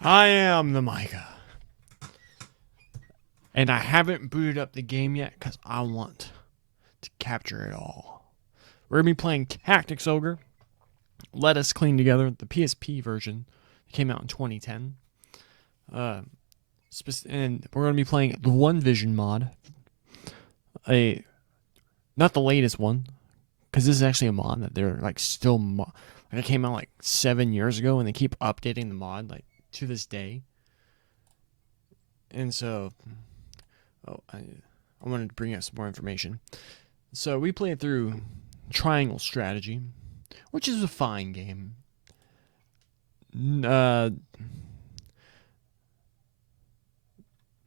I am the Micah. And I haven't booted up the game yet because I want to capture it all. We're going to be playing Tactics Ogre. Let Us Clean Together, the PSP version. It came out in 2010. And we're going to be playing the One Vision mod. Not the latest one, because this is actually a mod that they're like still like it came out like 7 years ago, and they keep updating the mod like to this day. And so, I wanted to bring up some more information. So we played through Triangle Strategy, which is a fine game.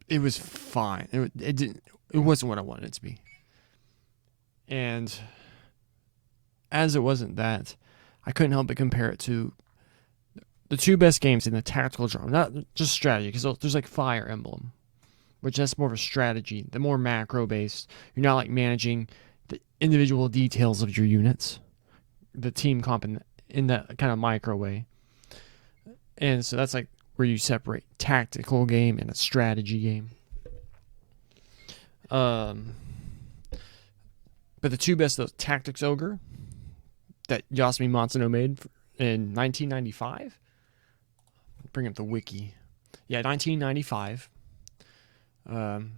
It was fine. It didn't. It wasn't what I wanted it to be. And as it wasn't that, I couldn't help but compare it to the two best games in the tactical genre, not just strategy, because there's like Fire Emblem, which that's more of a strategy, the more macro based. You're not like managing the individual details of your units, the team comp in that kind of micro way. And so that's like where you separate tactical game and a strategy game. But the two best, those Tactics Ogre that Yasumi Matsuno made in 1995. Bring up the wiki. Yeah, 1995. I'm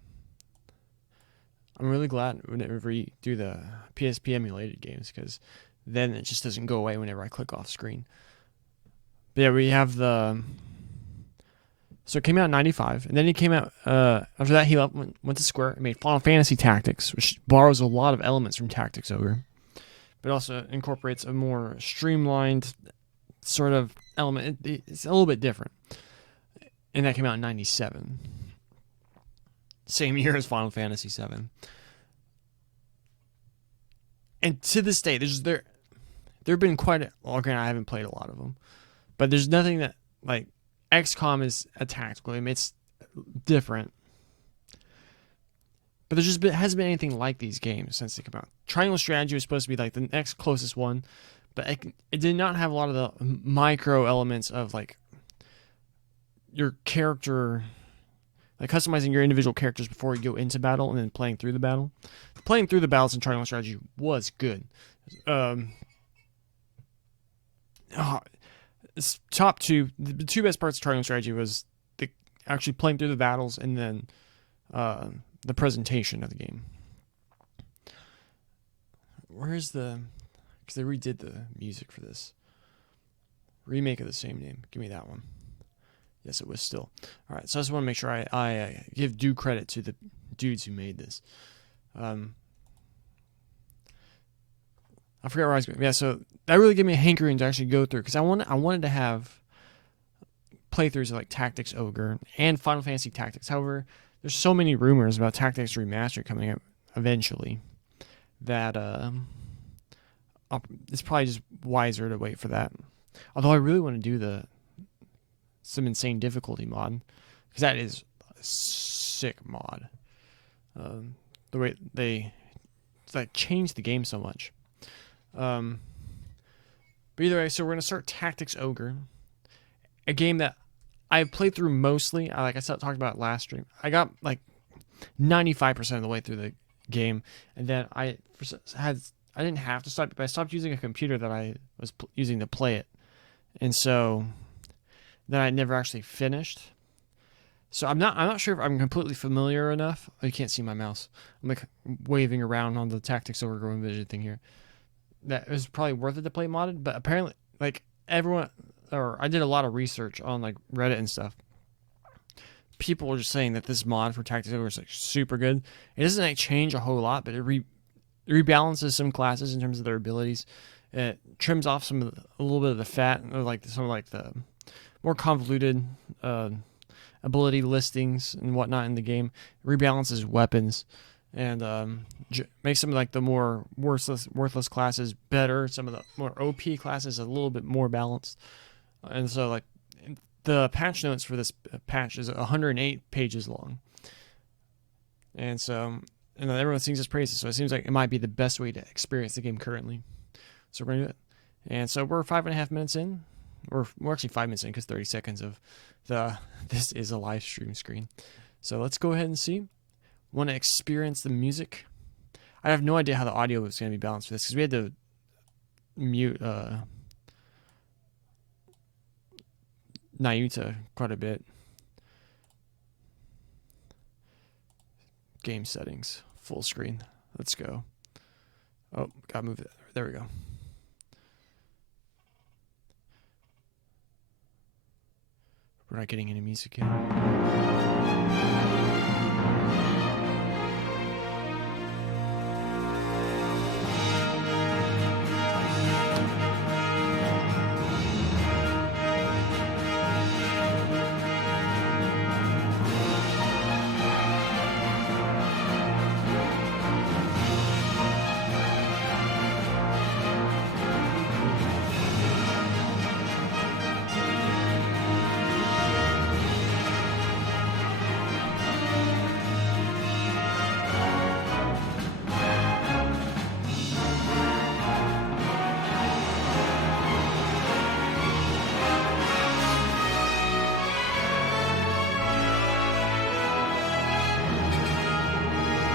really glad whenever we do the PSP emulated games, because then it just doesn't go away whenever I click off screen. But yeah, we have the. So it came out in 95, and then he came out, after that he went to Square and made Final Fantasy Tactics, which borrows a lot of elements from Tactics Ogre, but also incorporates a more streamlined sort of element. It's a little bit different. And that came out in 97. Same year as Final Fantasy VII. And to this day, there have been quite a... Well, granted, I haven't played a lot of them, but there's nothing that, like, XCOM is a tactical game. It's different. But there just hasn't been anything like these games since they came out. Triangle Strategy was supposed to be like the next closest one, but it did not have a lot of the micro elements of like your character, like customizing your individual characters before you go into battle and then playing through the battle. Playing through the battles in Triangle Strategy was good. Top two, the two best parts of Triangle Strategy was actually playing through the battles and then the presentation of the game. Where's the... Because they redid the music for this. Remake of the same name. Give me that one. Yes, it was still. Alright, so I just want to make sure I give due credit to the dudes who made this. I forgot where I was going. Yeah, so that really gave me a hankering to actually go through, because I wanted to have playthroughs of like Tactics Ogre and Final Fantasy Tactics. However, there's so many rumors about Tactics Remastered coming up eventually that it's probably just wiser to wait for that. Although I really want to do some insane difficulty mod, because that is a sick mod. The way they like changed the game so much. But either way, so we're gonna start Tactics Ogre, a game that I played through mostly. Like I talked about last stream, I got like 95% of the way through the game, and then I didn't have to stop, but I stopped using a computer that I was using to play it, and so then I never actually finished. So I'm not sure if I'm completely familiar enough. Oh, you can't see my mouse. I'm like waving around on the Tactics Ogre Growing Vision thing here. That it was probably worth it to play modded, but apparently, like everyone, or I did a lot of research on like Reddit and stuff. People were just saying that this mod for Tactics Ogre is like super good. It doesn't like change a whole lot, but it rebalances some classes in terms of their abilities. It trims off a little bit of the fat, or like some of like the more convoluted ability listings and whatnot in the game. It rebalances weapons and makes some of like the more worthless classes better. Some of the more OP classes a little bit more balanced. And so like the patch notes for this patch is 108 pages long. And so everyone sings its praises. So it seems like it might be the best way to experience the game currently. So we're gonna do it. And so we're 5.5 minutes in. we're actually 5 minutes in because 30 seconds of the this is a live stream screen. So let's go ahead and see. Want to experience the music? I have no idea how the audio is going to be balanced for this because we had to mute Nayuta quite a bit. Game settings, full screen. Let's go. Oh, gotta move it. There we go. We're not getting any music yet.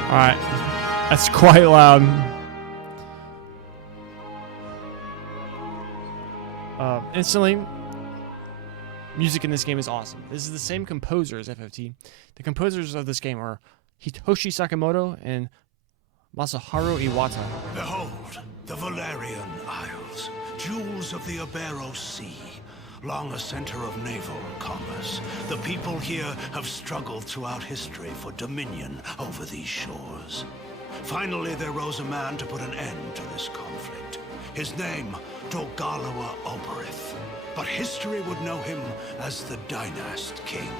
Alright, that's quite loud. Instantly, music in this game is awesome. This is the same composer as FFT. The composers of this game are Hitoshi Sakamoto and Masaharu Iwata. Behold, the Valerian Isles, jewels of the Iberos Sea. Long a center of naval commerce, the people here have struggled throughout history for dominion over these shores. Finally, there rose a man to put an end to this conflict. His name, Dogalawa Oberith, but history would know him as the Dynast King.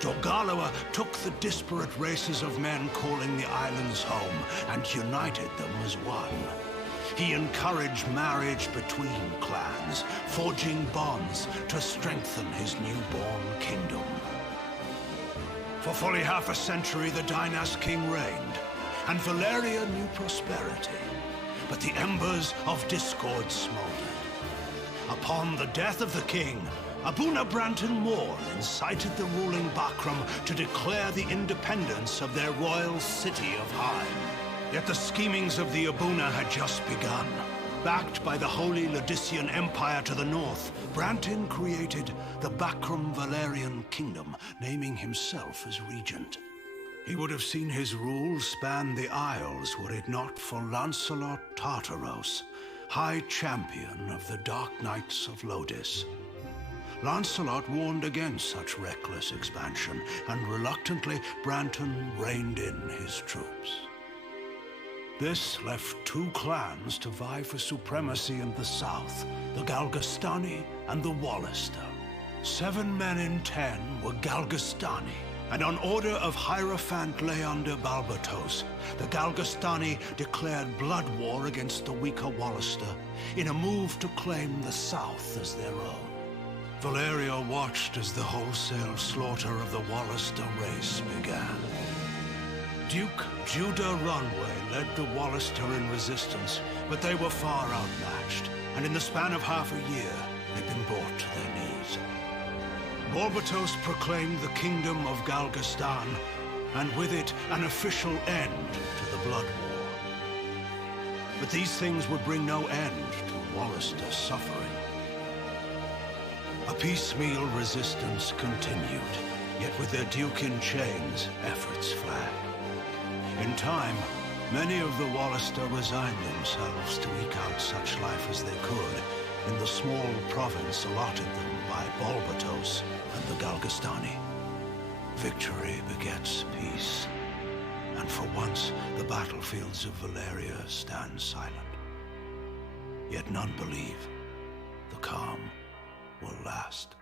Dogalawa took the disparate races of men calling the islands home and united them as one. He encouraged marriage between clans, forging bonds to strengthen his newborn kingdom. For fully half a century, the Dynast King reigned, and Valeria knew prosperity. But the embers of discord smoldered. Upon the death of the king, Abuna Branton Morn incited the ruling Bakram to declare the independence of their royal city of Hyde. Yet the schemings of the Abuna had just begun. Backed by the Holy Ludician Empire to the north, Brantin created the Bakram Valerian Kingdom, naming himself as regent. He would have seen his rule span the Isles were it not for Lancelot Tartaros, High Champion of the Dark Knights of Lodis. Lancelot warned against such reckless expansion, and reluctantly Branton reined in his troops. This left two clans to vie for supremacy in the south, the Galgastani and the Wallister. 7 men in 10 were Galgastani, and on order of Hierophant Leander Balbatos, the Galgastani declared blood war against the weaker Wallister in a move to claim the south as their own. Valeria watched as the wholesale slaughter of the Wallister race began. Duke Judah Runway led the Wallister in resistance, but they were far outmatched, and in the span of half a year, had been brought to their knees. Balbatos proclaimed the Kingdom of Galgastan, and with it, an official end to the Blood War. But these things would bring no end to Wallister's suffering. A piecemeal resistance continued, yet with their Duke in chains, efforts flagged. In time, many of the Wallister resigned themselves to eke out such life as they could in the small province allotted them by Balbatos and the Galgastani. Victory begets peace, and for once the battlefields of Valeria stand silent. Yet none believe the calm will last.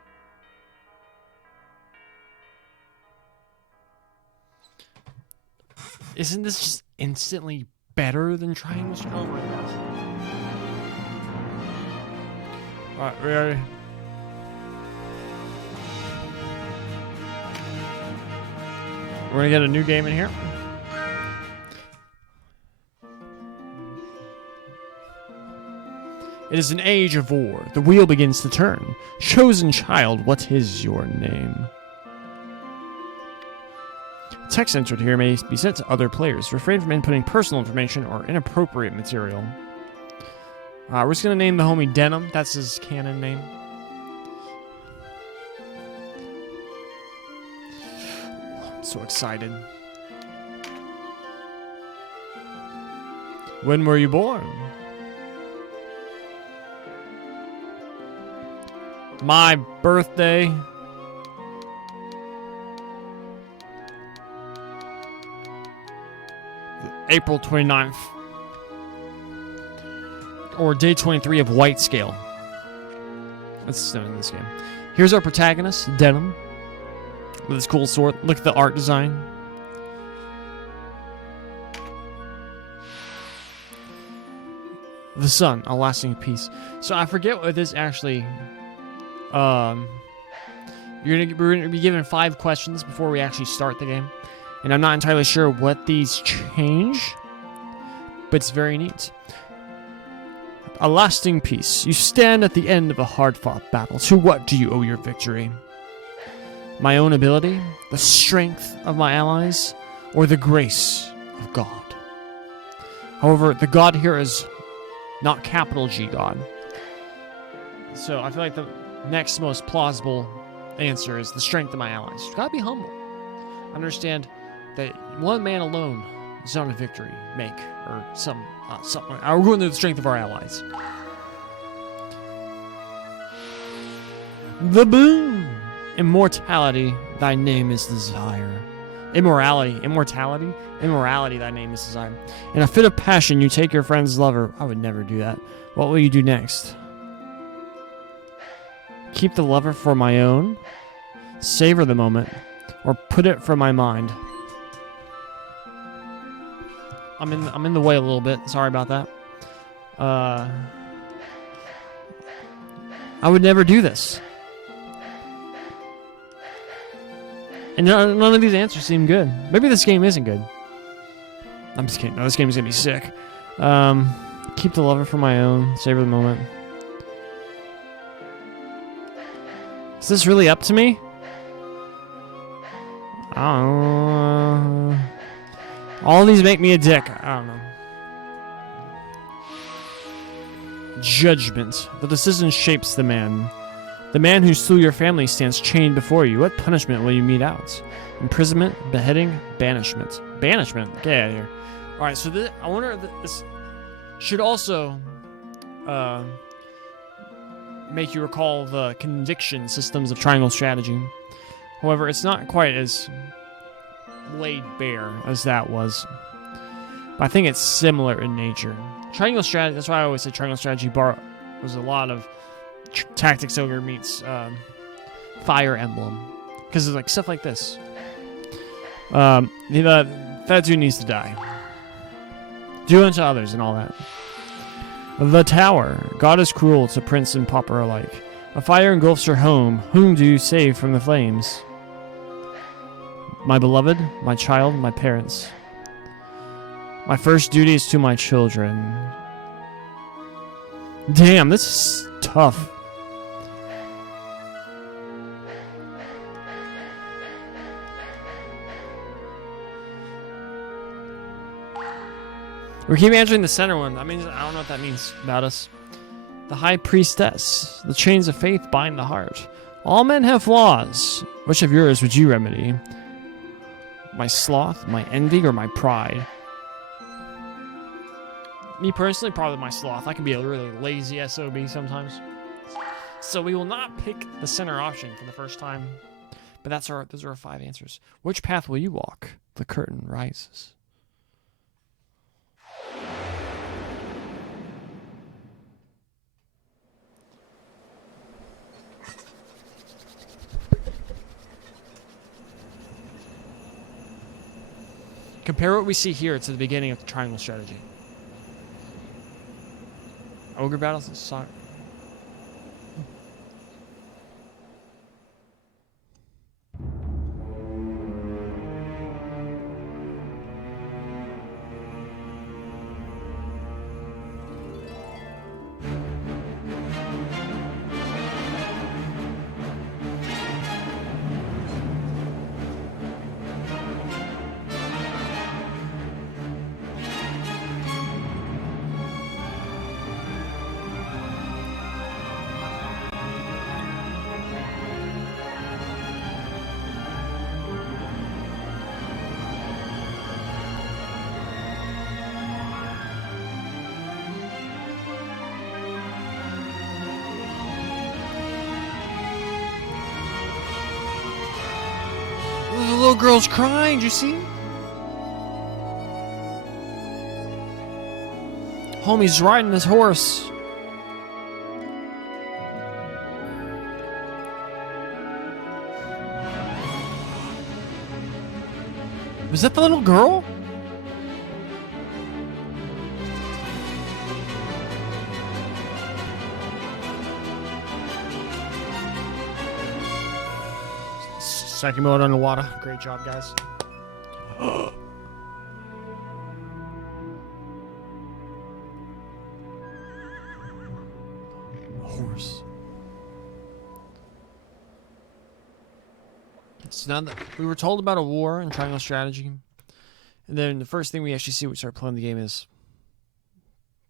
Isn't this just instantly better than Triangle Strategy? Oh my gosh. Alright, we are... We're gonna get a new game in here. It is an age of war. The wheel begins to turn. Chosen child, what is your name? Text entered here may be sent to other players. Refrain from inputting personal information or inappropriate material. We're just going to name the homie Denim. That's his canon name. I'm so excited. When were you born? My birthday. April 29th. Or day 23 of White Scale. That's in this game. Here's our protagonist, Denim. With his cool sword. Look at the art design. The sun, a lasting peace. So I forget what this actually... we're gonna be given 5 questions before we actually start the game. And I'm not entirely sure what these change. But it's very neat. A lasting peace. You stand at the end of a hard-fought battle. To what do you owe your victory? My own ability? The strength of my allies? Or the grace of God? However, the God here is not capital G God. So I feel like the next most plausible answer is the strength of my allies. You gotta be humble. Understand that one man alone is not a victory make, or something. We're going to the strength of our allies. The boon. Immortality, thy name is desire. Immorality, thy name is desire. In a fit of passion, you take your friend's lover. I would never do that. What will you do next? Keep the lover for my own, savor the moment, or put it from my mind. I'm in the way a little bit. Sorry about that. I would never do this. And none of these answers seem good. Maybe this game isn't good. I'm just kidding. No, this game is gonna be sick. Keep the lover for my own. Savor the moment. Is this really up to me? I don't know. All these make me a dick. I don't know. Judgment. The decision shapes the man. The man who slew your family stands chained before you. What punishment will you mete out? Imprisonment, beheading, banishment. Banishment? Get out of here. Alright, so this, I wonder if this should also make you recall the conviction systems of triangle strategy. However, it's not quite as laid bare as that was. But I think it's similar in nature. Triangle strategy, that's why I always say triangle strategy bar was a lot of Tactics Ogre meets Fire Emblem. Because it's like stuff like this. That dude needs to die. Do unto others and all that. The Tower. God is cruel to prince and pauper alike. A fire engulfs your home. Whom do you save from the flames? My beloved, my child, my parents. My first duty is to my children. Damn, this is tough. We keep answering the center one. That means I don't know what that means about us. The High Priestess. The chains of faith bind the heart. All men have flaws. Which of yours would you remedy? My sloth, my envy, or my pride? Me personally, probably my sloth. I can be a really lazy SOB sometimes. So we will not pick the center option for the first time. But those are our 5 answers. Which path will you walk? The curtain rises. Compare what we see here to the beginning of the triangle strategy. Ogre battles and soccer. little girl's crying. Do you see? Homie's riding his horse. Was that the little girl? Second mode underwater. Great job, guys. Horse. So now that we were told about a war and triangle strategy, and then the first thing we actually see when we start playing the game is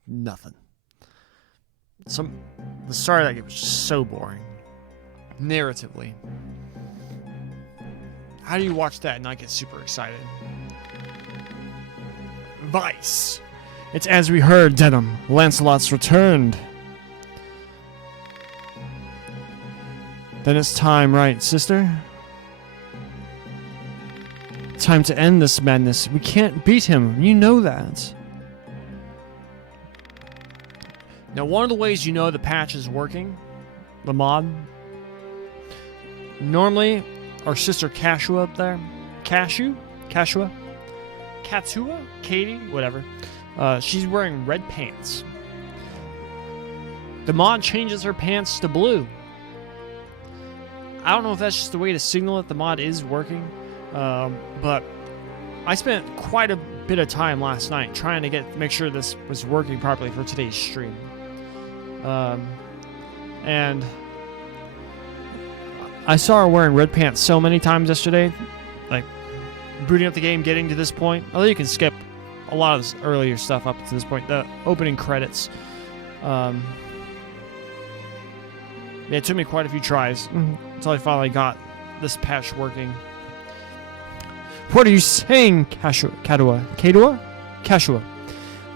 nothing. The start of that game was just so boring. Narratively. How do you watch that and not get super excited? Vice. It's as we heard, Denim. Lancelot's returned. Then it's time, right, sister? Time to end this madness. We can't beat him. You know that. Now, one of the ways you know the patch is working, the mod, normally our sister Kashua up there, Kashua, Katua, whatever, she's wearing red pants. The mod changes her pants to blue. I don't know if that's just a way to signal that the mod is working, but I spent quite a bit of time last night trying to make sure this was working properly for today's stream. And I saw her wearing red pants so many times yesterday, like booting up the game, getting to this point. Although you can skip a lot of this earlier stuff up to this point, the opening credits. Yeah, it took me quite a few tries until I finally got this patch working. What are you saying, Kashua?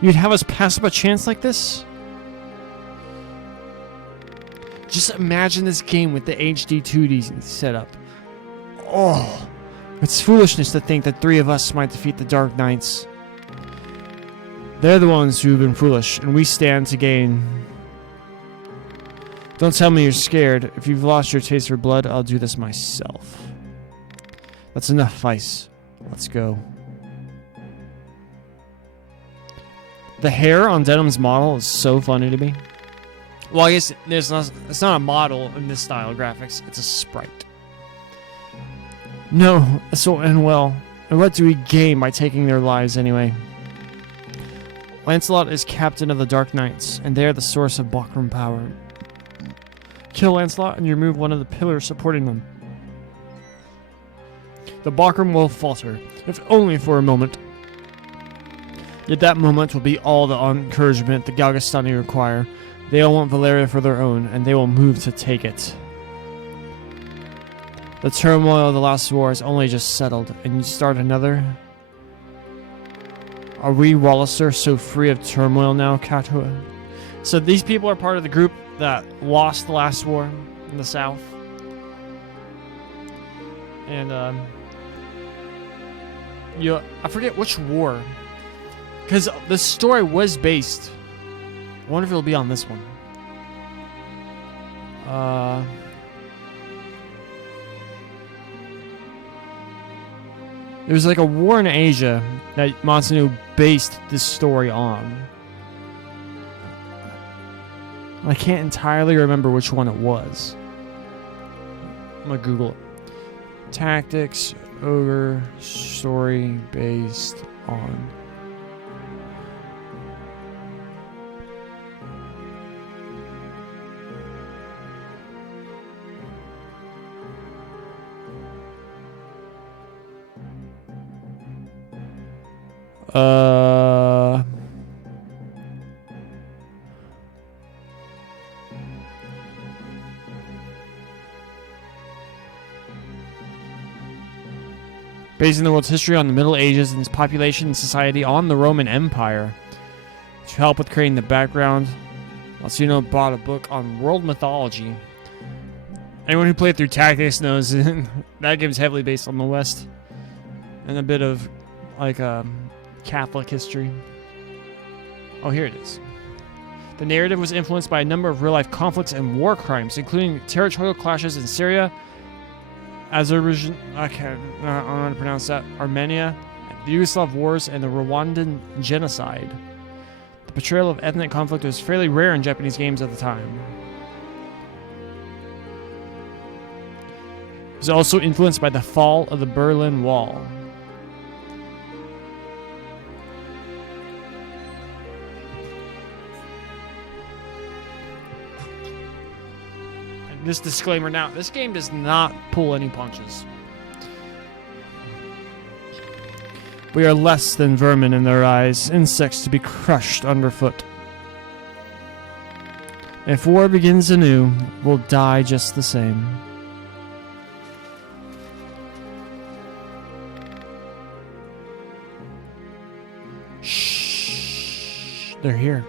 You'd have us pass up a chance like this? Just imagine this game with the HD 2D setup. Oh, it's foolishness to think that 3 of us might defeat the Dark Knights. They're the ones who've been foolish, and we stand to gain. Don't tell me you're scared. If you've lost your taste for blood, I'll do this myself. That's enough, Vice. Let's go. The hair on Denim's model is so funny to me. Well, I guess it's not a model in this style of graphics. It's a sprite. No, this will end well. And what do we gain by taking their lives anyway? Lancelot is captain of the Dark Knights, and they are the source of Bokrum power. Kill Lancelot and you remove one of the pillars supporting them. The Bokrum will falter, if only for a moment. Yet that moment will be all the encouragement the Galgastani require. They all want Valeria for their own, and they will move to take it. The turmoil of the last war is only just settled, and you start another? Are we Walliser so free of turmoil now, Katua? So these people are part of the group that lost the last war in the south. And, I forget which war. Because the story was based. I wonder if it'll be on this one. There was like a war in Asia that Matsuno based this story on. I can't entirely remember which one it was. I'm gonna Google it. Tactics, Ogre, story based on. Basing the world's history on the Middle Ages and its population and society on the Roman Empire. To help with creating the background, Matsuno bought a book on world mythology. Anyone who played through Tactics knows that game's heavily based on the West. and a bit of like Catholic history. Oh, here it is. The narrative was influenced by a number of real-life conflicts and war crimes, including territorial clashes in Syria, Azerbaijan, I don't know how to pronounce that, Armenia, the Yugoslav wars, and the Rwandan genocide. The portrayal of ethnic conflict was fairly rare in Japanese games at the time. It was also influenced by the fall of the Berlin Wall. This disclaimer now, this game does not pull any punches. We are less than vermin in their eyes, insects to be crushed underfoot. If war begins anew, we'll die just the same. Shh, they're here.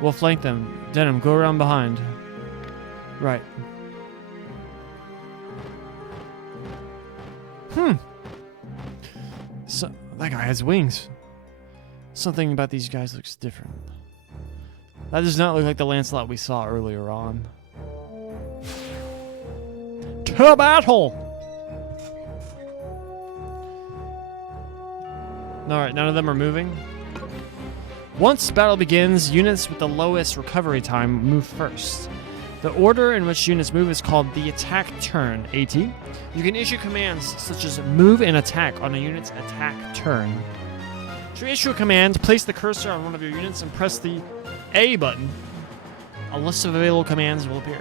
We'll flank them. Denim, go around behind. Right. So, that guy has wings. Something about these guys looks different. That does not look like the Lancelot we saw earlier on. To battle! Alright, none of them are moving. Once battle begins, units with the lowest recovery time move first. The order in which units move is called the attack turn, AT. You can issue commands such as move and attack on a unit's attack turn. To issue a command, place the cursor on one of your units and press the A button. A list of available commands will appear.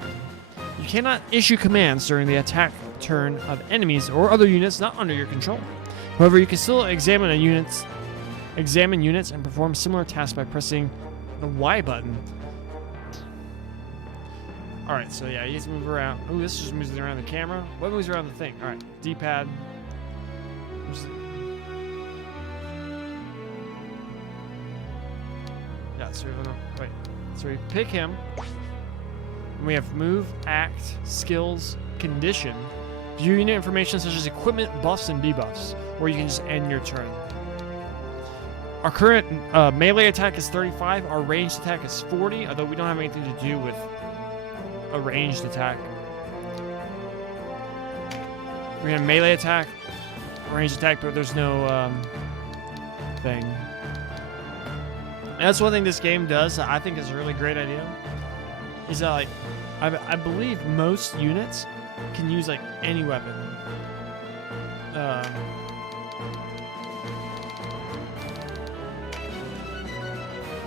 You cannot issue commands during the attack turn of enemies or other units not under your control. However, you can still examine units and perform similar tasks by pressing the Y button. Alright, so yeah, you just move around. Ooh, this just moves around the camera. What moves around the thing? Alright, D-pad. Yeah, so wait. So we pick him. And we have move, act, skills, condition. View unit information such as equipment, buffs, and debuffs. Or you can just end your turn. Our current melee attack is 35. Our ranged attack is 40, although we don't have anything to do with a ranged attack. We're gonna melee attack, ranged attack, but there's no thing. And that's one thing this game does that I think is a really great idea. Is that like, I believe most units can use like any weapon.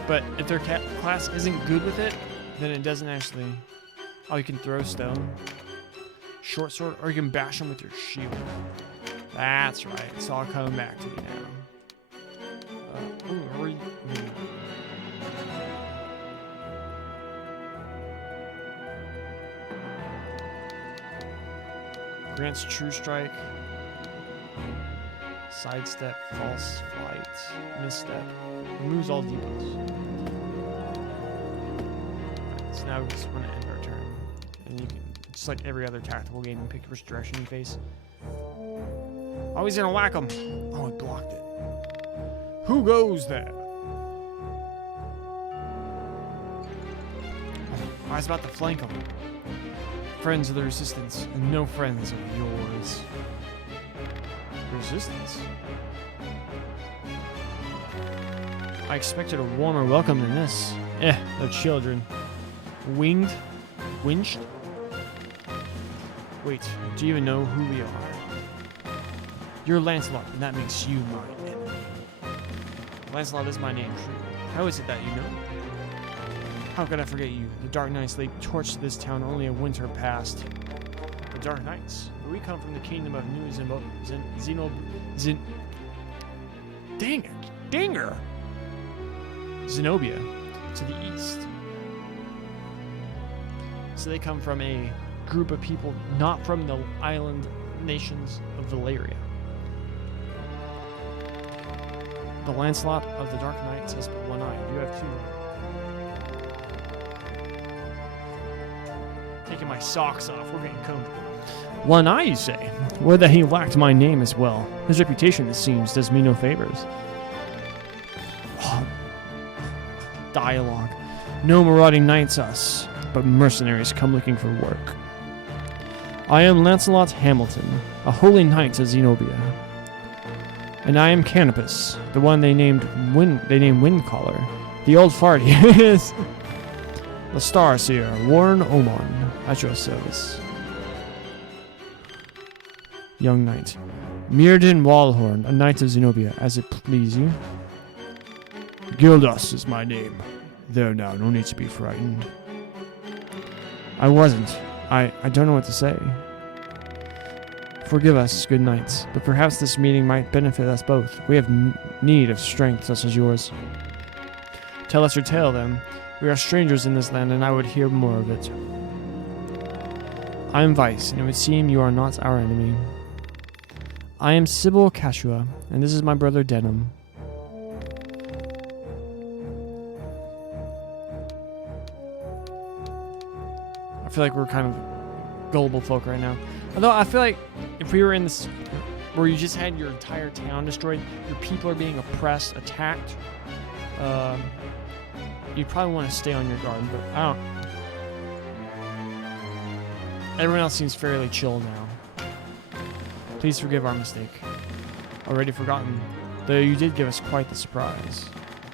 But if their class isn't good with it, then it doesn't actually... Oh, you can throw stone. Short sword, or you can bash them with your shield. That's right. It's all coming back to me now. Grants true strike. Sidestep, false flight, misstep. Removes all debuffs. So now we just want to end our turn. And you can, just like every other tactical game, pick which direction you face. Oh, he's gonna whack him. Oh, he blocked it. Who goes there? I was about to flank him. Friends of the Resistance, and no friends of yours. Resistance? I expected a warmer welcome than this. They're children. Winged? Winched? Wait, do you even know who we are? You're Lancelot, and that makes you my enemy. Lancelot is my name, true. How is it that you know? How could I forget you? The Dark Knights laid torch to this town only a winter past. The Dark Knights? We come from the kingdom of New Zenobia to the east. So they come from a group of people not from the island nations of Valeria. The Lancelot of the Dark Knights has but one eye. You have two. Taking my socks off. We're getting comfortable. One eye, you say? Would that he lacked my name as well. His reputation, it seems, does me no favors. Dialogue. No marauding knights us, but mercenaries come looking for work. I am Lancelot Hamilton, a holy knight of Zenobia. And I am Canopus, the one they named Windcaller. The old fart is the Star Seer, Warren Oman, at your service. Young knight. Mirrodin Wallhorn, a knight of Zenobia, as it please you. Gildas is my name. There now, no need to be frightened. I wasn't. I don't know what to say. Forgive us, good knights, but perhaps this meeting might benefit us both. We have need of strength such as yours. Tell us your tale, then. We are strangers in this land, and I would hear more of it. I am Vice, and it would seem you are not our enemy. I am Sybil Cashua, and this is my brother Denham. I feel like we're kind of gullible folk right now. Although I feel like if we were in this, where you just had your entire town destroyed, your people are being oppressed, attacked, you'd probably want to stay on your guard, but I don't. Everyone else seems fairly chill now. Please forgive our mistake. Already forgotten, though you did give us quite the surprise.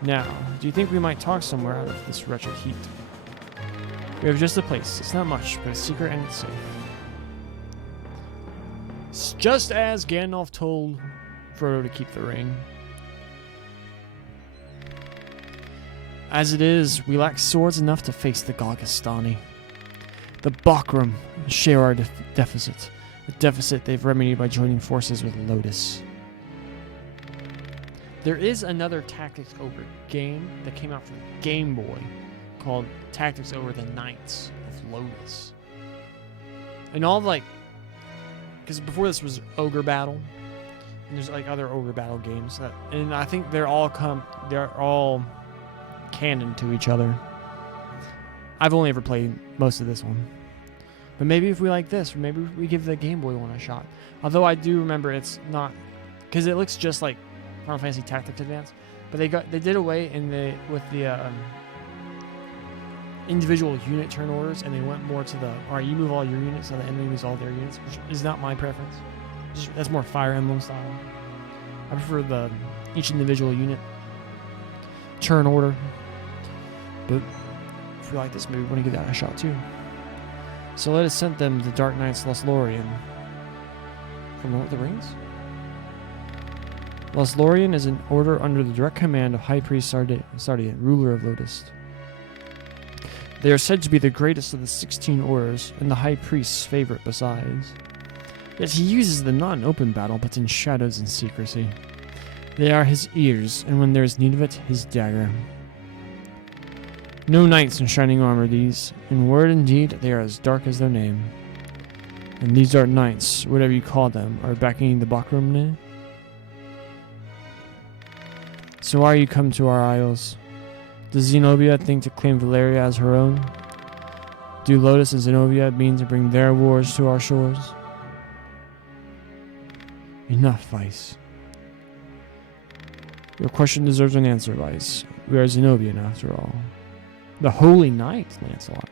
Now, do you think we might talk somewhere out of this wretched heat? We have just a place. It's not much, but a secret and it's safe. It's just as Gandalf told Frodo to keep the ring. As it is, we lack swords enough to face the Gargastani. The Bakram share our deficit. A deficit they've remedied by joining forces with Lotus. There is another Tactics Ogre game that came out for Game Boy called Tactics Over the Knights of Lotus. And all like, because before this was Ogre Battle, and there's like other Ogre Battle games that, and I think they're all canon to each other. I've only ever played most of this one, but maybe if we like this, or maybe we give the Game Boy one a shot. Although I do remember it's not, because it looks just like Final Fantasy Tactics Advance, but they did away with the individual unit turn orders, and they went more to the, all right, you move all your units, so the enemy moves all their units, which is not my preference. That's more Fire Emblem style. I prefer each individual unit turn order. But if we like this movie, we want to give that a shot too. So let us send them the Dark Knights Lothlorien from Lord of the Rings. Lothlorien is an order under the direct command of High Priest Sardian, ruler of Lotus. They are said to be the greatest of the 16 orders, and the High Priest's favorite besides. Yet he uses them not in open battle, but in shadows and secrecy. They are his ears, and when there is need of it, his dagger. No knights in shining armor these. In word and deed, they are as dark as their name. And these dark knights, whatever you call them, are backing the Bakram now? So why are you come to our isles? Does Zenobia think to claim Valeria as her own? Do Lotus and Zenobia mean to bring their wars to our shores? Enough, Vice. Your question deserves an answer, Vice. We are Zenobian, after all. The Holy Knight, Lancelot.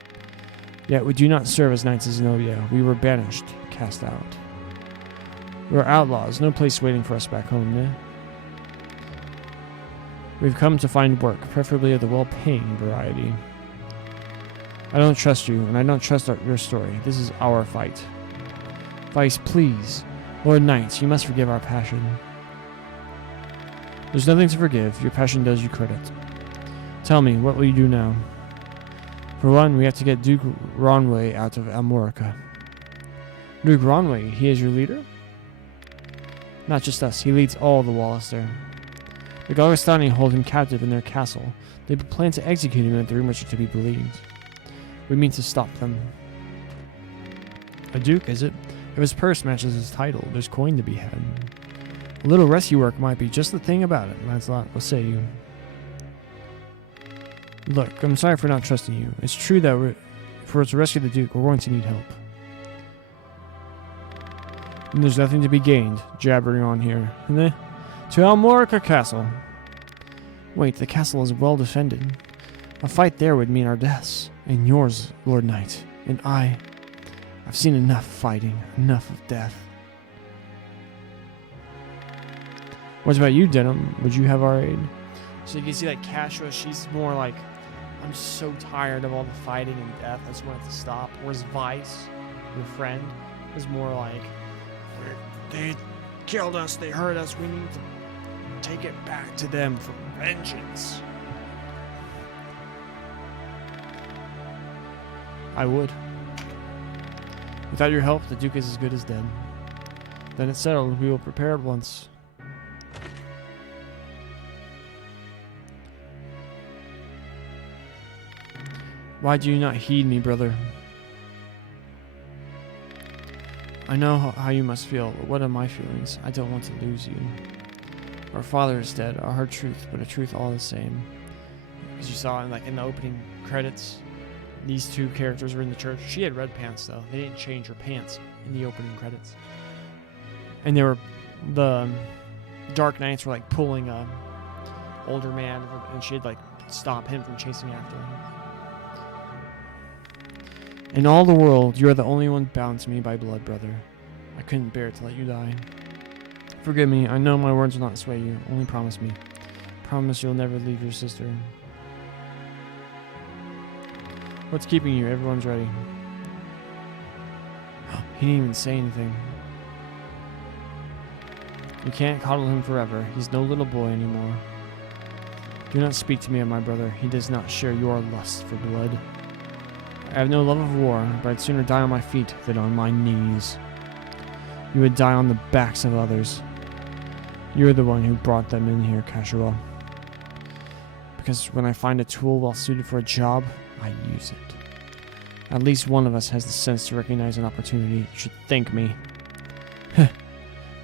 Yet we do not serve as knights of Zenobia. We were banished, cast out. We are outlaws, no place waiting for us back home, eh? We've come to find work, preferably of the well-paying variety. I don't trust you, and I don't trust your story. This is our fight. Vice, please. Lord Knights, you must forgive our passion. There's nothing to forgive. Your passion does you credit. Tell me, what will you do now? For one, we have to get Duke Ronway out of Almorica. Duke Ronway, he is your leader? Not just us, he leads all the Wallace there. The Gargastani hold him captive in their castle. They plan to execute him if the rumors are to be believed. We mean to stop them. A duke, is it? If his purse matches his title, there's coin to be had. A little rescue work might be just the thing about it, Lancelot. What say you? Look, I'm sorry for not trusting you. It's true that for us to rescue the Duke, we're going to need help. And there's nothing to be gained, jabbering on here. To Almorica Castle. Wait, the castle is well defended. A fight there would mean our deaths. And yours, Lord Knight. And I've seen enough fighting, enough of death. What about you, Denim? Would you have our aid? So you can see, like, Cashua, she's more like, I'm so tired of all the fighting and death, I just want it to stop. Whereas Vice, your friend, is more like, they killed us, they hurt us, we need to take it back to them for vengeance. I would. Without your help, the Duke is as good as dead. Then it's settled, we will prepare at once. Why do you not heed me, brother? I know how you must feel, but what are my feelings? I don't want to lose you. Our father is dead, a hard truth, but a truth all the same. Because you saw in the opening credits, these two characters were in the church. She had red pants though. They didn't change her pants in the opening credits. And the Dark Knights were like pulling a older man, and she'd like stop him from chasing after him. In all the world, you are the only one bound to me by blood, brother. I couldn't bear to let you die. Forgive me, I know my words will not sway you. Only promise me. Promise you'll never leave your sister. What's keeping you? Everyone's ready. He didn't even say anything. You can't coddle him forever. He's no little boy anymore. Do not speak to me of my brother. He does not share your lust for blood. I have no love of war, but I'd sooner die on my feet than on my knees. You would die on the backs of others. You're the one who brought them in here, Cashua. Because when I find a tool well suited for a job, I use it. At least one of us has the sense to recognize an opportunity. You should thank me.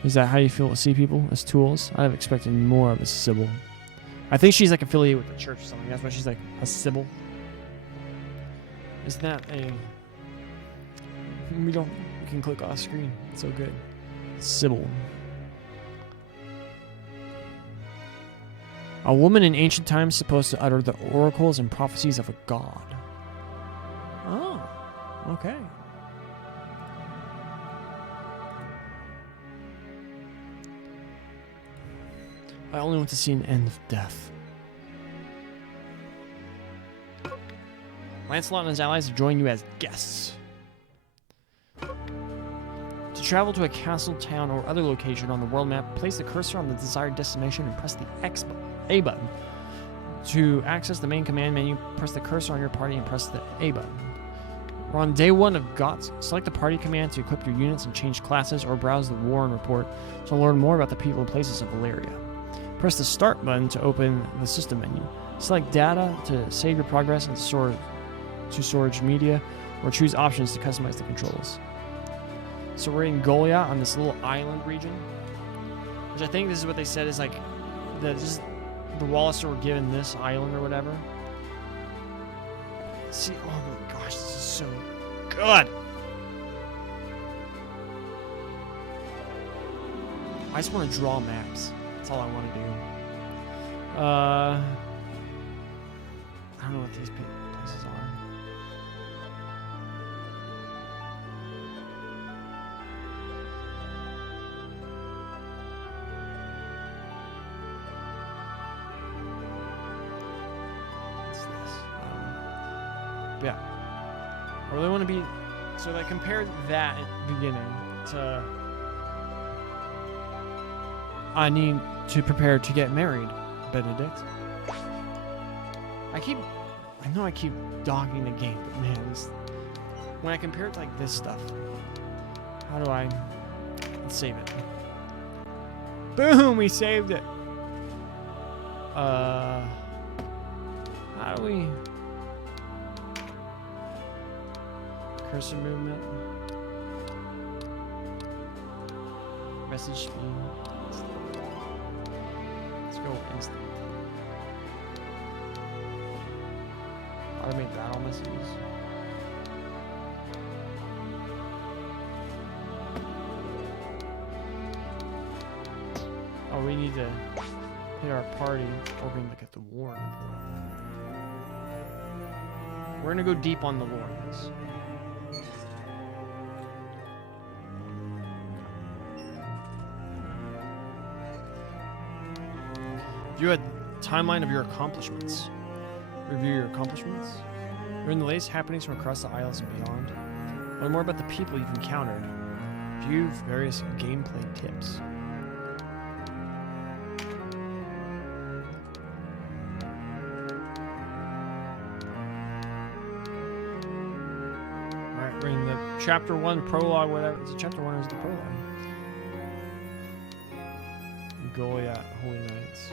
Is that how you feel to see people as tools? I'd have expected more of a Sybil. I think she's like affiliated with the church or something. That's why she's like a Sybil. Isn't that a... We can click off screen. It's so good. Sybil. A woman in ancient times supposed to utter the oracles and prophecies of a god. Oh, okay. I only want to see an end of death. Lancelot and his allies have joined you as guests. To travel to a castle, town, or other location on the world map, place the cursor on the desired destination and press the A button. To access the main command menu, press the cursor on your party and press the A button. We're on day 1 of GOTS. Select the party command to equip your units and change classes, or browse the war and report to learn more about the people and places of Valeria. Press the start button to open the system menu. Select data to save your progress and to storage media, or choose options to customize the controls. So we're in Goliath on this little island region, which I think this is what they said is like the Wallacer were given this island or whatever. See, oh my gosh, this is so good. I just want to draw maps. That's all I want to do. I don't know what these places are. Yeah. I really want to be... So I compared that at the beginning to... I need to prepare to get married, Benedict. I know I keep dogging the game, but man, when I compare it to like this stuff, how do I... Let's save it. Boom! We saved it! How do we... Cursor movement. Message speed. Let's go instant. Automate battle messages. need to hit our party, or we can look at the war. We're gonna go deep on the lore of this. View a timeline of your accomplishments. Review your accomplishments. Learn the latest happenings from across the Isles and beyond. Learn more about the people you've encountered. View various gameplay tips. Alright, we're in the chapter 1 prologue, whatever. Is it chapter 1 or is it the prologue? Goliath, Holy Knights.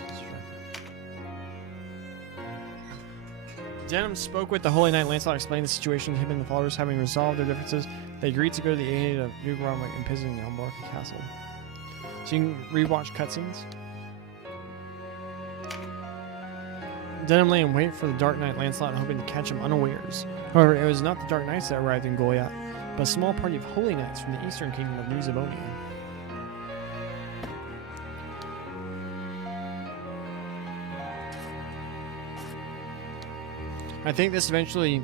Denham spoke with the Holy Knight Lancelot, explained the situation to him and the followers. Having resolved their differences, they agreed to go to the aid of New Bromwich and imprison Almorca Castle. So you can rewatch cutscenes. Denham lay in wait for the Dark Knight Lancelot, hoping to catch him unawares. However, it was not the Dark Knights that arrived in Goliath, but a small party of Holy Knights from the eastern kingdom of New Zavonia. I think this eventually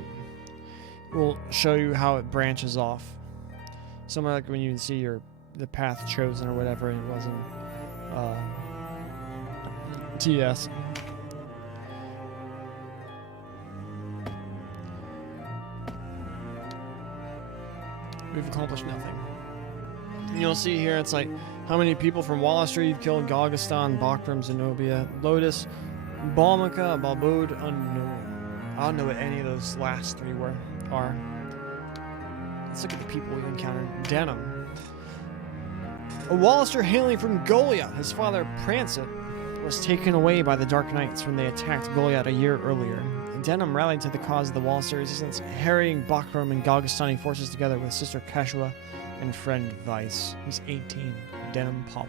will show you how it branches off. Somewhere like when you see the path chosen or whatever, and it wasn't TS. We've accomplished nothing. And you'll see here it's like how many people from Wall Street you've killed: Galgaston, Bakram, Zenobia, Lotus, Balmica, Balbode, unknown. I don't know what any of those last three are. Let's look at the people we've encountered. Denham. A Wallister hailing from Goliath. His father, Prancet, was taken away by the Dark Knights when they attacked Goliath a year earlier. Denham rallied to the cause of the Wallister resistance, harrying Bakram and Galgastani forces together with sister Kashua and friend Vice. He's 18. Denham Paul.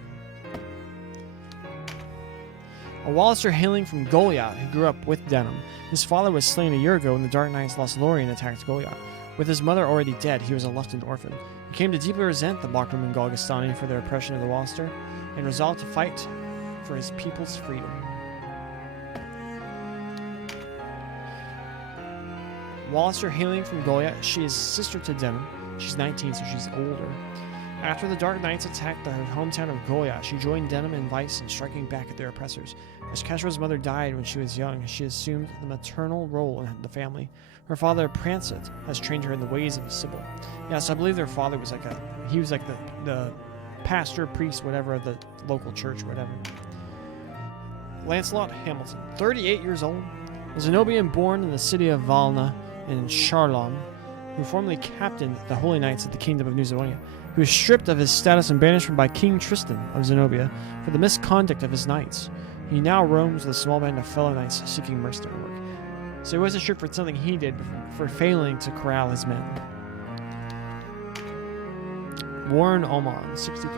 A Wallister hailing from Goliath who grew up with Denham. His father was slain a year ago when the Dark Knights lost Lorien and attacked Goliath. With his mother already dead, he was a left orphan. He came to deeply resent the Bakram and Galgastani for their oppression of the Wallister, and resolved to fight for his people's freedom. Wallister hailing from Goliath, she is sister to Denham. She's 19, so she's older. After the Dark Knights attacked her hometown of Goliath, she joined Denham and Vice in striking back at their oppressors. As Kashua's mother died when she was young, she assumed the maternal role in the family. Her father, Prancet, has trained her in the ways of a Sibyl. Yes, I believe their father was like the pastor, priest, whatever, of the local church, whatever. Lancelot Hamilton, 38 years old, a Zenobian born in the city of Valna in Charlam, who formerly captained the Holy Knights of the Kingdom of New Zavonia, who was stripped of his status and banished by King Tristan of Zenobia for the misconduct of his knights. He now roams with a small band of fellow knights seeking mercenary work. So he wasn't stripped for something he did, but for failing to corral his men. Warren Oman, 63.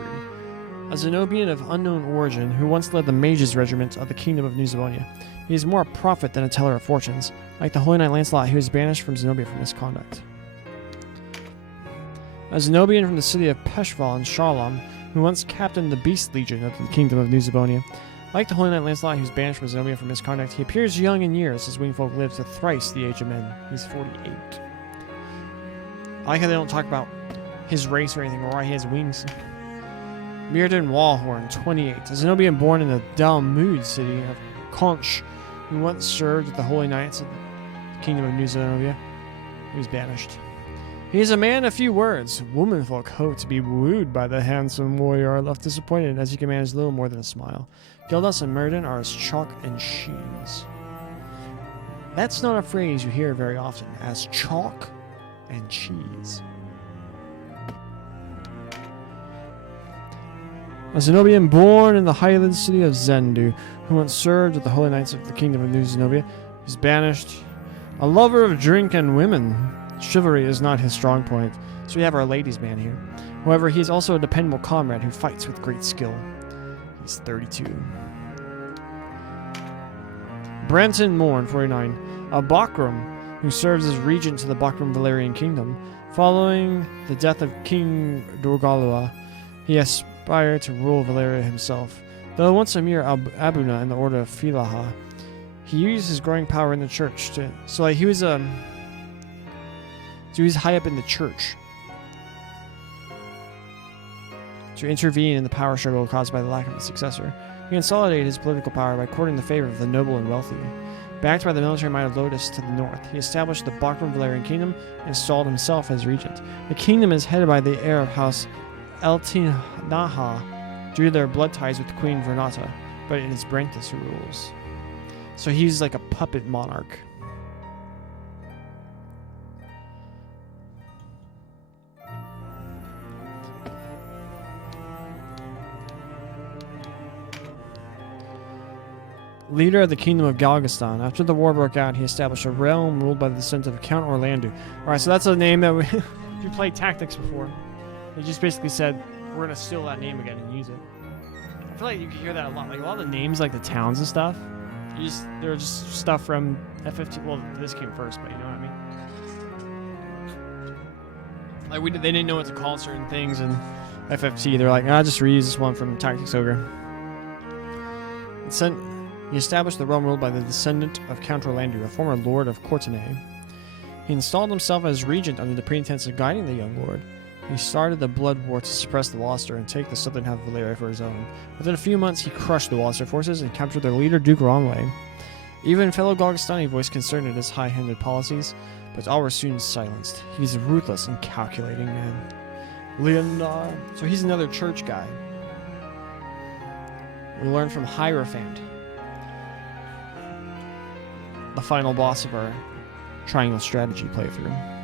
A Zenobian of unknown origin who once led the mages regiment of the Kingdom of New Zavonia. He is more a prophet than a teller of fortunes. Like the Holy Knight Lancelot, he was banished from Zenobia for misconduct. A Zenobian from the city of Peshval in Sharlam, who once captained the Beast Legion of the Kingdom of New Zavonia. Like the Holy Knight Lancelot, he was banished from Zenobia for misconduct. He appears young in years. His wingfolk lives to thrice the age of men. He's 48. I like how they don't talk about his race or anything, or why he has wings. Mirrodin Wallhorn, 28. A Zenobian born in the Dalmud city of Conch, who once served with the Holy Knights of the Kingdom of New Zenobia. He was banished. He is a man of few words. Womenfolk hope to be wooed by the handsome warrior are left disappointed, as he can manage little more than a smile. Gildas and Mirrodin are as chalk and cheese. That's not a phrase you hear very often, as chalk and cheese. A Zenobian born in the Highland city of Zendu, who once served with the Holy Knights of the Kingdom of New Zenobia, is banished. A lover of drink and women. Chivalry is not his strong point, so we have our ladies' man here. However, he is also a dependable comrade who fights with great skill. He's 32. Branton Morn, 49. A Bakram, who serves as regent to the Bakram Valerian Kingdom. Following the death of King Dorgalua, he aspired to rule Valeria himself. Though once a mere abuna in the order of Filaha, he used his growing power in the church to... So like he was high up in the church to intervene in the power struggle caused by the lack of a successor. He consolidated his political power by courting the favor of the noble and wealthy. Backed by the military might of Lotus to the north, he established the Bakram Valerian kingdom and installed himself as regent. The kingdom is headed by the heir of House Eltinaha due to their blood ties with Queen Vernata, but it is Brenthus who rules. So he's like a puppet monarch. Leader of the Kingdom of Galgastan. After the war broke out, he established a realm ruled by the descent of Count Orlando. Alright, so that's a name that if you played Tactics before, they just basically said, we're going to steal that name again and use it. I feel like you can hear that a lot. Like a lot of the names, like the towns and stuff, they're just stuff from FF2. Well, this came first, but you know what I mean? Like they didn't know what to call certain things in FFT. They're like, just reuse this one from Tactics Ogre. He established the realm ruled by the descendant of Count Orlando, a former lord of Courtenay. He installed himself as regent under the pretense of guiding the young lord. He started the blood war to suppress the Wallister and take the southern half of Valeria for his own. Within a few months, he crushed the Wallister forces and captured their leader, Duke Ronway. Even fellow Galgastani voiced concern at his high-handed policies, but all were soon silenced. He's a ruthless and calculating man. Leonard. So he's another church guy. We learn from Hierophant, the final boss of our triangle strategy playthrough.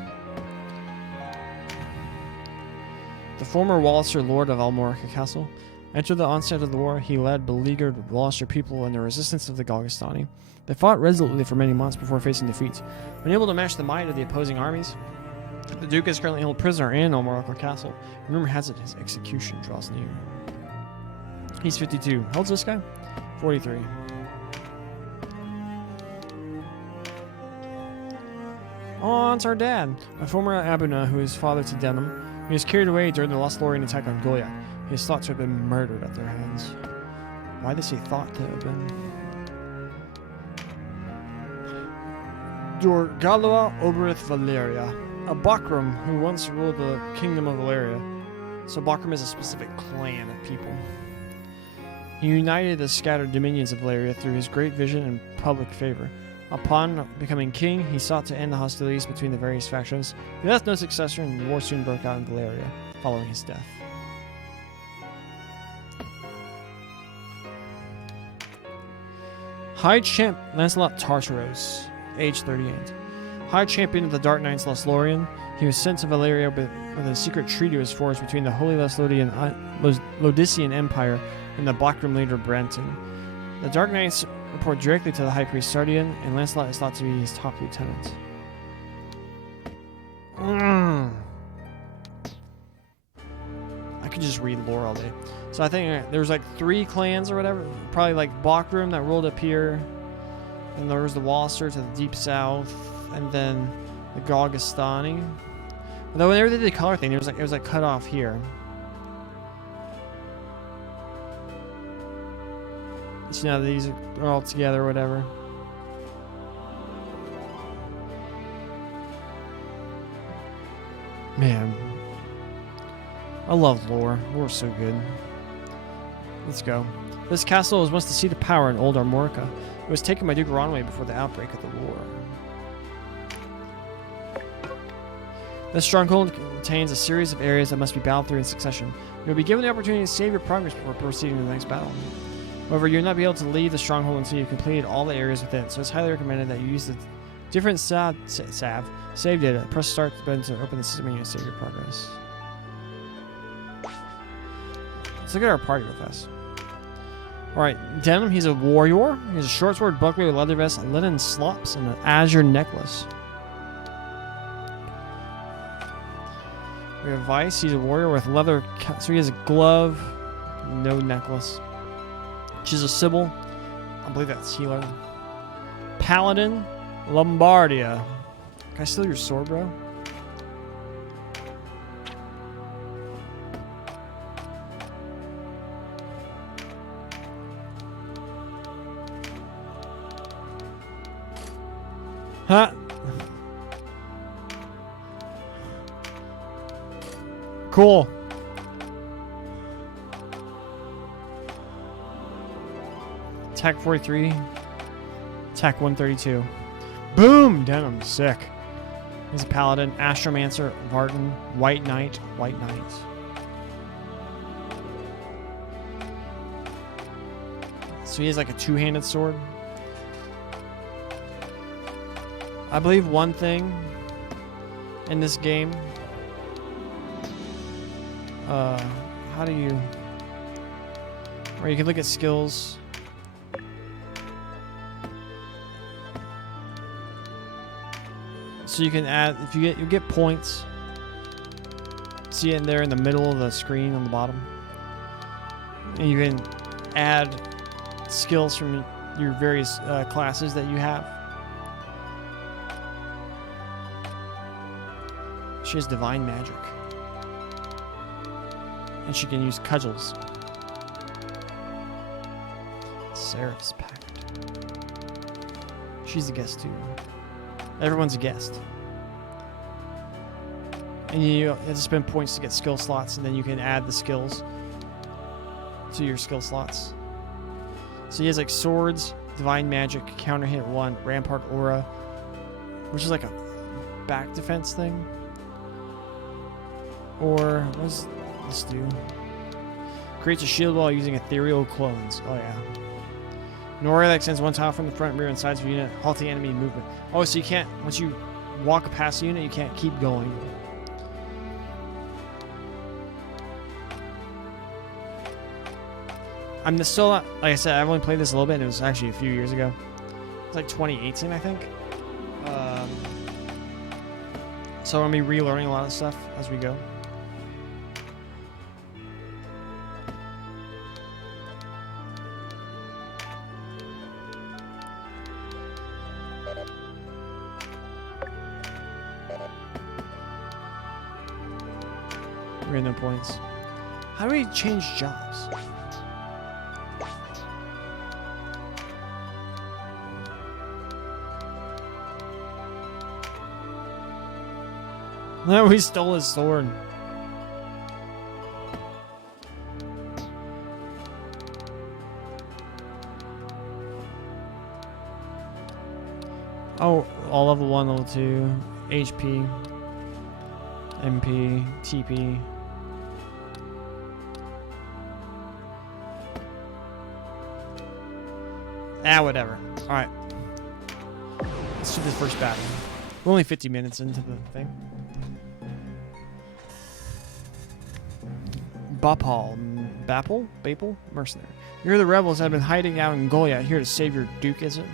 The former Wallister Lord of Almorica Castle. After the onset of the war, he led beleaguered Wallister people in the resistance of the Galgastani. They fought resolutely for many months before facing defeat. Unable to match the might of the opposing armies, the Duke is currently held prisoner in Almorica Castle. Rumor has it his execution draws near. He's 52. How old's this guy? 43. Oh, it's our dad. A former Abuna who is father to Denham. He was carried away during the Lothlorien attack on Goliath. He is thought to have been murdered at their hands. Why does he thought to have been? Dorgaloa Oberith Valeria. A Bakram who once ruled the kingdom of Valeria. So Bakram is a specific clan of people. He united the scattered dominions of Valeria through his great vision and public favor. Upon becoming king, he sought to end the hostilities between the various factions. He left no successor, and war soon broke out in Valeria, following his death. High Champ Lancelot Tartaros, age 38. High Champion of the Dark Knights Lothlorien, he was sent to Valeria with a secret treaty was forged between the Holy Lodician Empire and the Bakram leader Branton. The Dark Knights report directly to the High Priest Sardian, and Lancelot is thought to be his top lieutenant. I could just read lore all day. So I think there's like 3 clans or whatever. Probably like Bakram that ruled up here. And there was the Wallister to the deep south. And then the Galgastani. Although whenever they did the color thing, it was like cut off here. So now these are all together or whatever. Man. I love lore. Lore's so good. Let's go. This castle was once the seat of power in Old Armorica. It was taken by Duke Ronway before the outbreak of the war. This stronghold contains a series of areas that must be battled through in succession. You will be given the opportunity to save your progress before proceeding to the next battle. However, you will not be able to leave the stronghold until you've completed all the areas within, so it's highly recommended that you use the different save data. Press start button to open the system menu and save your progress. Let's look at our party real fast. Alright, Denham, he's a warrior. He has a short sword, buckler, leather vest, linen slops, and an azure necklace. We have Vice, he's a warrior with leather, so he has a glove, no necklace. She's a Sybil, I believe that's healer. Paladin, Lombardia. Can I steal your sword, bro? Huh? Cool. Attack 43. Attack 132. Boom! Denim. Sick. He's a paladin. Astromancer. Vartan. White Knight. White Knight. So he has like a two-handed sword. I believe one thing in this game. How do you... Or you can look at skills. So you can add, if you get points. See it in there in the middle of the screen on the bottom. And you can add skills from your various classes that you have. She has divine magic. And she can use cudgels. Seraph's Pact. She's a guest too. Everyone's a guest. And you have to spend points to get skill slots, and then you can add the skills to your skill slots. So he has like swords, divine magic, counter hit 1, rampart aura, which is like a back defense thing. Or what does this do? Creates a shield while using ethereal clones. Oh yeah. An aura that extends one tile from the front, rear, and sides of a unit, halting enemy movement. Oh, so you can't, once you walk past the unit, you can't keep going. I'm still not, like I said, I've only played this a little bit, and it was actually a few years ago. It's like 2018, I think. So I'm going to be relearning a lot of stuff as we go. Random points. How do we change jobs? No, we stole his sword. Oh, all level 1, level 2, HP, MP, TP. Ah, whatever. Alright. Let's do this first battle. We're only 50 minutes into the thing. Bapple? Mercenary. You're the rebels that have been hiding out in Goliath, here to save your duke, is it?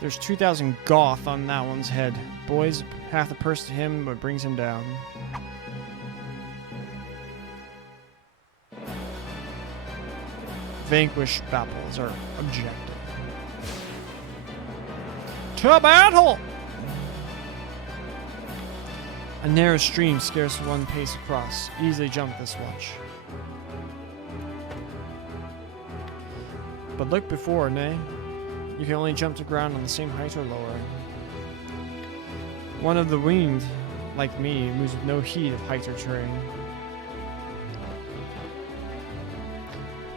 There's 2,000 Goth on that one's head. Boys, half the purse to him, but brings him down. Vanquish Bapple is our objective. To battle! A narrow stream, scarce one pace across. Easily jump this watch. But look before, nay. You can only jump to ground on the same height or lower. One of the winged, like me, moves with no heed of height or terrain.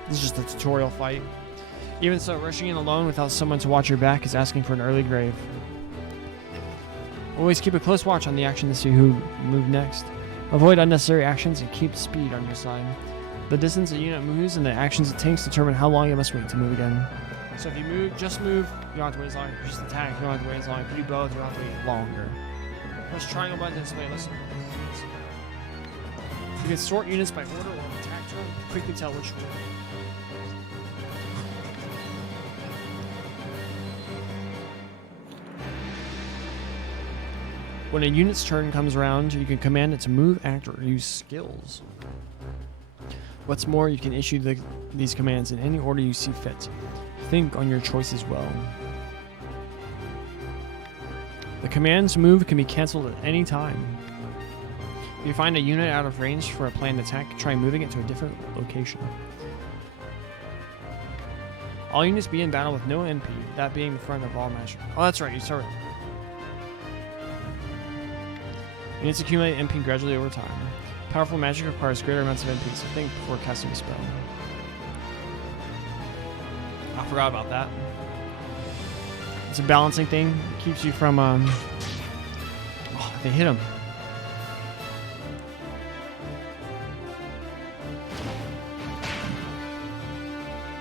This is just a tutorial fight. Even so, rushing in alone without someone to watch your back is asking for an early grave. Always keep a close watch on the action to see who move next. Avoid unnecessary actions and keep speed on your side. The distance a unit moves and the actions it takes determine how long it must wait to move again. So if you move, just move, you don't have to wait as long. If you just attack, you don't have to wait as long. If you do both, you don't have to wait longer. Press triangle button to display. Listen. You can sort units by order or attack turn. Quickly tell which one. When a unit's turn comes around, you can command it to move, act, or use skills. What's more, you can issue these commands in any order you see fit. Think on your choices well. The command to move can be cancelled at any time. If you find a unit out of range for a planned attack, try moving it to a different location. All units begin battle with no NP, that being the front of all measure. Oh, that's right, you start with... Units accumulate MP gradually over time. Powerful magic requires greater amounts of MP, so think before casting a spell. I forgot about that. It's a balancing thing. It keeps you from, Oh, they hit him.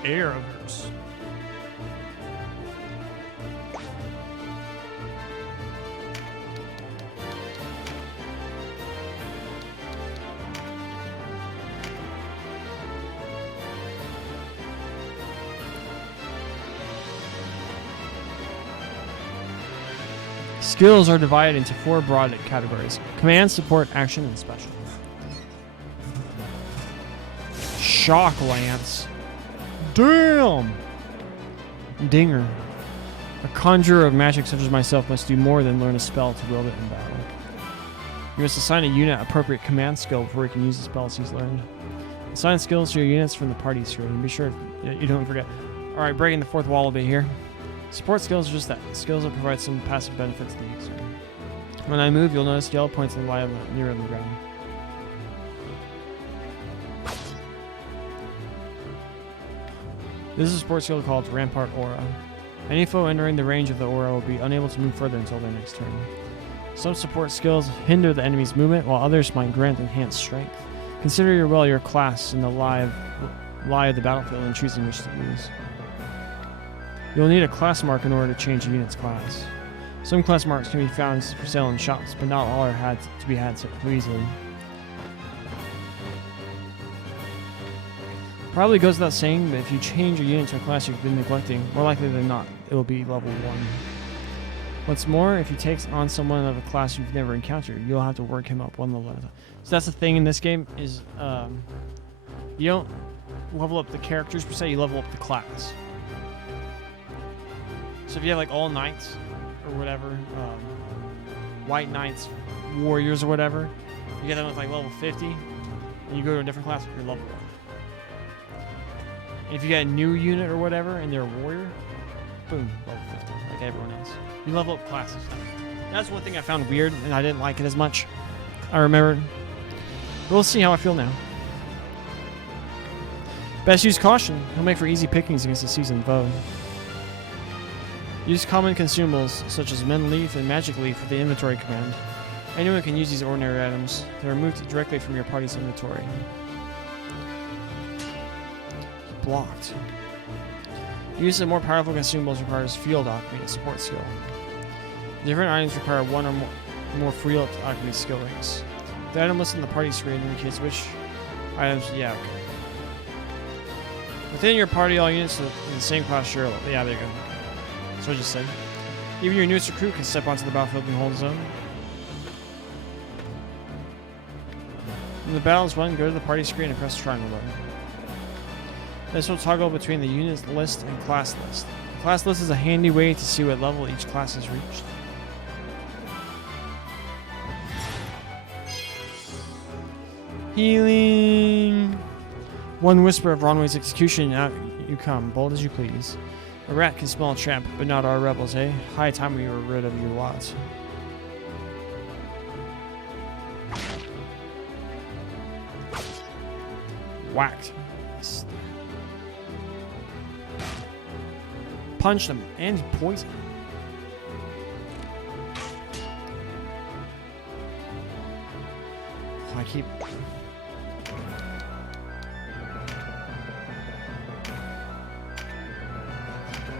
Air ogres. Skills are divided into 4 broad categories: command, support, action, and special. Shock Lance. Damn! Dinger. A conjurer of magic such as myself must do more than learn a spell to wield it in battle. You must assign a unit appropriate command skill before he can use the spells he's learned. Assign skills to your units from the party screen, and be sure you don't forget. Alright, breaking the fourth wall a bit here. Support skills are just that, skills that provide some passive benefits to the user. When I move, you'll notice yellow points that lie near the ground. This is a support skill called Rampart Aura. Any foe entering the range of the aura will be unable to move further until their next turn. Some support skills hinder the enemy's movement, while others might grant enhanced strength. Consider your class in the lie of the battlefield and choosing which to use. You'll need a class mark in order to change a unit's class. Some class marks can be found for sale in shops, but not all are to be had so easily. Probably goes without saying, but if you change a unit to a class you've been neglecting, more likely than not, it will be level 1. What's more, if you take on someone of a class you've never encountered, you'll have to work him up one level at a time. So that's the thing in this game, is you don't level up the characters per se, you level up the class. So if you have like all knights or whatever, white knights, warriors or whatever, you get them with like level 50, and you go to a different class, you're level 1. And if you get a new unit or whatever, and they're a warrior, boom, level 50, like everyone else. You level up classes. That's one thing I found weird, and I didn't like it as much. I remembered. But we'll see how I feel now. Best use caution. He'll make for easy pickings against a seasoned foe. Use common consumables, such as Mend Leaf and Magic Leaf for the inventory command. Anyone can use these ordinary items. They're removed directly from your party's inventory. Blocked. Use of more powerful consumables requires Field Alchemy, a support skill. Different items require one or more Field Alchemy skill ranks. The item listed in the party screen indicates which items. Yeah, okay. Within your party, all units in the same class share. Yeah, there you go. That's what I just said. Even your newest recruit can step onto the battlefield and hold his own. When the battle is won, go to the party screen and press the triangle button. This will toggle between the units list and class list. The class list is a handy way to see what level each class has reached. Healing! One whisper of Ronway's execution, out you come, bold as you please. A rat can smell a trap, but not our rebels, eh? High time we were rid of your lot. Whacked. Punched him, and poisoned. I keep...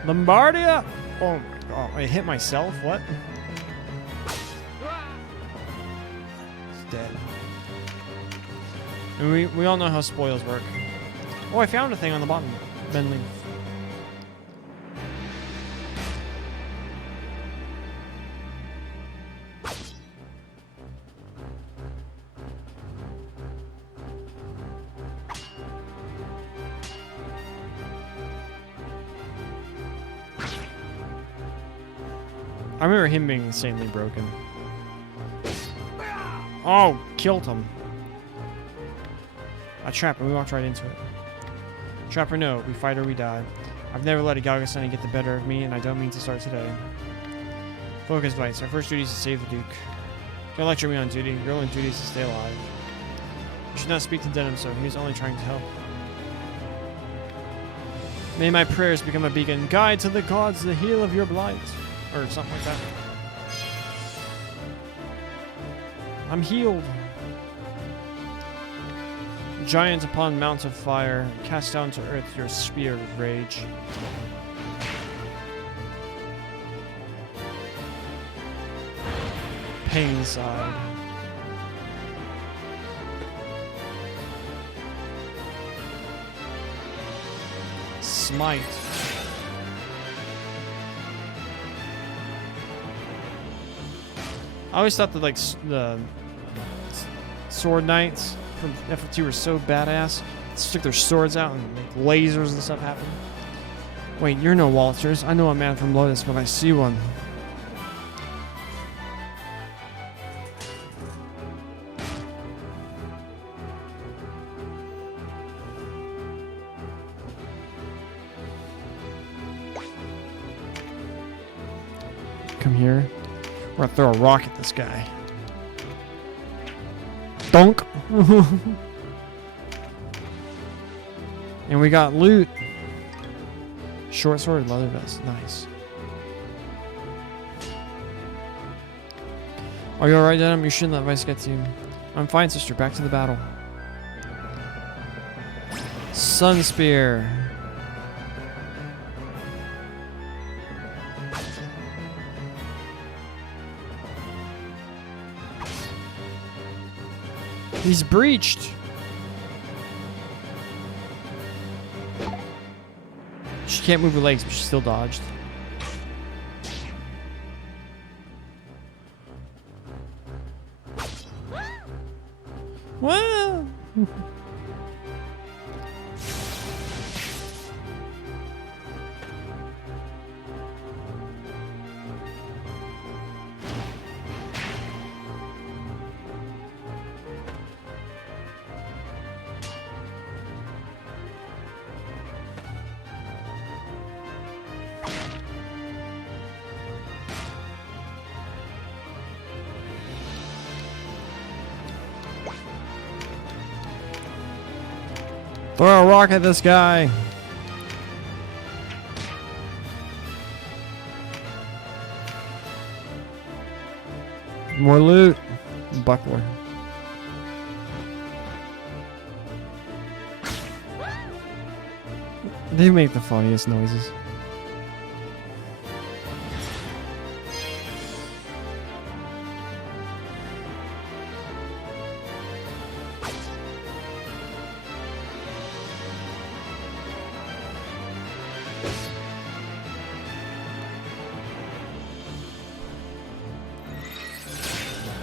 Lombardia! Oh my god, I hit myself? What? He's dead. And we all know how spoils work. Oh, I found a thing on the bottom. Ben Leaf. I remember him being insanely broken. Oh, killed him. A trap, and we walked right into it. Trap or no, we fight or we die. I've never let a Galgasani get the better of me, and I don't mean to start today. Focus Vice. Our first duty is to save the Duke. Don't lecture me on duty. Your only duty is to stay alive. You should not speak to Denim, so he was only trying to help. May my prayers become a beacon, guide to the gods, the heal of your blight. Or something like that. I'm healed. Giant upon mount of fire, cast down to earth your spear of rage. Pain side. Smite. I always thought that like the sword knights from FF2 were so badass. Stick their swords out and make lasers and stuff happen. Wait, you're no Walters. I know a man from Lotus when I see one. Come here. We're gonna throw a rock at this guy. Donk! And we got loot. Short sword, leather vest. Nice. Are you alright, Denim? You shouldn't let Vice get to you. I'm fine, sister. Back to the battle. Sun Spear. He's breached. She can't move her legs, but she still dodged. Whoa! Throw a rock at this guy. More loot. Buckler. They make the funniest noises.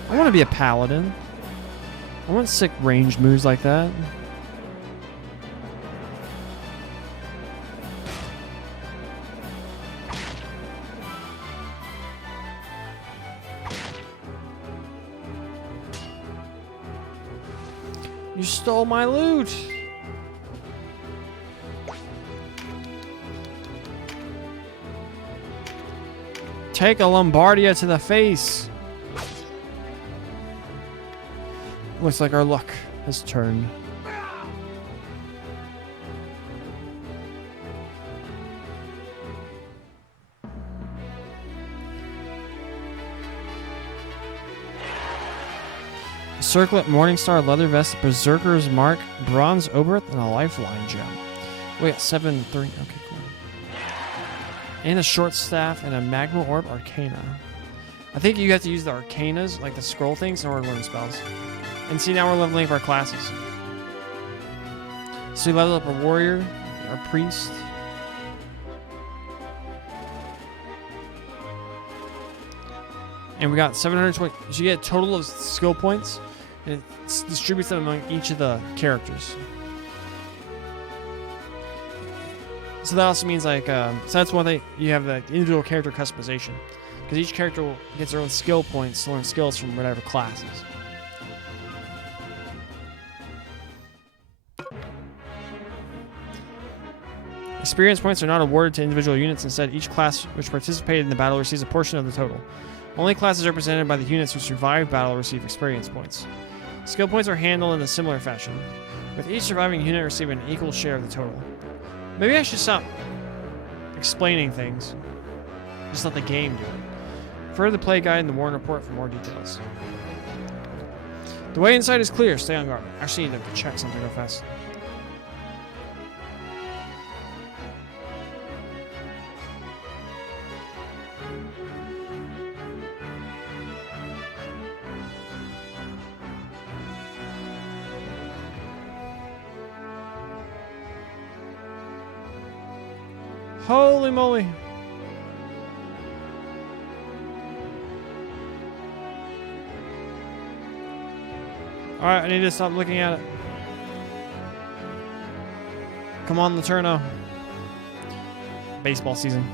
I want to be a paladin. I want sick ranged moves like that. You stole my loot. Take a Lombardia to the face. Looks like our luck has turned. Circlet Morningstar leather vest, Berserker's Mark, bronze oberth, and a lifeline gem. We got 7 3. Okay, cool. And a short staff and a magma orb arcana. I think you have to use the arcanas, like the scroll things, in order to learn spells. And see, now we're leveling up our classes. So we level up our warrior, our priest. And we got 720. So you get a total of skill points, and it distributes them among each of the characters. So that also means like, so that's one thing, you have the individual character customization. Because each character gets their own skill points to learn skills from whatever classes. Experience points are not awarded to individual units. Instead, each class which participated in the battle receives a portion of the total. Only classes represented by the units who survive battle receive experience points. Skill points are handled in a similar fashion, with each surviving unit receiving an equal share of the total. Maybe I should stop explaining things. Just let the game do it. Refer to the play guide and the Warren report for more details. The way inside is clear. Stay on guard. Actually, need to check something real fast. Holy moly. Alright, I need to stop looking at it. Come on, Laterno. Baseball season.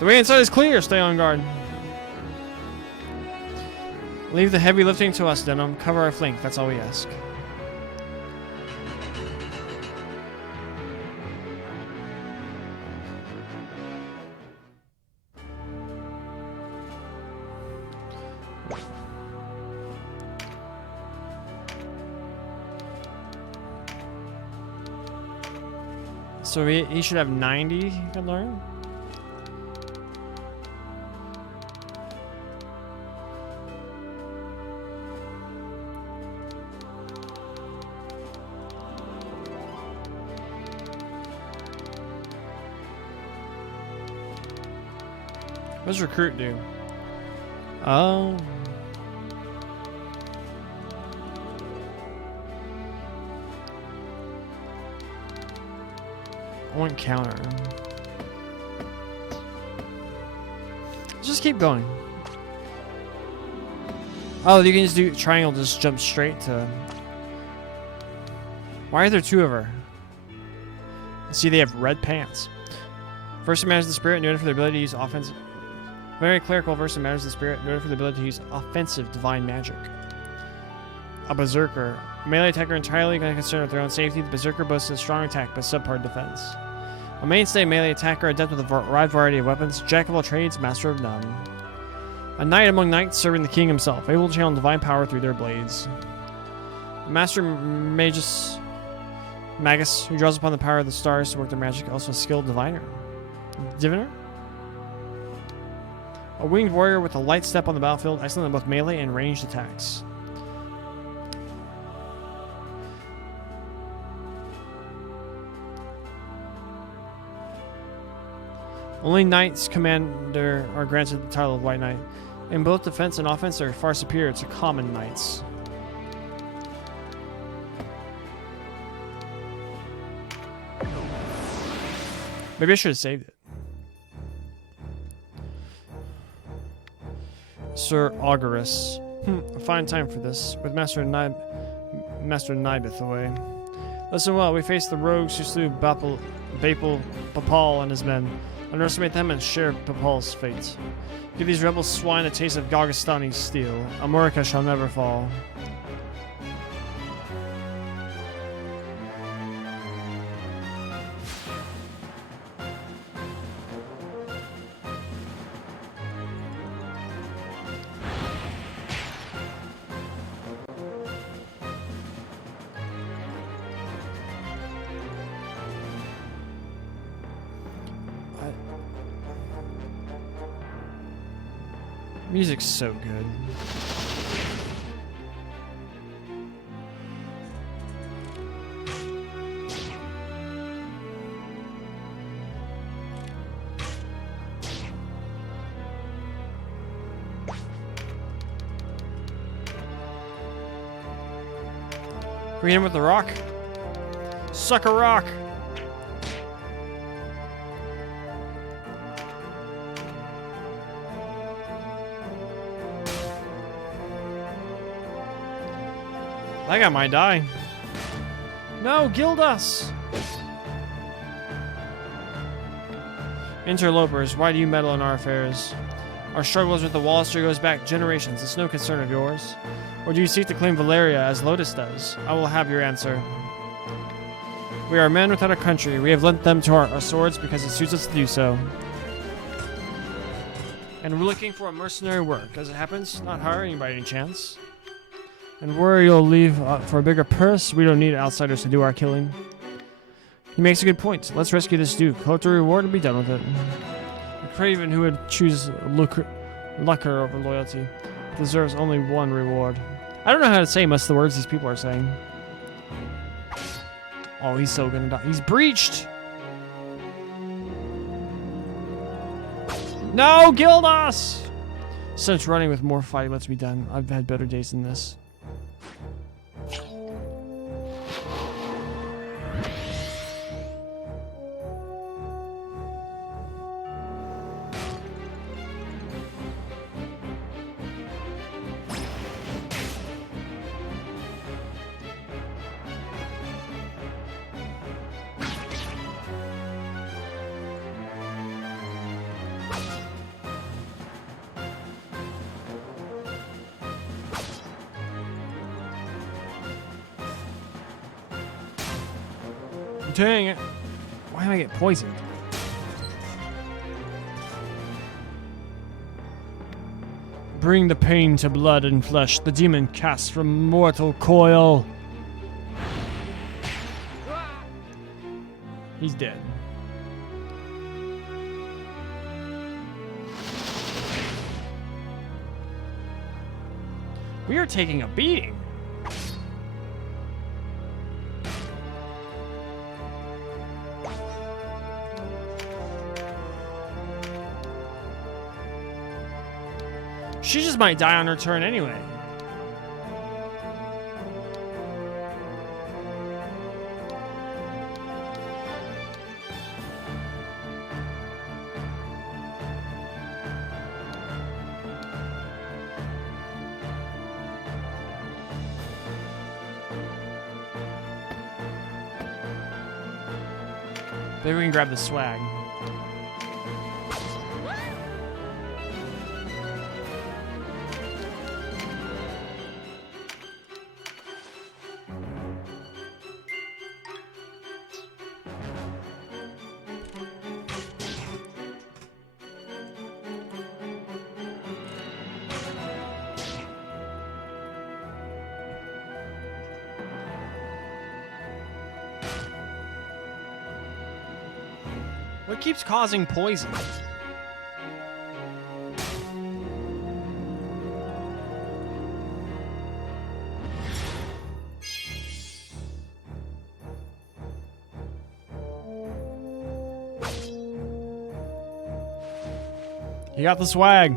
The way inside is clear. Stay on guard. Leave the heavy lifting to us, Denim. Cover our flank. That's all we ask. So he should have 90 he can learn. What does recruit do? Oh. I want counter. Just keep going. Oh, you can just do triangle, just jump straight to... Why are there two of her? See, they have red pants. First, it matters the spirit, noted for their ability to use offensive... Very clerical versus matters the spirit, noted for the ability to use offensive divine magic. A berserker. A melee attacker entirely concerned with their own safety. The berserker boasts a strong attack but subpar defense. A mainstay melee attacker, adept with a wide variety of weapons, jack of all trades, master of none. A knight among knights serving the king himself, able to channel divine power through their blades. A master magus, who draws upon the power of the stars to work their magic, also a skilled diviner. Diviner? A winged warrior with a light step on the battlefield, excellent in both melee and ranged attacks. Only Knights Commander are granted the title of White Knight. In both defense and offense, they are far superior to common knights. Maybe I should have saved it. Sir Ogre. A fine time for this, with Master Nibeth away. Listen well, we face the rogues who slew Papal and his men. Underestimate them and share Papal's fate. Give these rebel swine a taste of Gargastani's steel. Amorica shall never fall. Music's so good. We hit him with the rock. Suck a rock. That guy might die. No, gild us! Interlopers, why do you meddle in our affairs? Our struggles with the Wallister goes back generations. It's no concern of yours. Or do you seek to claim Valeria as Lotus does? I will have your answer. We are men without a country. We have lent them to our swords because it suits us to do so. And we're looking for a mercenary work. As it happens, not hire anybody any chance. And worry you'll leave for a bigger purse. We don't need outsiders to do our killing. He makes a good point. Let's rescue this duke. Collect the reward and be done with it. A craven who would choose lucre over loyalty deserves only one reward. I don't know how to say most of the words these people are saying. Oh, he's so gonna die. He's breached! No, Gildas! Since running with more fighting lets me down, I've had better days than this. Dang it. Why did I get poisoned? Bring the pain to blood and flesh, the demon cast from mortal coil. He's dead. We are taking a beating. She just might die on her turn anyway. Maybe we can grab the swag. What keeps causing poison? You got the swag.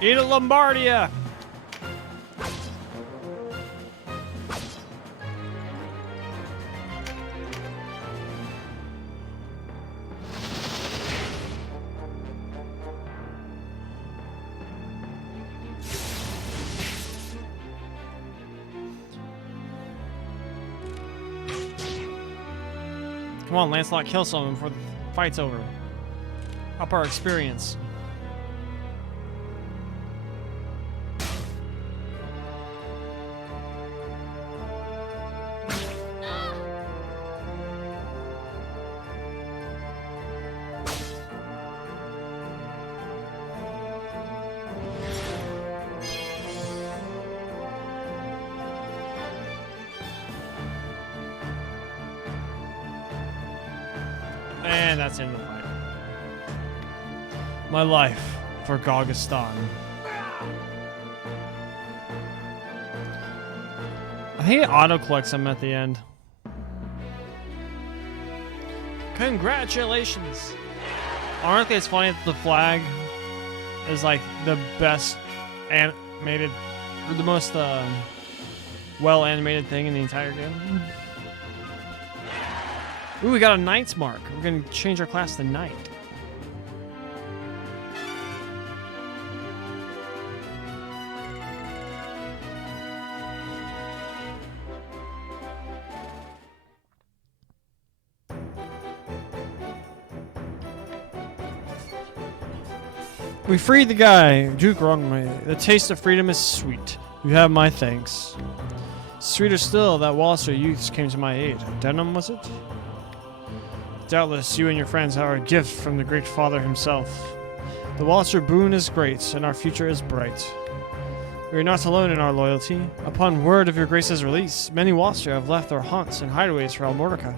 Eat a Lombardia! Come on, Lancelot, kill someone before the fight's over. Up our experience. And that's the end of the fight. My life for Gargistan. I think it auto-collects them at the end. Congratulations! Honestly, it's funny that the flag is like the best animated, or the most well-animated thing in the entire game. Ooh, we got a Knight's Mark. We're gonna change our class to Knight. We freed the guy. Duke wronged me. The taste of freedom is sweet. You have my thanks. Sweeter still that Walliser youths came to my aid. Denham, was it? Doubtless you and your friends are a gift from the great father himself. The Walliser boon is great, and our future is bright. We are not alone in our loyalty. Upon word of your grace's release, many Walliser have left their haunts and hideaways for Almorica.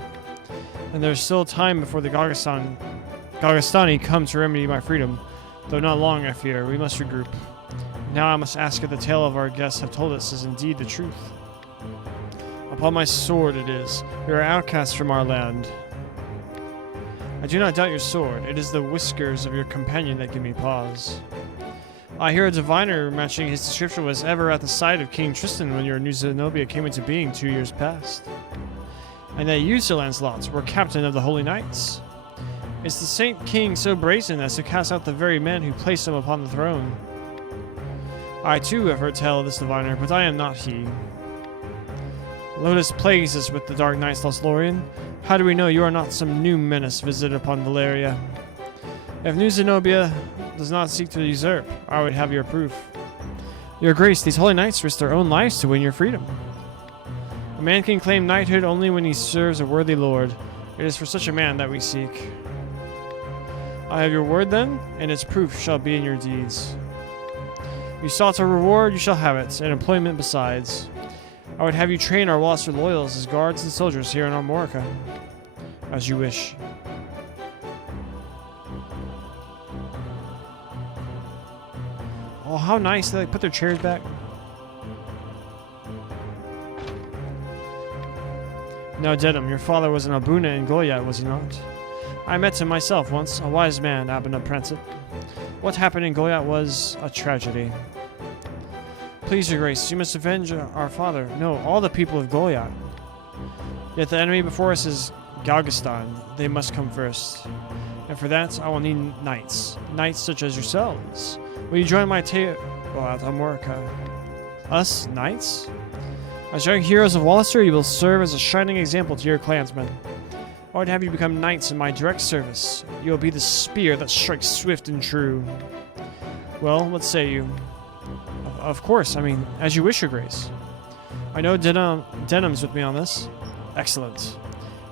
And there is still time before the Gargastani come to remedy my freedom. Though not long, I fear, we must regroup. Now I must ask if the tale of our guests have told us is indeed the truth. Upon my sword it is. We are outcasts from our land. I do not doubt your sword. It is the whiskers of your companion that give me pause. I hear a diviner matching his description was ever at the side of King Tristan when your new Zenobia came into being 2 years past. And that you, Sir Lancelot, were captain of the Holy Knights. Is the Saint King so brazen as to cast out the very men who placed him upon the throne? I too have heard tell of this diviner, but I am not he. Lotus plagues us with the Dark Knights, Lothlorien. How do we know you are not some new menace visited upon Valeria? If new Zenobia does not seek to usurp, I would have your proof. Your Grace, these Holy Knights risk their own lives to win your freedom. A man can claim knighthood only when he serves a worthy lord. It is for such a man that we seek. I have your word then, and its proof shall be in your deeds. You sought a reward, you shall have it, and employment besides. I would have you train our Walliser loyals as guards and soldiers here in Armorica. As you wish. Oh, how nice. They put their chairs back. Now, Dedham, your father was an Abuna in Goliath, was he not? I met him myself once, a wise man, Abuna Prancet. What happened in Goliath was a tragedy. Please, your grace, you must avenge our father. No, all the people of Goliath. Yet the enemy before us is Galgastan. They must come first. And for that, I will need knights. Knights such as yourselves. Will you join my table at Amorica? Us, knights? As young heroes of Walliser, you will serve as a shining example to your clansmen. I would have you become knights in my direct service. You will be the spear that strikes swift and true. Well, what say you? Of course, I mean, as you wish, your grace. I know Denham's with me on this. Excellent.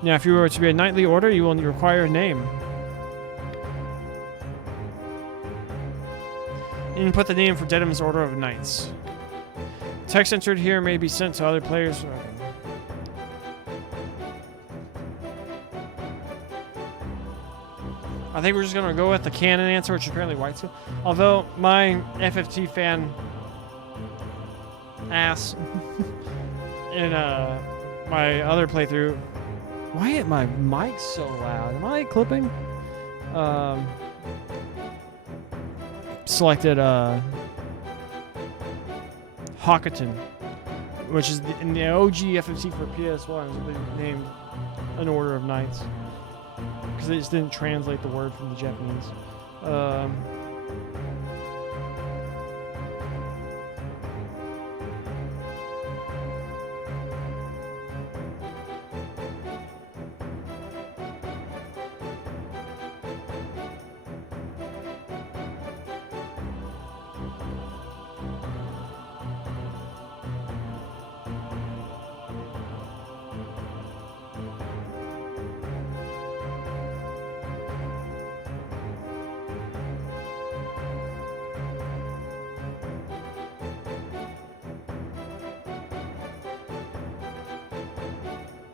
Now, if you were to be a knightly order, you will require a name. Input the name for Denham's Order of Knights. Text entered here may be sent to other players. I think we're just gonna go with the canon answer, which is apparently White's. Although my FFT fan ass in my other playthrough. Why is my mic so loud? Am I clipping? Selected Hawkerton, which is in the OG FFC for PS1, they named an Order of Knights because they just didn't translate the word from the Japanese.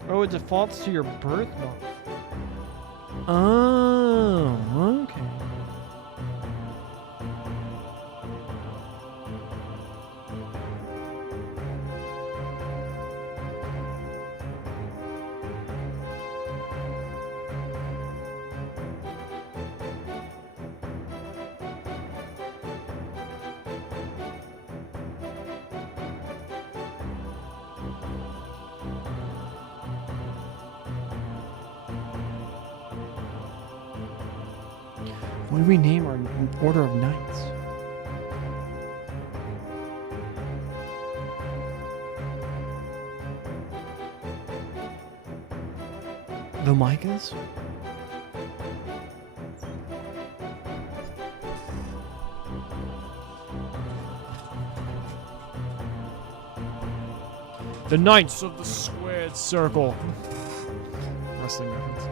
Oh, it defaults to your birth month. Oh, okay. What do we name our Order of Knights? The Micahs? The Knights of the Squared Circle. Wrestling reference.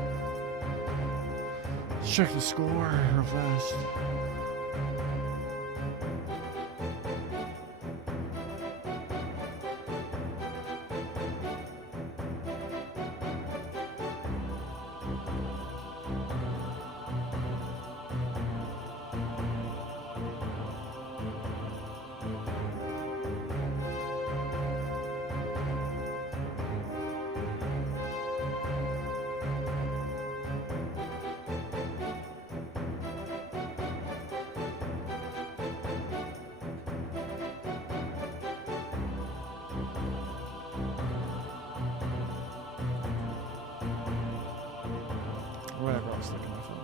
Let's check the score real fast. Whatever I was looking at my phone.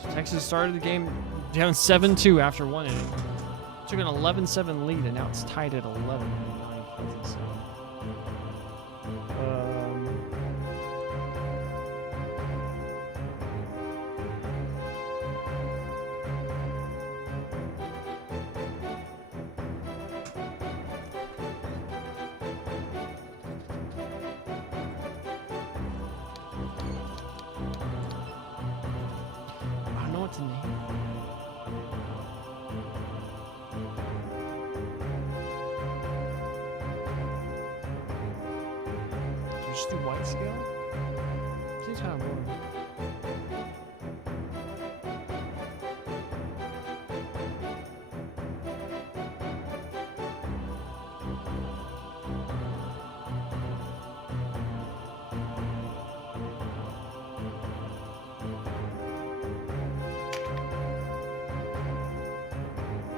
So Texas started the game down 7-2 after one inning. Took an 11-7 lead, and now it's tied at 11 in the ninth. That's insane. I don't know what to name. Do you just do white scale? Seems kind of boring.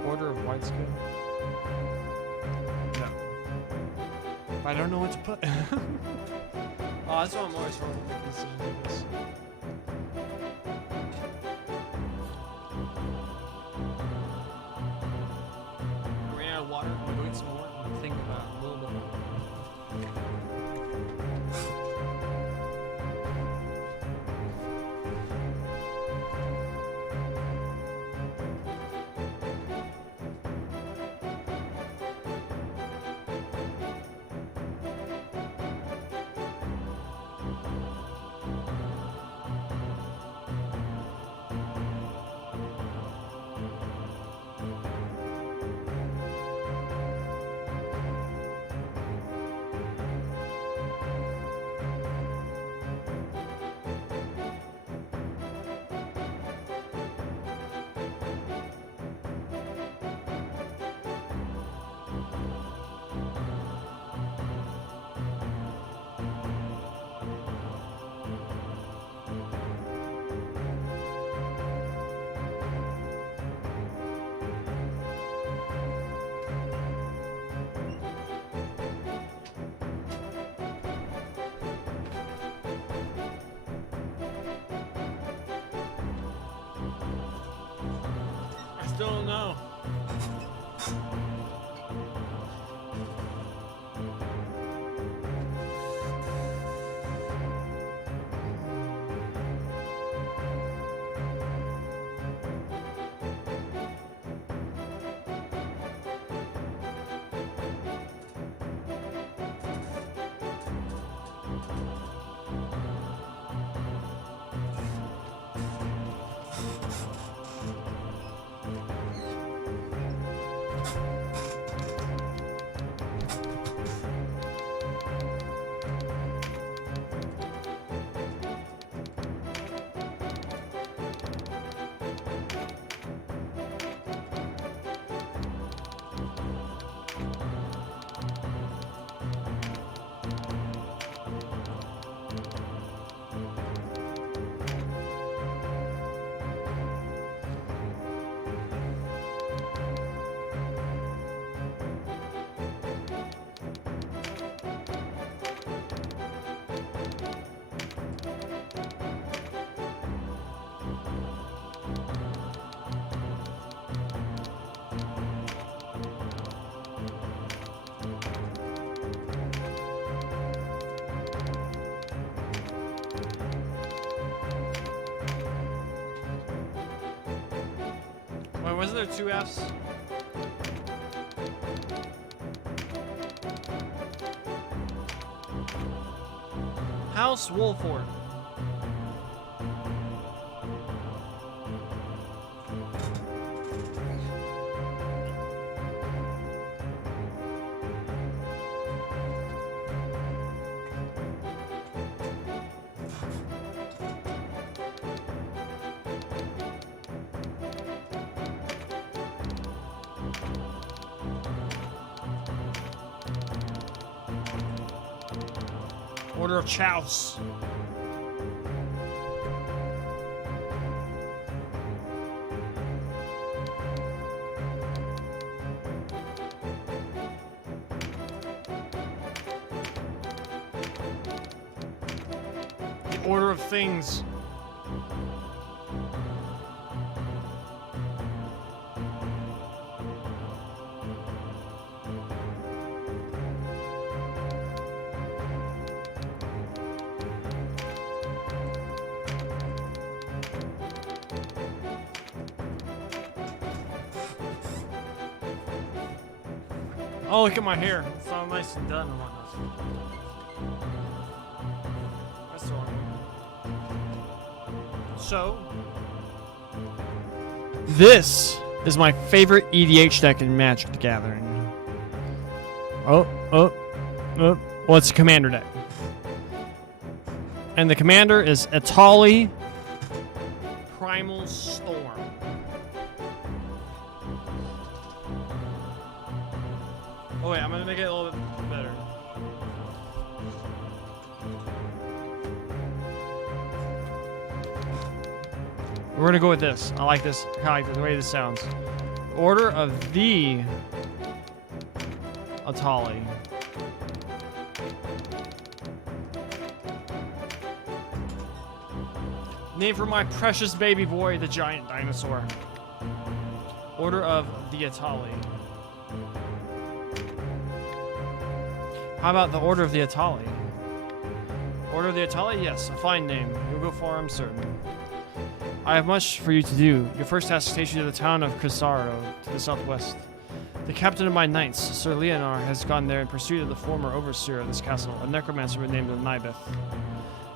Order of white scale? No. I don't know what to put. Oh, that's what I'm always wrong with making decisions like this. I ran out of water. I'm going to some more and think about it a little bit more. I still don't know. wasn't there 2 Fs? House Wolford. Order of Chouse. The Order of Things. Oh, look at my hair. It's all nice and done and whatnot. That's the wrong one. So, this is my favorite EDH deck in Magic the Gathering. Oh. Well, it's a commander deck. And the commander is Atali Primal Storm. Oh wait, I'm gonna make it a little bit better. We're gonna go with this. I like this. I like the way this sounds. Order of the Atali. Name for my precious baby boy, the giant dinosaur. Order of the Atali. How about the Order of the Atali? Order of the Atali? Yes, a fine name. You'll go far, I'm certain. I have much for you to do. Your first task takes you to the town of Crisaro, to the southwest. The captain of my knights, Sir Leonor, has gone there in pursuit of the former overseer of this castle, a necromancer named Nibeth.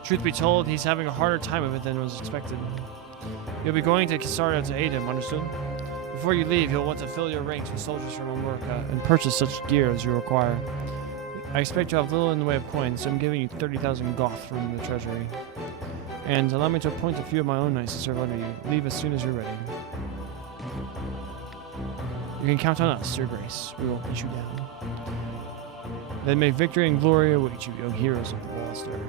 Truth be told, he's having a harder time of it than was expected. You'll be going to Crisaro to aid him, understood? Before you leave, you'll want to fill your ranks with soldiers from America and purchase such gear as you require. I expect you have little in the way of coins, so I'm giving you 30,000 goth from the treasury. And allow me to appoint a few of my own knights to serve under you. Leave as soon as you're ready. You can count on us, Your Grace. We will hunt you down. Then may victory and glory await you, young heroes of the Wallster.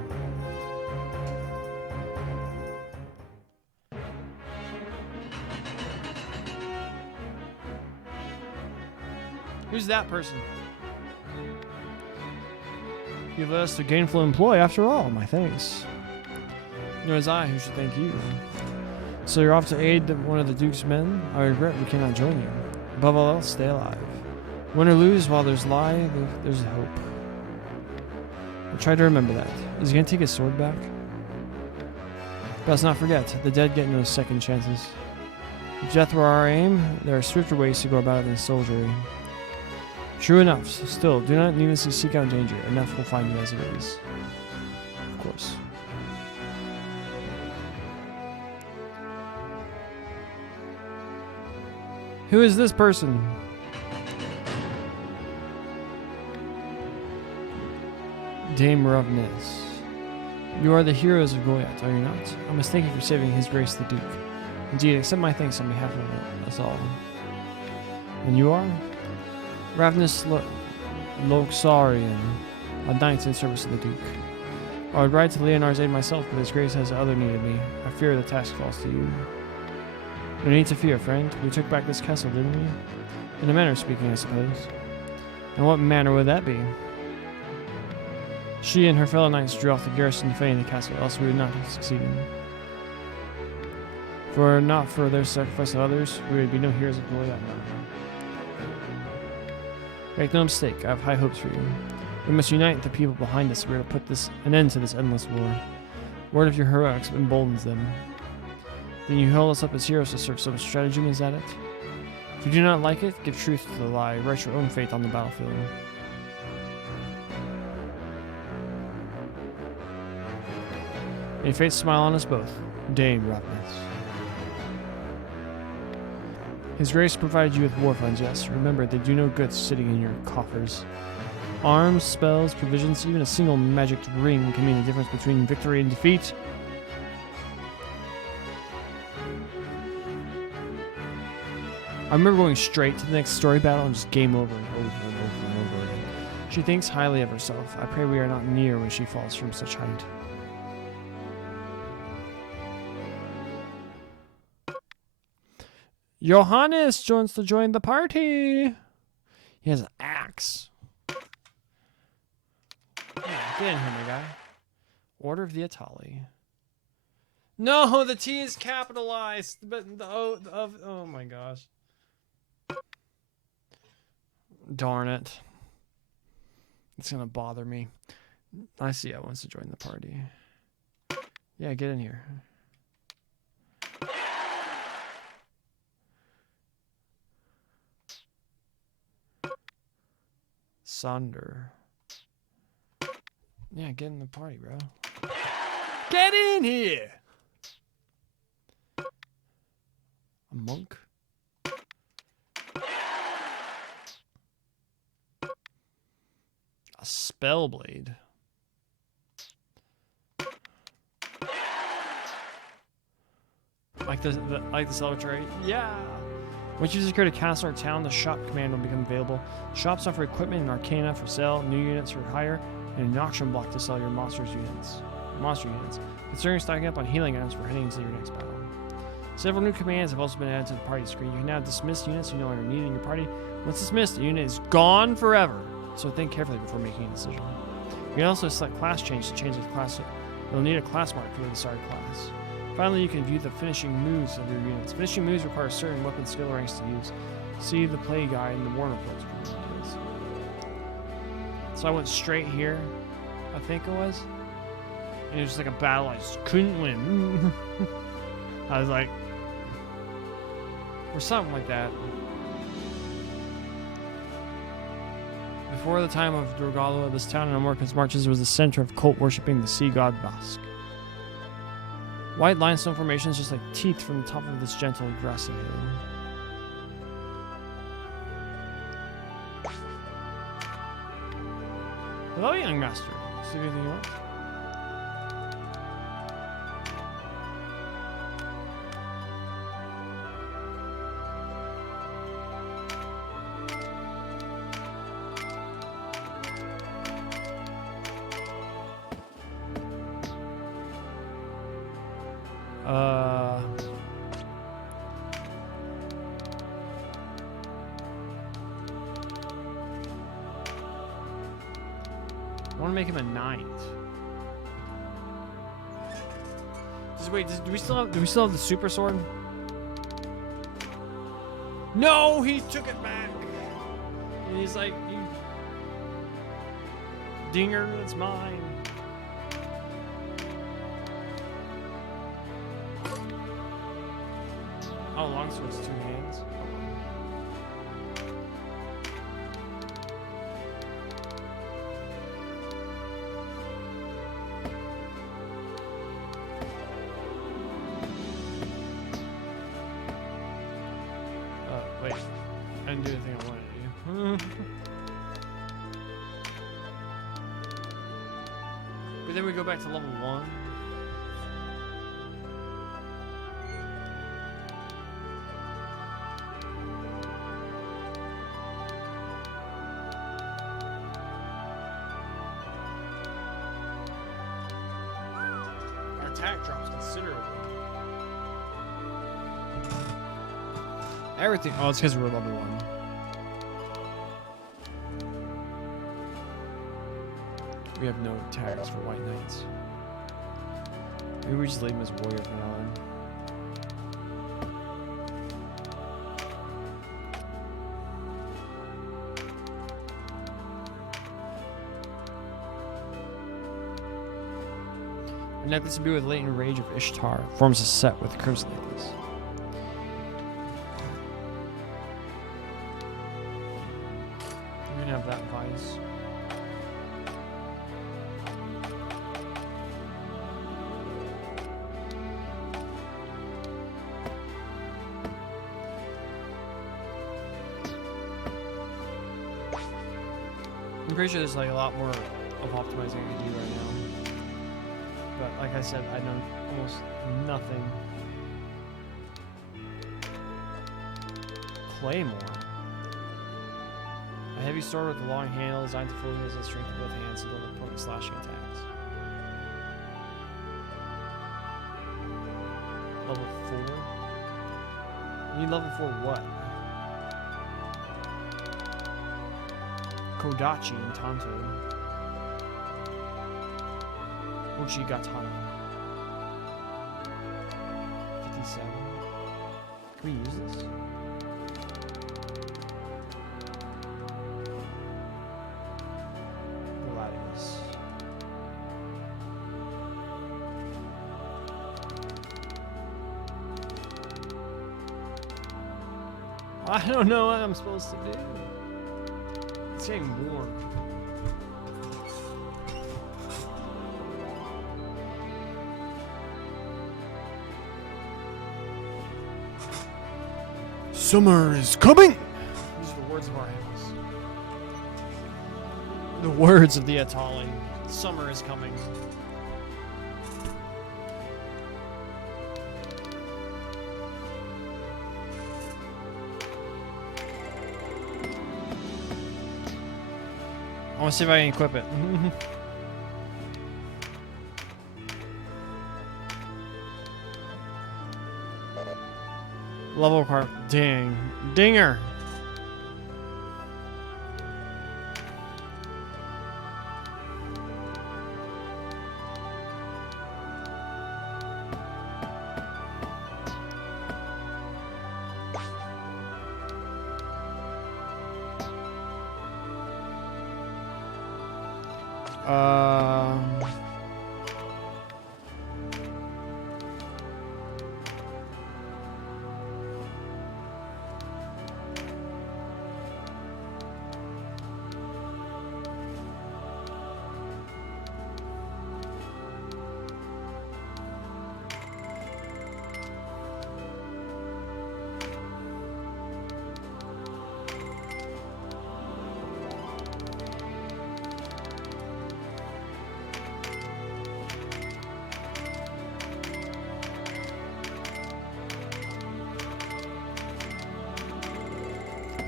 Who's that person? You've led us to gainful employ after all, my thanks. Nor is I who should thank you. So you're off to aid one of the Duke's men? I regret we cannot join you. Above all else, stay alive. Win or lose, while there's lie, there's hope. I'll try to remember that. Is he going to take his sword back? But let's not forget, the dead get no second chances. If death were our aim, there are swifter ways to go about it than soldiery. True enough. Still, do not needlessly seek out danger. Enough will find you as it is. Of course. Who is this person? Dame Rovnez. You are the heroes of Goyat, are you not? I must thank you for saving His Grace the Duke. Indeed, accept my thanks on behalf of us all. And you are? Ravnus Loxarian, a knight in service of the Duke. I would ride to Leonor's aid myself, but His Grace has other need of me. I fear the task falls to you. No need to fear, friend. We took back this castle, didn't we? In a manner of speaking, I suppose. And what manner would that be? She and her fellow knights drew off the garrison defending the castle, else we would not have succeeded. For not for their sacrifice of others, we would be no heroes of Goyat now. Make no mistake, I have high hopes for you. We must unite the people behind us if we are to put an end to this endless war. Word of your heroics emboldens them. Then you hold us up as heroes to serve some stratagem, is that it? If you do not like it, give truth to the lie. Write your own fate on the battlefield. May fate smile on us both. Dame Rapness. His grace provided you with war funds, yes. Remember, they do no good sitting in your coffers. Arms, spells, provisions, even a single magic ring can mean the difference between victory and defeat. I remember going straight to the next story battle and just game over and over and over and over again. She thinks highly of herself. I pray we are not near when she falls from such height. Johannes joins to join the party. He has an axe. Yeah, get in here, my guy. Order of the Atali. No, the T is capitalized. But the O of oh my gosh. Darn it. It's gonna bother me. I see I wants to join the party. Yeah, get in here. Sonder. Yeah, get in the party, bro. Get in here! A monk? A spellblade. Like the celebratory? Yeah! Once you secure a castle or town, the shop command will become available. Shops offer equipment and arcana for sale, new units for hire, and an auction block to sell your monster units. Considering stocking up on healing items for heading into your next battle. Several new commands have also been added to the party screen. You can now dismiss units you no longer need in your party. Once dismissed, the unit is gone forever. So think carefully before making a decision. You can also select class change to change the class. You'll need a class mark for the desired class. Finally, you can view the finishing moves of your units. Finishing moves require certain weapon skill ranks to use. See the play guide and the war reports for more details. So I went straight here, I think it was. And it was like a battle I just couldn't win. I was like, or something like that. Before the time of Drogalo, this town in Amorca's marches was the center of cult worshipping the sea god Bask. White limestone formations just like teeth from the top of this gentle grassy hill. Hello, young master. See anything you want? I want to make him a knight. Wait, do we still have the super sword? No, he took it back. And he's like, you dinger, that's mine. Oh, longsword's 2 hands. Wait, I didn't do the thing I wanted to do. But then we go back to level 1. Our attack drops considerably. Everything. Oh, it's because we're level 1. We have no tags for white knights. Maybe we just leave him as warrior for now on. A necklace imbued with latent rage of Ishtar forms a set with a crimson necklace. pretty sure there's like a lot more of optimizing I can do right now. But like I said, I know almost nothing. Claymore. A heavy sword with a long handle designed to fully use the strength of both hands to deliver potent slashing attacks. Level 4? You need level 4 what? Kodachi and Tanto. Uchigatana. 57. Can we use this? Gladius. I don't know what I'm supposed to do. It's getting warm. Summer is coming! These are the words of our house. The words of the Atali. Summer is coming. I want to see if I can equip it. Level card. Ding. Dinger.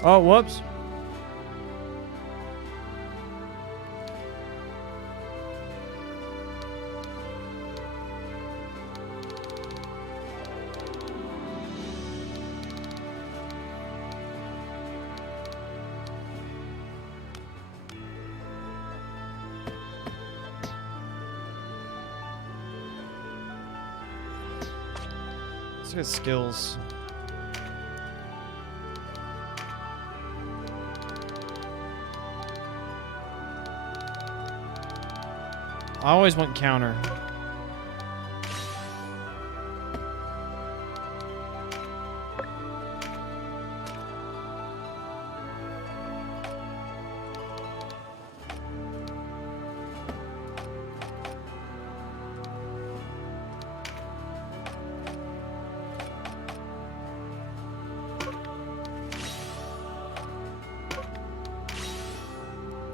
Oh, whoops. Let's get skills. I always want counter.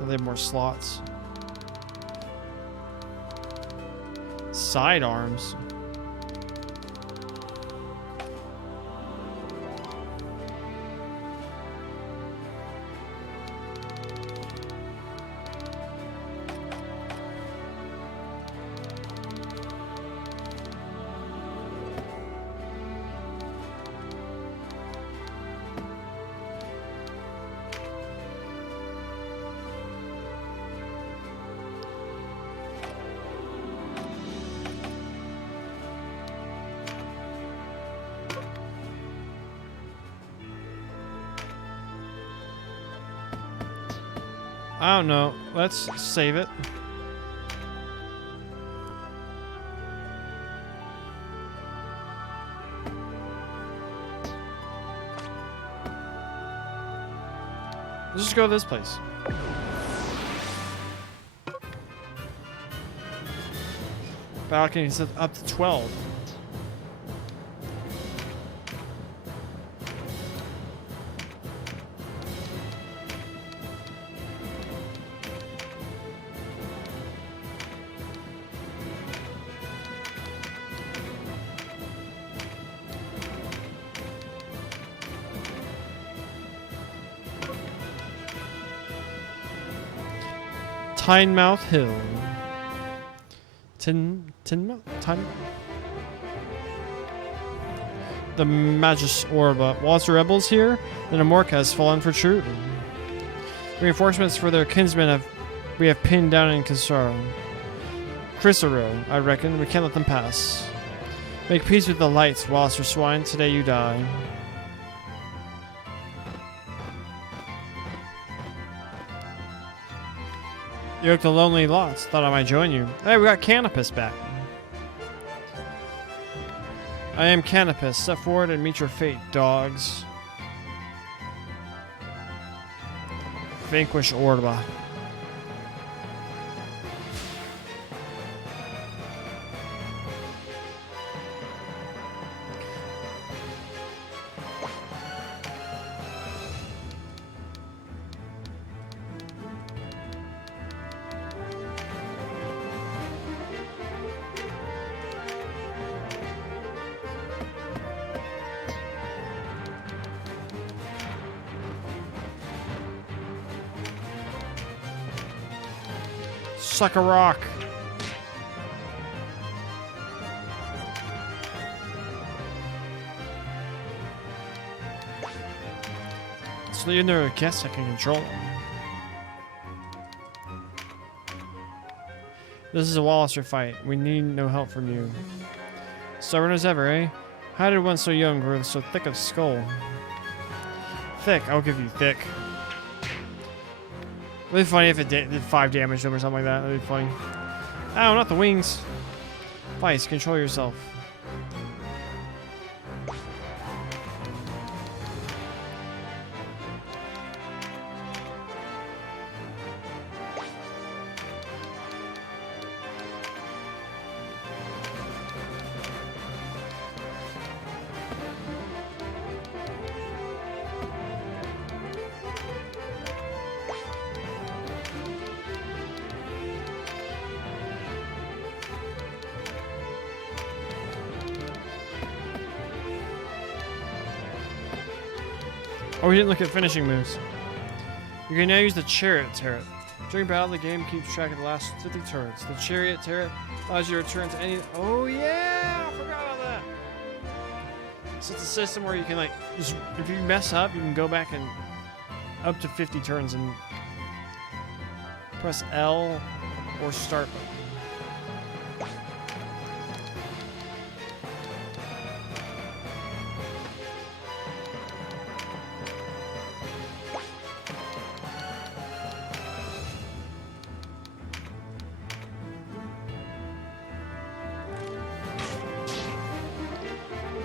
They have more slots. Sidearms. I don't know. Let's save it. Let's just go to this place. Balcony is up to 12. Tynemouth Hill. The Magus Orba. Whilst the rebels here, then Amorca has fallen for true. Reinforcements for their kinsmen we have pinned down in Kisaro. Chrysaro, I reckon. We can't let them pass. Make peace with the lights, whilst your swine, today you die. You looked a lonely lot. Thought I might join you. Hey, we got Canopus back. I am Canopus. Step forward and meet your fate, dogs. Vanquish Orba. Suck a rock. So you never guess I can control them. This is a Walliser fight. We need no help from you. Stubborn as ever, eh? How did one so young grow so thick of skull? Thick, I'll give you thick. It'd be funny if it did 5 damage to him or something like that. That'd be funny. Ow, not the wings. Vice, control yourself. Oh, we didn't look at finishing moves. You can now use the Chariot turret. During battle, the game keeps track of the last 50 turrets. The Chariot turret allows you to return to any... Oh, yeah! I forgot about that! So it's a system where you can, like, just, if you mess up, you can go back and up to 50 turns and press L or start.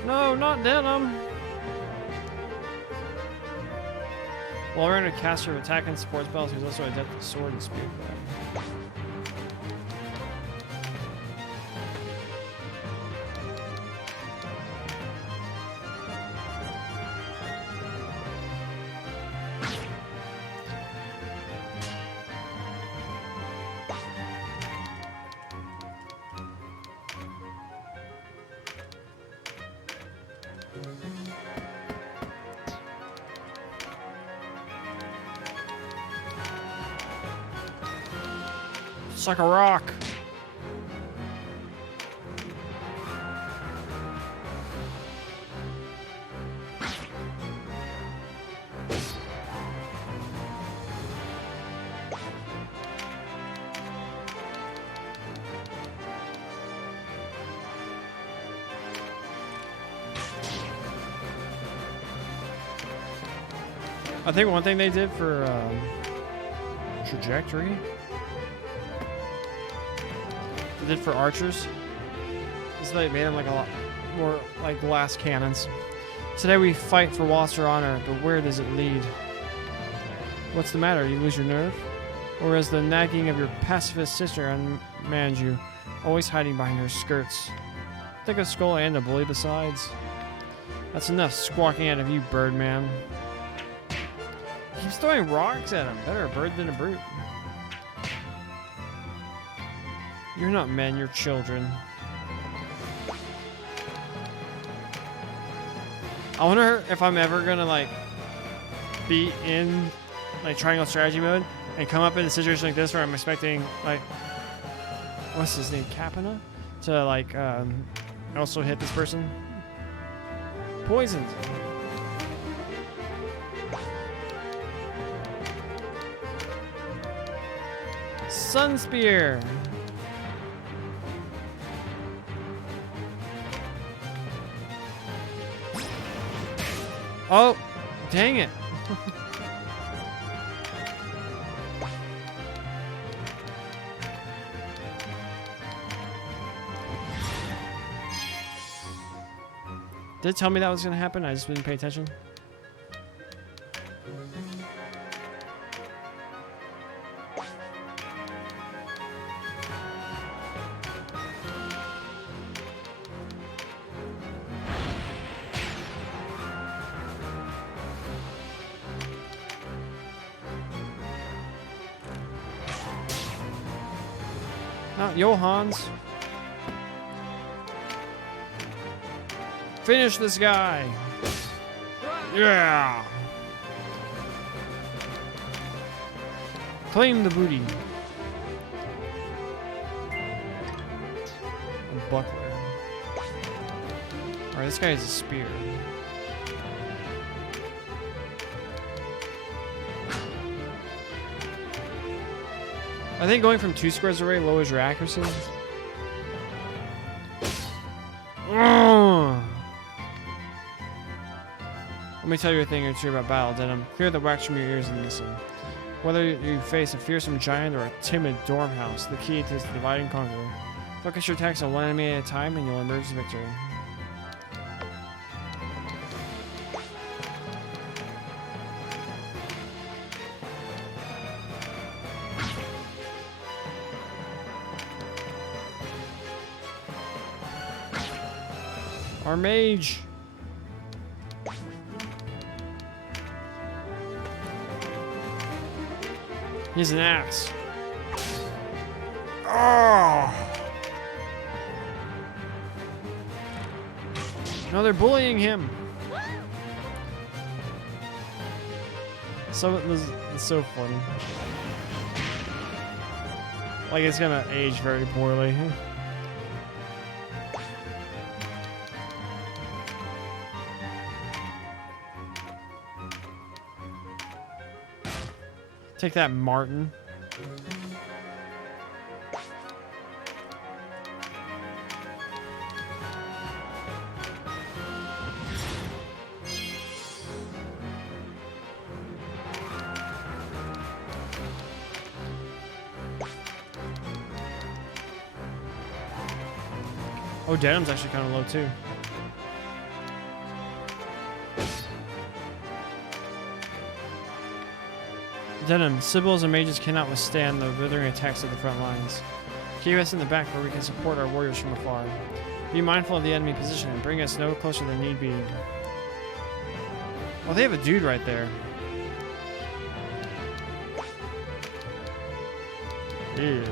No, not denim. While we're in a caster of attack and support spells, he's also adept at sword and spear. Suck a rock. I think one thing they did for trajectory, they did for archers, is they made them like a lot more like glass cannons. Today we fight for Wasser honor, but where does it lead? What's the matter? You lose your nerve? Or is the nagging of your pacifist sister unmanned you, always hiding behind her skirts? Think of skull and a bully besides. That's enough squawking out of you, Birdman. He keeps throwing rocks at him. Better a bird than a brute. You're not men, you're children. I wonder if I'm ever gonna like be in like triangle strategy mode and come up in a situation like this where I'm expecting like what's his name, Capina, to like also hit this person. Poisoned. Sun Spear. Oh, dang it. Did it tell me that was going to happen? I just didn't pay attention. Not Johans. Finish this guy. Yeah. Claim the booty. A buckler. Alright, this guy has a spear. I think going from 2 squares away lowers your accuracy. Let me tell you a thing or two about battle, Denim. Clear the wax from your ears and listen. Whether you face a fearsome giant or a timid dorm house, the key is to divide and conquer. Focus your attacks on one enemy at a time and you'll emerge victor. Our mage. He's an axe. Oh! No, they're bullying him. So it's so funny. Like it's gonna age very poorly. Take that, Martin. Oh, Denim's actually kind of low too. Denim, Sibyls and mages cannot withstand the withering attacks of the front lines. Keep us in the back where we can support our warriors from afar. Be mindful of the enemy position and bring us no closer than need be. Well, they have a dude right there. Ew.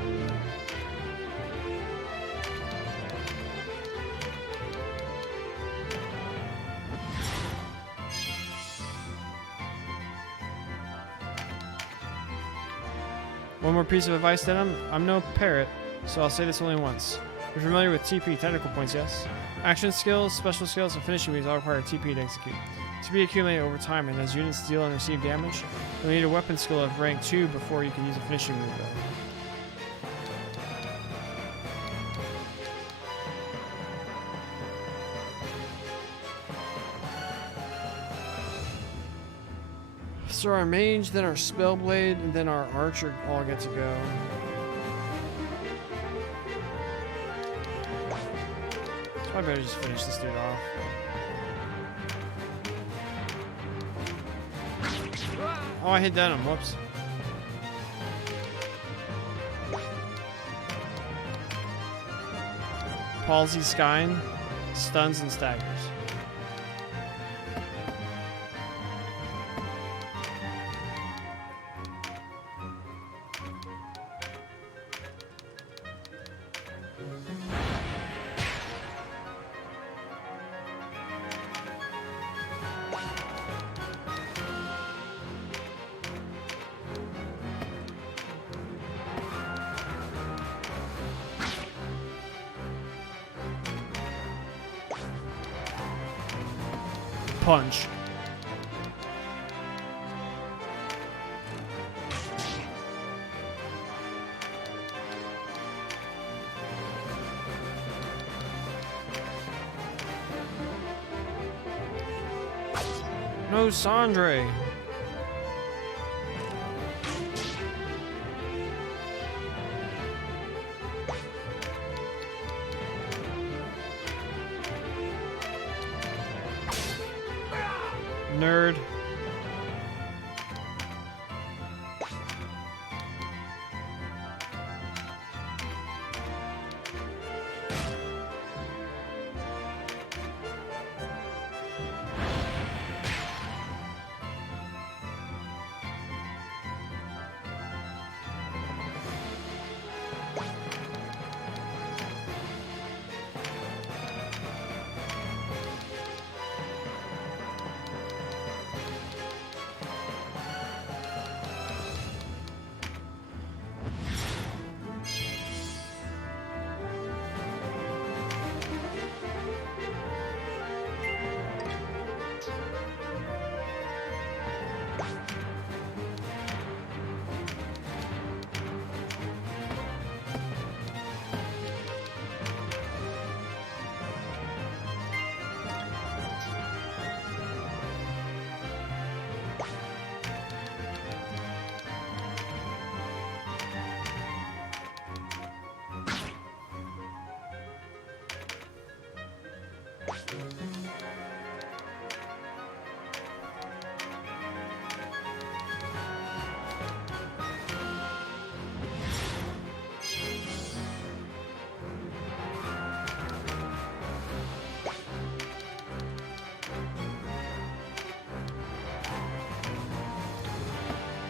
One more piece of advice, Denim. I'm no parrot, so I'll say this only once. You're familiar with TP technical points, yes? Action skills, special skills, and finishing moves all require TP to execute. TP accumulate over time, and as units deal and receive damage, you'll need a weapon skill of rank 2 before you can use a finishing move, though. So our mage, then our spellblade, and then our archer all get to go. So I better just finish this dude off. Oh, I hit Denim. Whoops. Palsy Skyn, stuns and staggers. punch. No, Sandre. Nerd.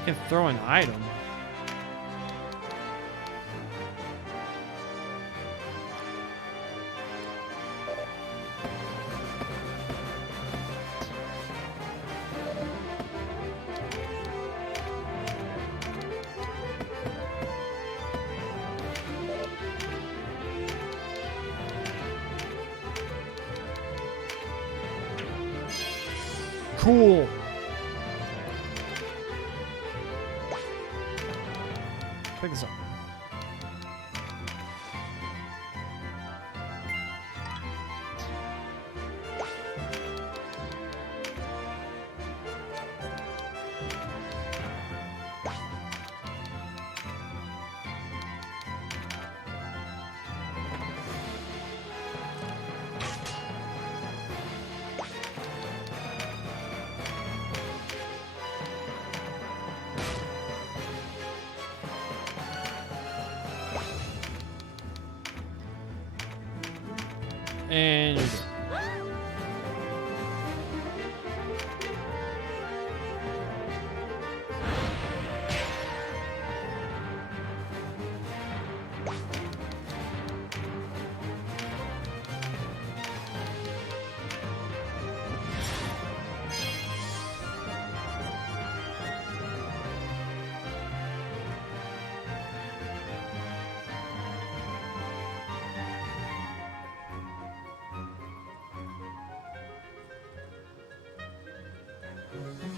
Can throw an item. Cool. Pick this up. And you're good.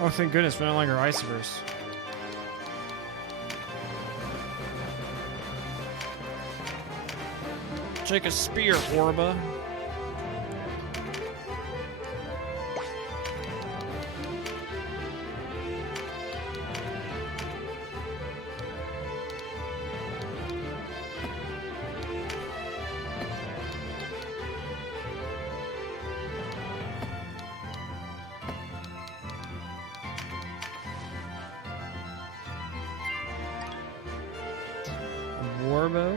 Oh, thank goodness, we're no longer Iceverse. Take a spear, Orba. Warbow.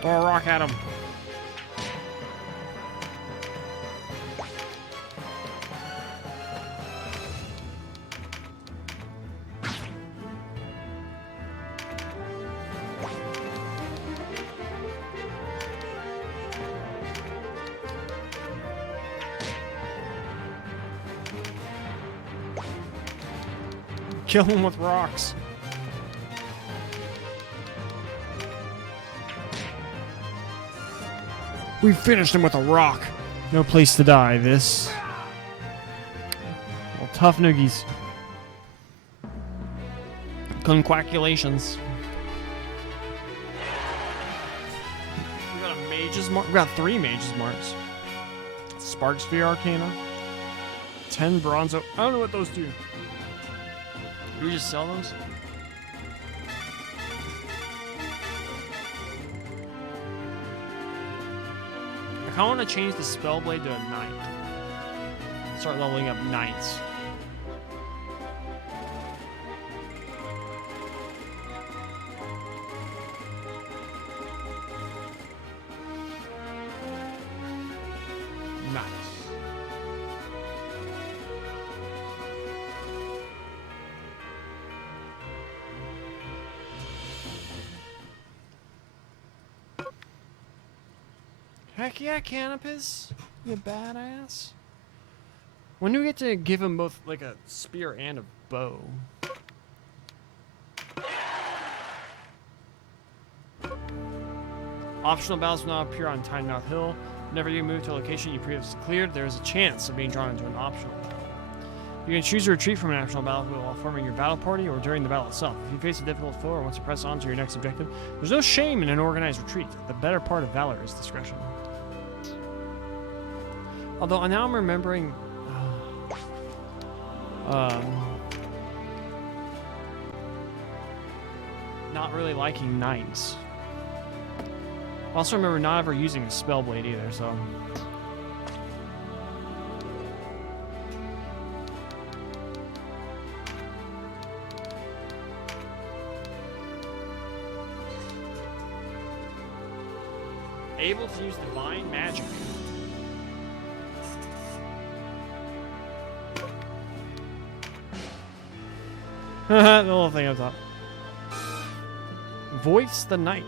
Throw a rock at him. Kill him with rocks. We finished him with a rock. No place to die, this. Well, tough noogies. Conquaculations. We got a mage's mark. We got 3 mage's marks. Spark Sphere Arcana. 10 bronzo. I don't know what those do. Do we just sell those? I kind of want to change the Spellblade to a knight. Start leveling up knights. Nice. Heck yeah, Canopus. You badass. When do we get to give him both, like, a spear and a bow? Optional battles will now appear on Tynemouth Hill. Whenever you move to a location you previously cleared, there is a chance of being drawn into an optional battle. You can choose to retreat from an optional battle while forming your battle party or during the battle itself. If you face a difficult foe or want to press on to your next objective, there's no shame in an organized retreat. The better part of valor is discretion. Although now I'm remembering... not really liking knights. I also remember not ever using a Spellblade either, so... Able to use divine magic. The little thing on top. Voice the Knight.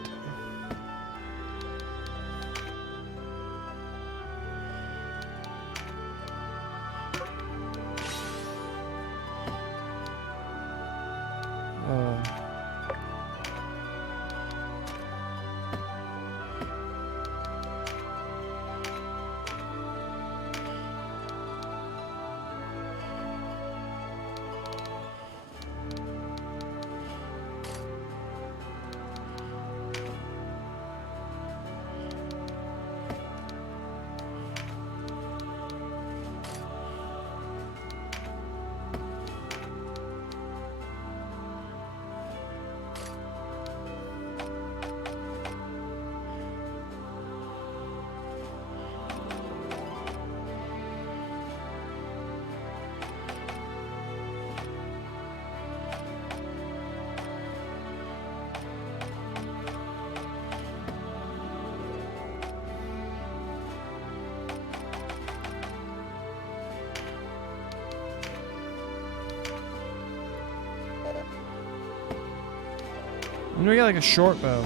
I'm gonna get like a short bow.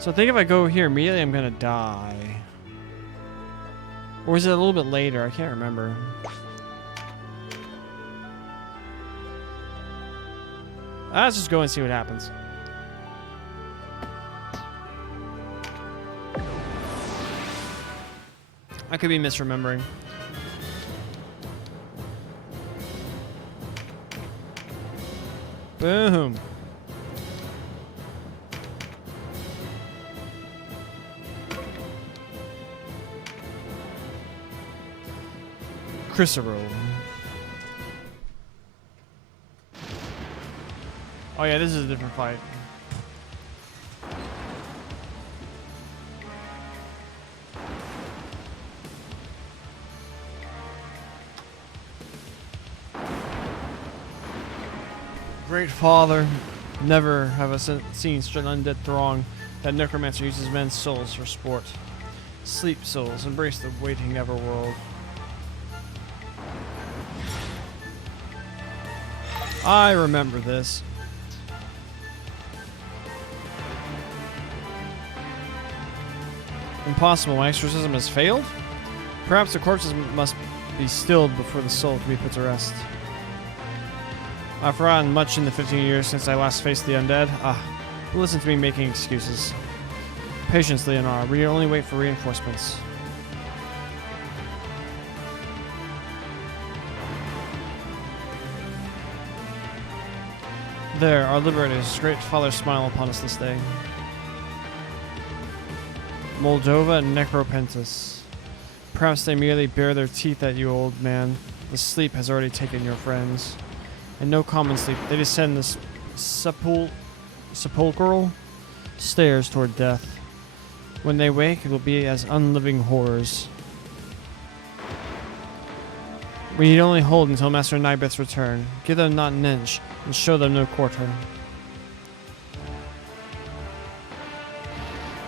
So I think if I go here immediately, I'm gonna die. Or is it a little bit later? I can't remember. Let's just go and see what happens. I could be misremembering. Boom. Crucible. Oh yeah, this is a different fight. Great Father. Never have I seen such an undead throng. That necromancer uses men's souls for sport. Sleep, souls, embrace the waiting everworld. I remember this. Impossible, my exorcism has failed? Perhaps the corpses must be stilled before the soul can be put to rest. I've forgotten much in the 15 years since I last faced the undead. Listen to me making excuses. Patience, Leonora. We only wait for reinforcements. There, our liberators. Great Father smile upon us this day. Moldova and Necropentus. Perhaps they merely bare their teeth at you, old man. The sleep has already taken your friends. And no common sleep. They descend the sepulchral stairs toward death. When they wake, it will be as unliving horrors. We need only hold until Master Nybeth's return. Give them not an inch, and show them no quarter.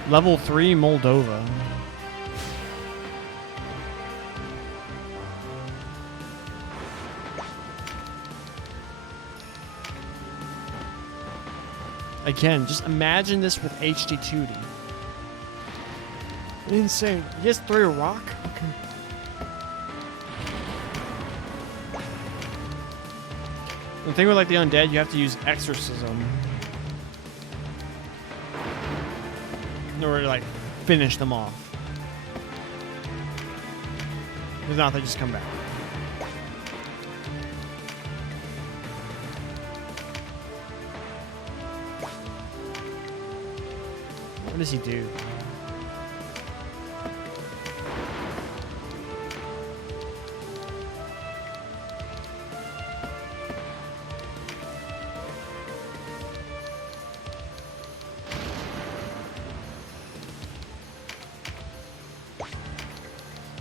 Level 3 Moldova. Again, just imagine this with HD2D. Insane. You just throw a rock? Okay. The thing with like the undead, you have to use exorcism in order to like finish them off. If not, they just come back. What does he do?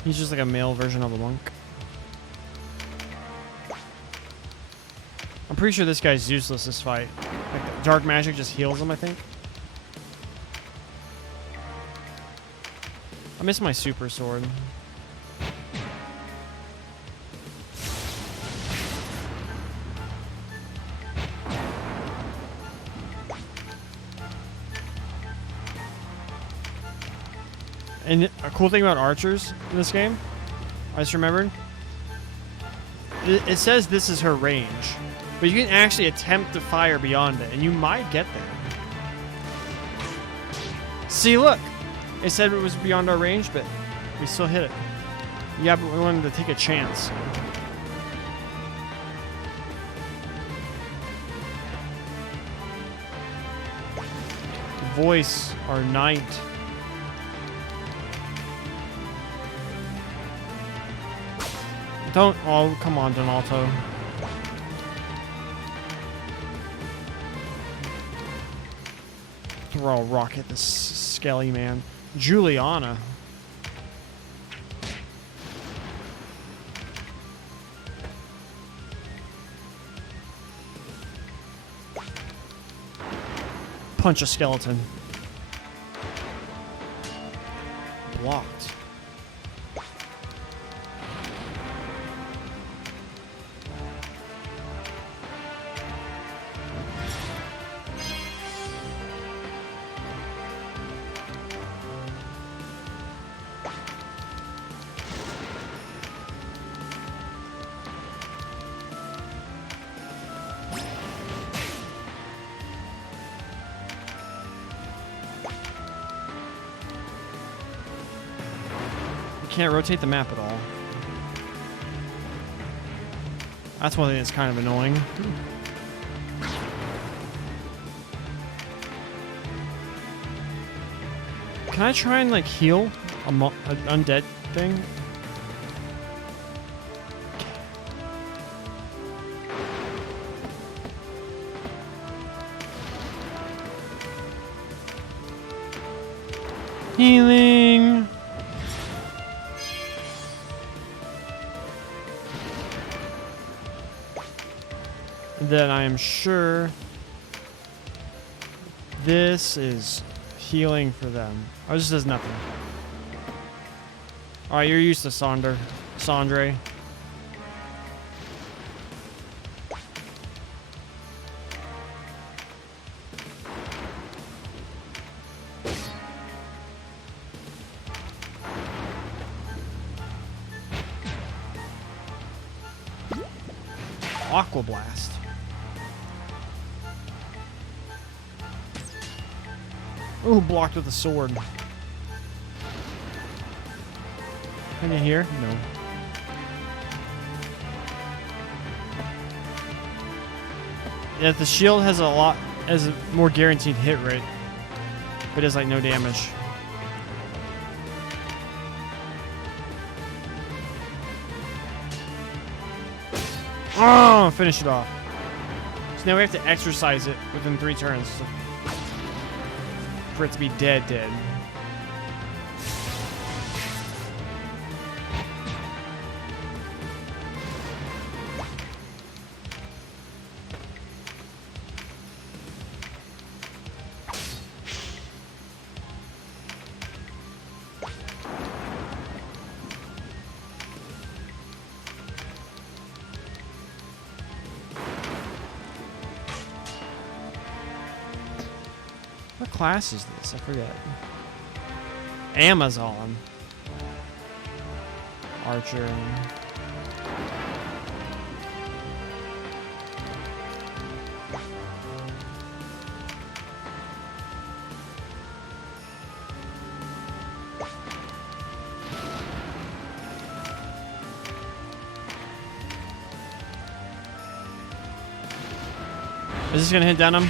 He's just like a male version of a monk. I'm pretty sure this guy's useless this fight. Like, dark magic just heals him, I think. I miss my super sword. And a cool thing about archers in this game, I just remembered, it says this is her range, but you can actually attempt to fire beyond it, and you might get there. See, look! It said it was beyond our range, but we still hit it. Yeah, but we wanted to take a chance. Voice, our knight. Don't. Oh, come on, Donato. Throw a rock at this skelly man. Juliana. Punch a skeleton. Blocked. Can't rotate the map at all. That's one thing that's kind of annoying. Can I try and like heal an undead thing? Healing. Then I am sure This is healing for them. Oh, this does nothing. Alright, you're used to Sandre. Aqua Blast. Ooh, blocked with a sword. Can you hear? No. Yeah, the shield has a more guaranteed hit rate, but it's like no damage. Oh, finish it off. So now we have to exercise it within 3 turns for it to be dead. What class is this? I forget. Amazon. Archer. Is this gonna hit Denim?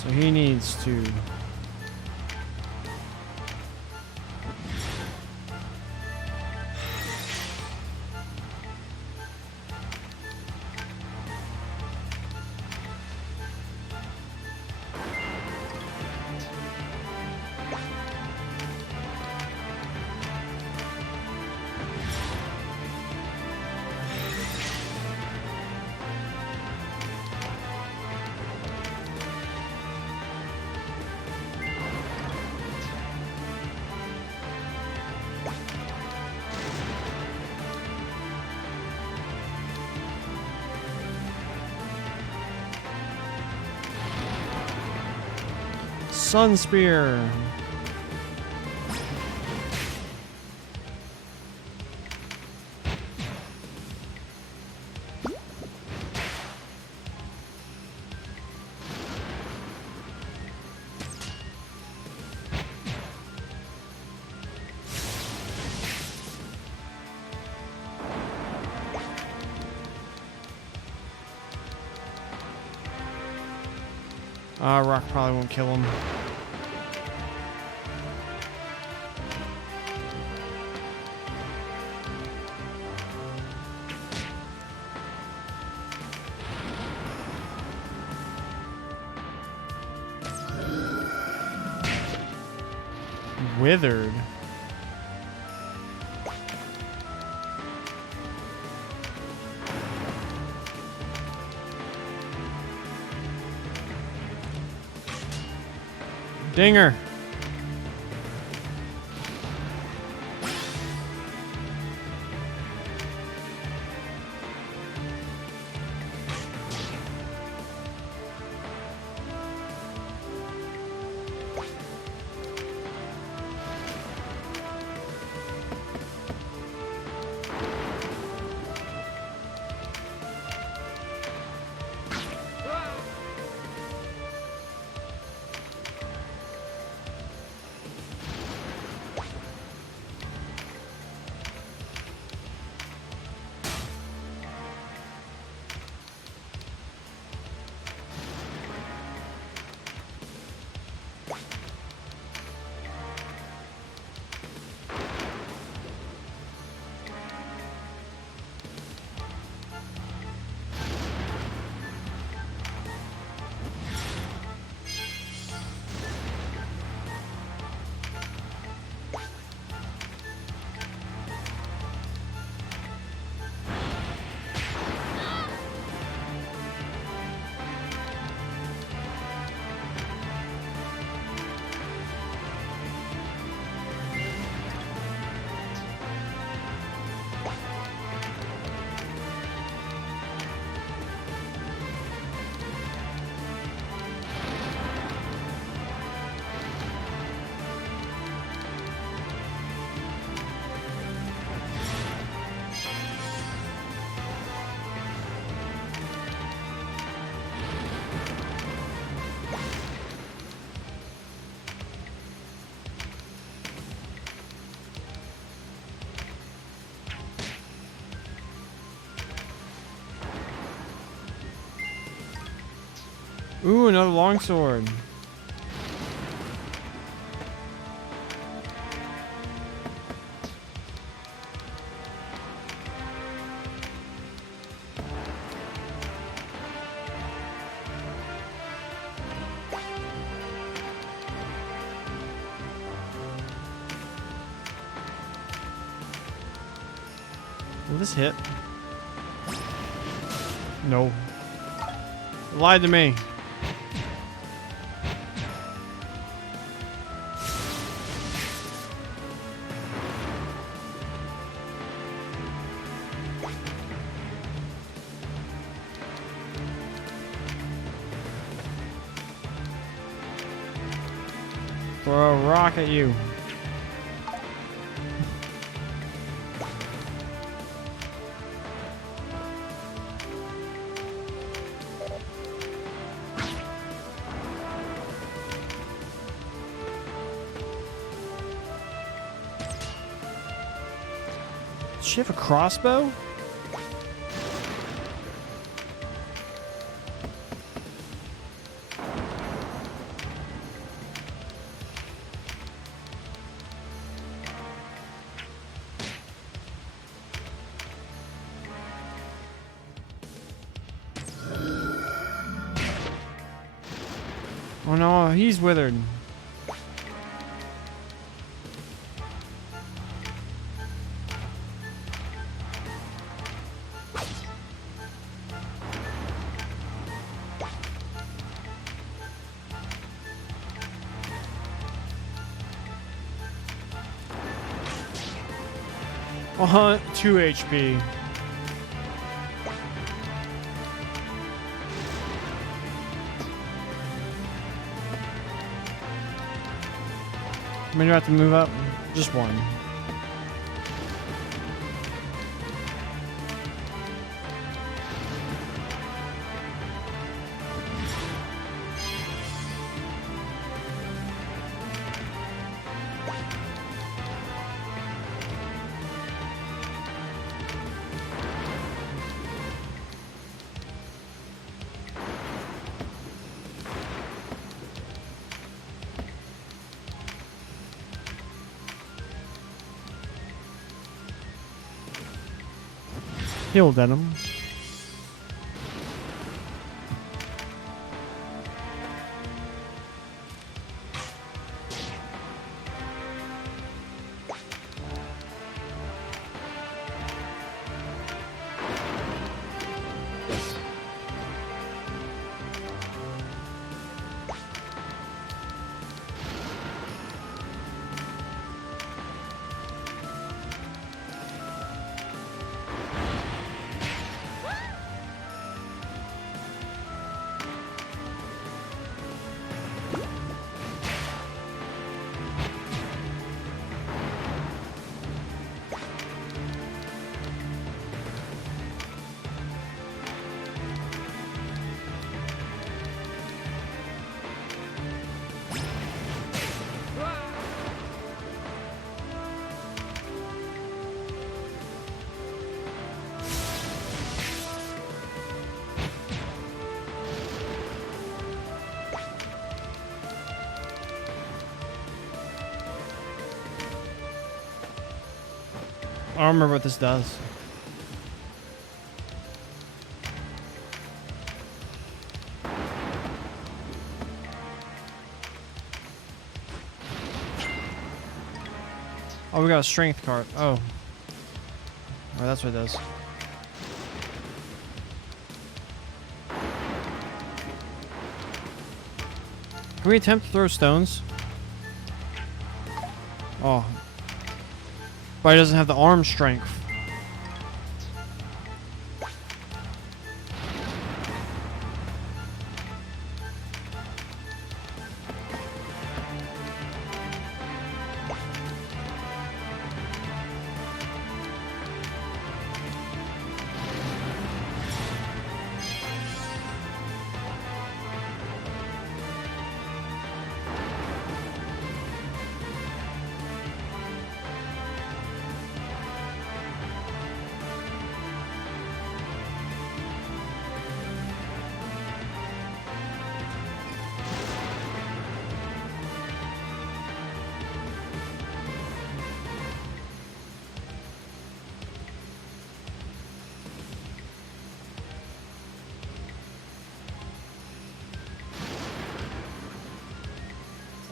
So he needs to... Sun Spear. Rock probably won't kill him. Withered. Dinger. Ooh, another longsword. Will this hit? No. Lied to me. Throw a rock at you. Does she have a crossbow? Oh no, he's withered. Uh-huh, 2 HP. Maybe I have to move up? Just one. Heal Denim. I don't remember what this does. Oh, we got a strength card. Oh. Oh, that's what it does. Can we attempt to throw stones? Oh. But he doesn't have the arm strength.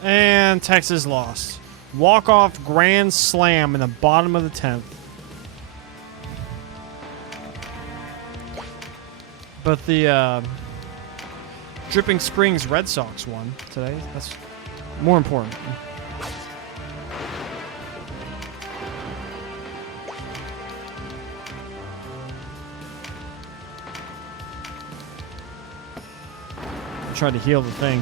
And Texas lost. Walk-off grand slam in the bottom of the 10th. But the Dripping Springs Red Sox won today. That's more important. I tried to heal the thing.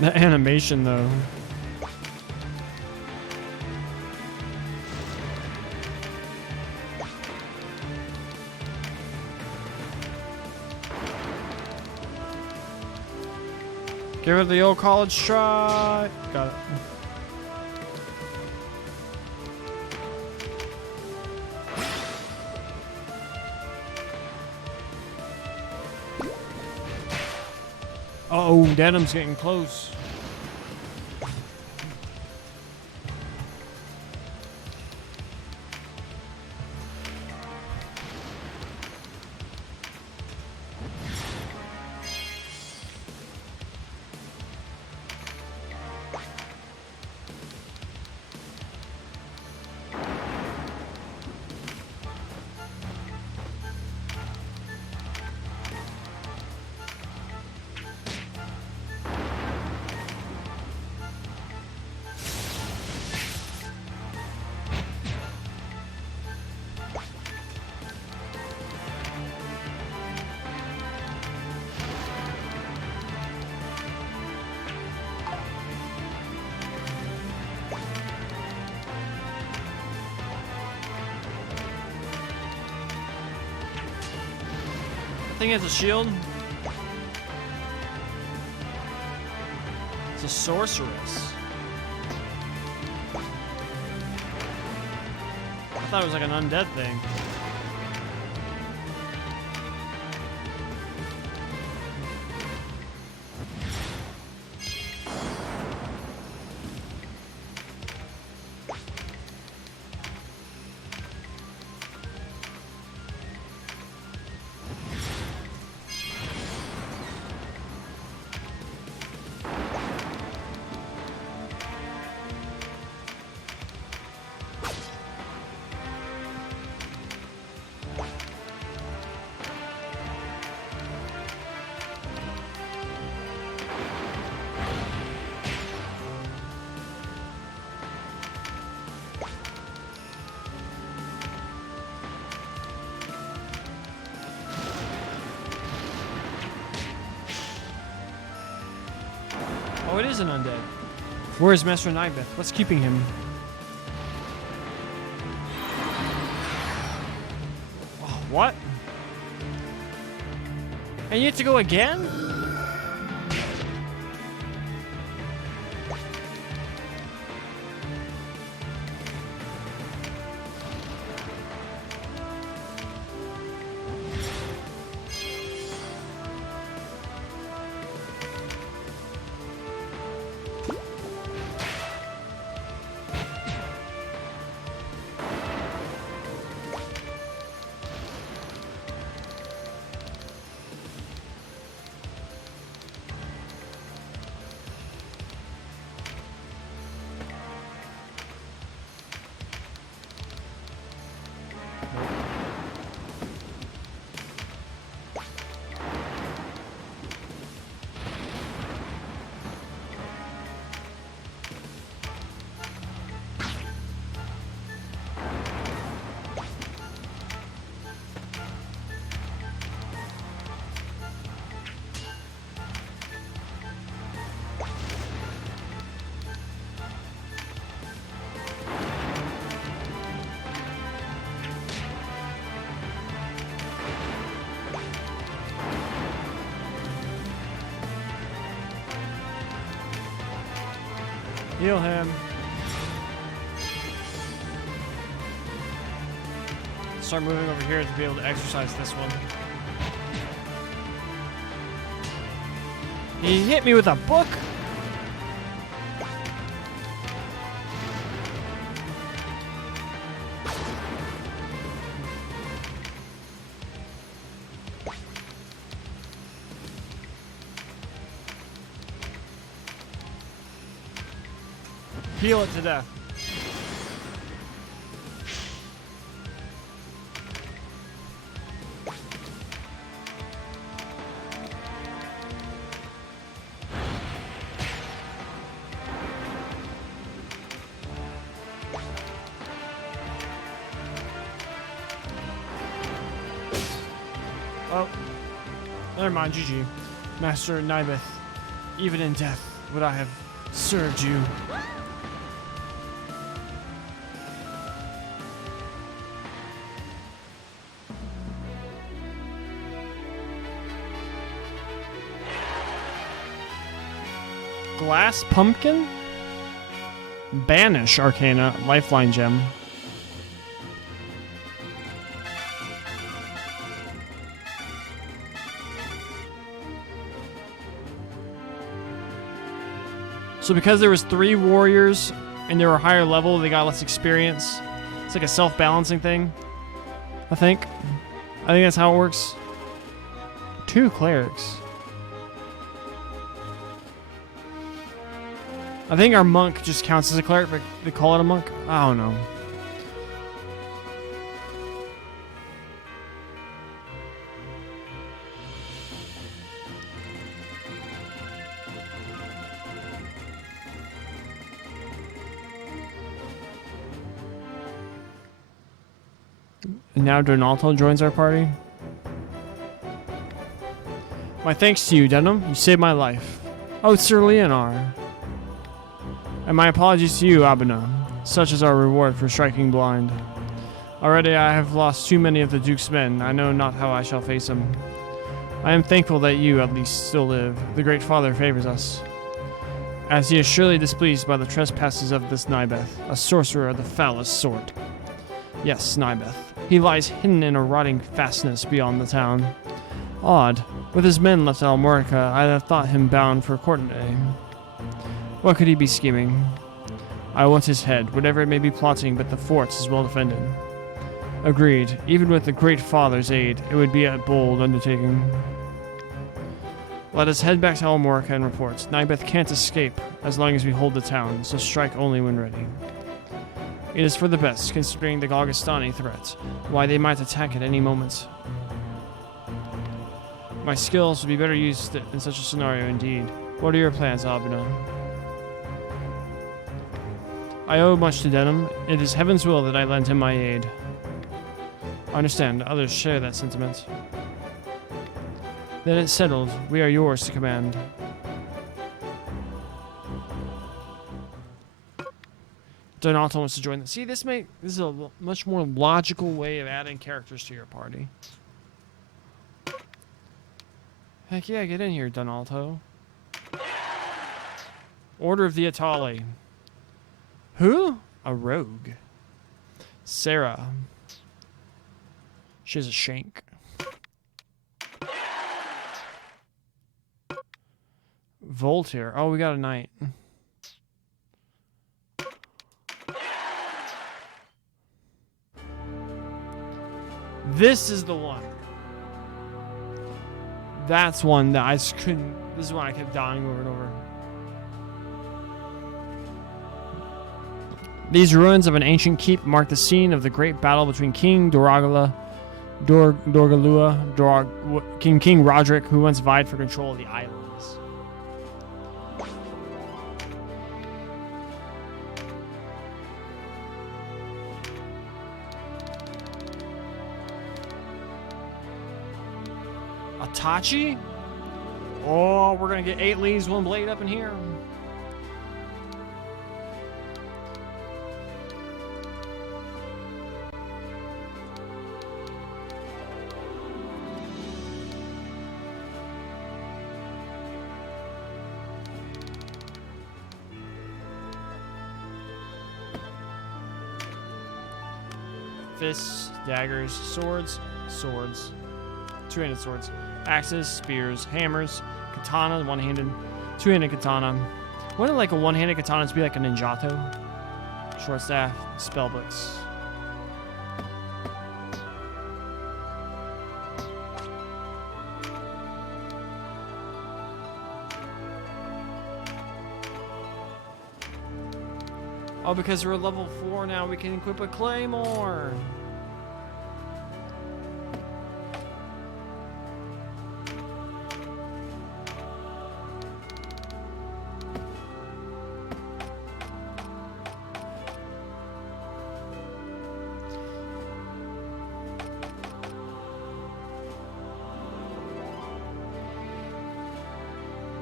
The animation, though. Give it the old college try. Got it. Uh-oh, Denham's getting close. I think it's a shield. It's a sorceress. I thought it was like an undead thing. Oh, it is an undead. Where is Master Nightbeth? What's keeping him? Oh, what? And you have to go again? Heal him. Start moving over here to be able to exercise this one. He hit me with a book? Heal it to death. Oh, never mind, GG. Master Nibeth, even in death would I have served you. Glass Pumpkin? Banish Arcana, Lifeline Gem. So because there was 3 warriors and they were higher level, they got less experience. It's like a self-balancing thing, I think. I think that's how it works. 2 clerics. I think our monk just counts as a cleric, but they call it a monk? I don't know. And now Donalto joins our party. My thanks to you, Denham. You saved my life. Oh, Sir Leonard. And my apologies to you, Abuna. Such is our reward for striking blind. Already I have lost too many of the Duke's men. I know not how I shall face them. I am thankful that you, at least, still live. The Great Father favors us, as he is surely displeased by the trespasses of this Nibeth, a sorcerer of the foulest sort. Yes, Nibeth. He lies hidden in a rotting fastness beyond the town. Odd. With his men left at Almorica, I had thought him bound for court today. What could he be scheming? I want his head, whatever it may be plotting, but the fort is well defended. Agreed. Even with the Great Father's aid, it would be a bold undertaking. Let us head back to Almorica and report. Nibeth can't escape as long as we hold the town, so strike only when ready. It is for the best, considering the Galgastani threat, why they might attack at any moment. My skills would be better used in such a scenario indeed. What are your plans, Abuna? I owe much to Denham. It is heaven's will that I lend him my aid. I understand. Others share that sentiment. Then it's settled. We are yours to command. Donato wants to join the... See, this is a much more logical way of adding characters to your party. Heck yeah, get in here, Donato. Order of the Atali. Who? A rogue. Sarah. She has a shank. Voltaire. Oh, we got a knight. This is the one. That's one that I just couldn't... This is one I kept dying over and over. These ruins of an ancient keep mark the scene of the great battle between King King Roderick, who once vied for control of the islands. Itachi? Oh, we're gonna get 8 leaves, 1 blade up in here. Fists, daggers, swords, 2-handed swords, axes, spears, hammers, katana, one-handed, two-handed katana. Wouldn't like a one-handed katana to be like a ninjato? Short staff, spell books. Oh, because we're level 4 now, we can equip a claymore.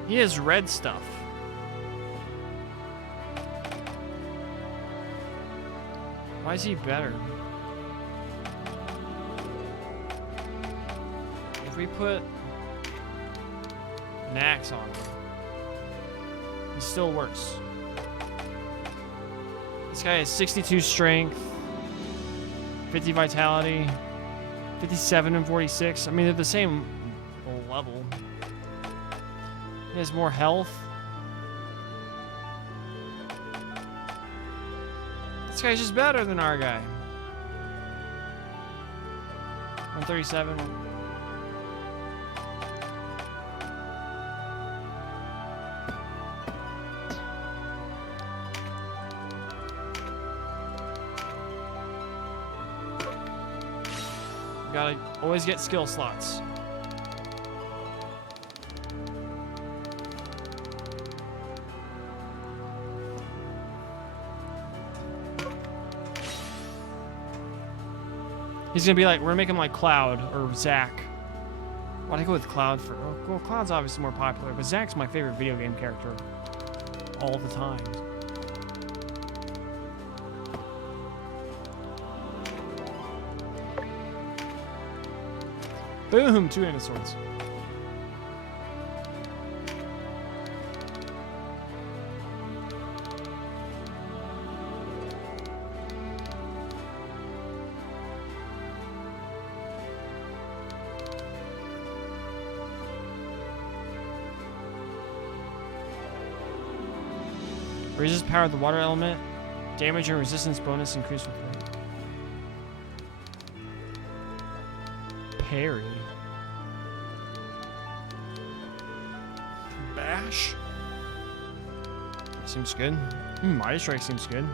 He has red stuff. Why is he better? If we put an axe on him, he still works. This guy has 62 strength, 50 vitality, 57 and 46. I mean, they're the same level. He has more health. This guy's just better than our guy. 137. Gotta always get skill slots. He's gonna be like, we're gonna make him like Cloud or Zack. Why'd I go with Cloud for? Oh, well, Cloud's obviously more popular, but Zack's my favorite video game character all the time. Boom! Two-handed swords. Raises power of the water element. Damage and resistance bonus increased with weight. Parry. Bash. Seems good. Mighty Strike seems good.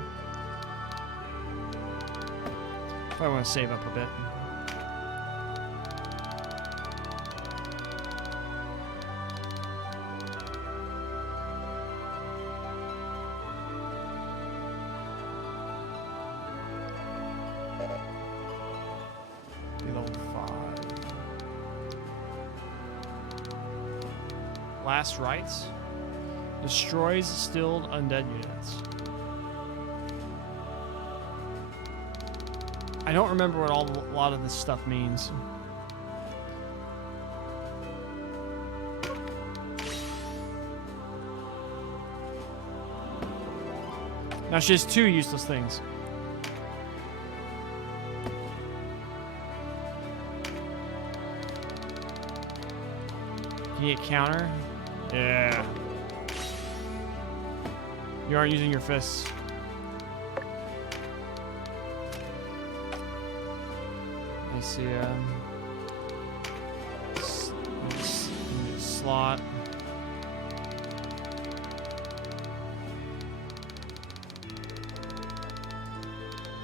Probably want to save up a bit. Last Rites. Destroys stilled undead units. I don't remember what a lot of this stuff means. Now she has two useless things. Can you get counter? Yeah. You aren't using your fists. I see slot.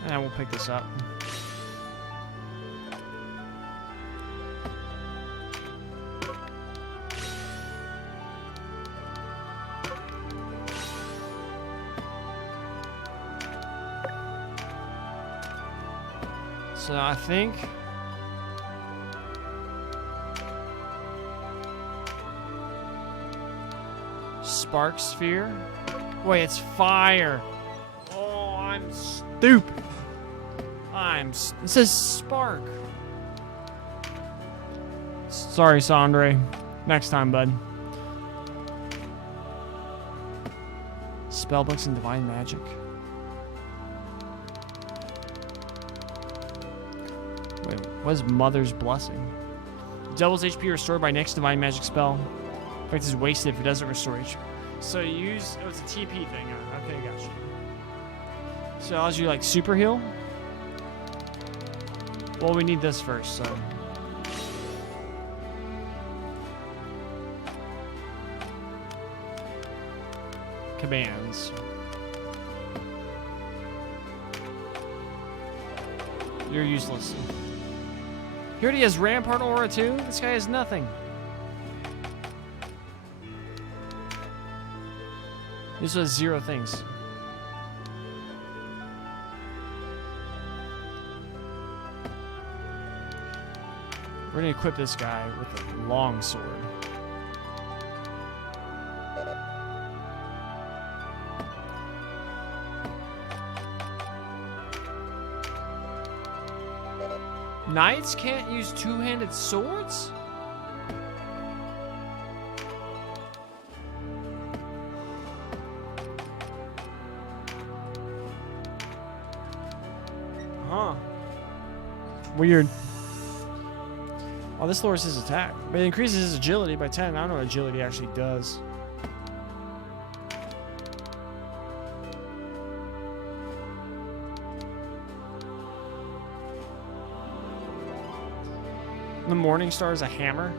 And I will pick this up. So I think Spark Sphere. Wait, it's fire. Oh, I'm stupid. It says Spark. Sorry, Sandre. Next time, bud. Spellbooks and Divine Magic. Wait, what is Mother's Blessing? Doubles HP restored by next Divine Magic spell. Effect is wasted if it doesn't restore HP. So you use... Oh, it's a TP thing. Okay, gotcha. So allows you, like, super heal? Well, we need this first, so... Commands. You're useless. He already has Rampart Aura too? This guy has nothing. This was 0 things. We're gonna equip this guy with a long sword. Knights can't use two-handed swords? Huh. Weird. Oh, this lowers his attack. But it increases his agility by 10. I don't know what agility actually does. The Morning Star is a hammer.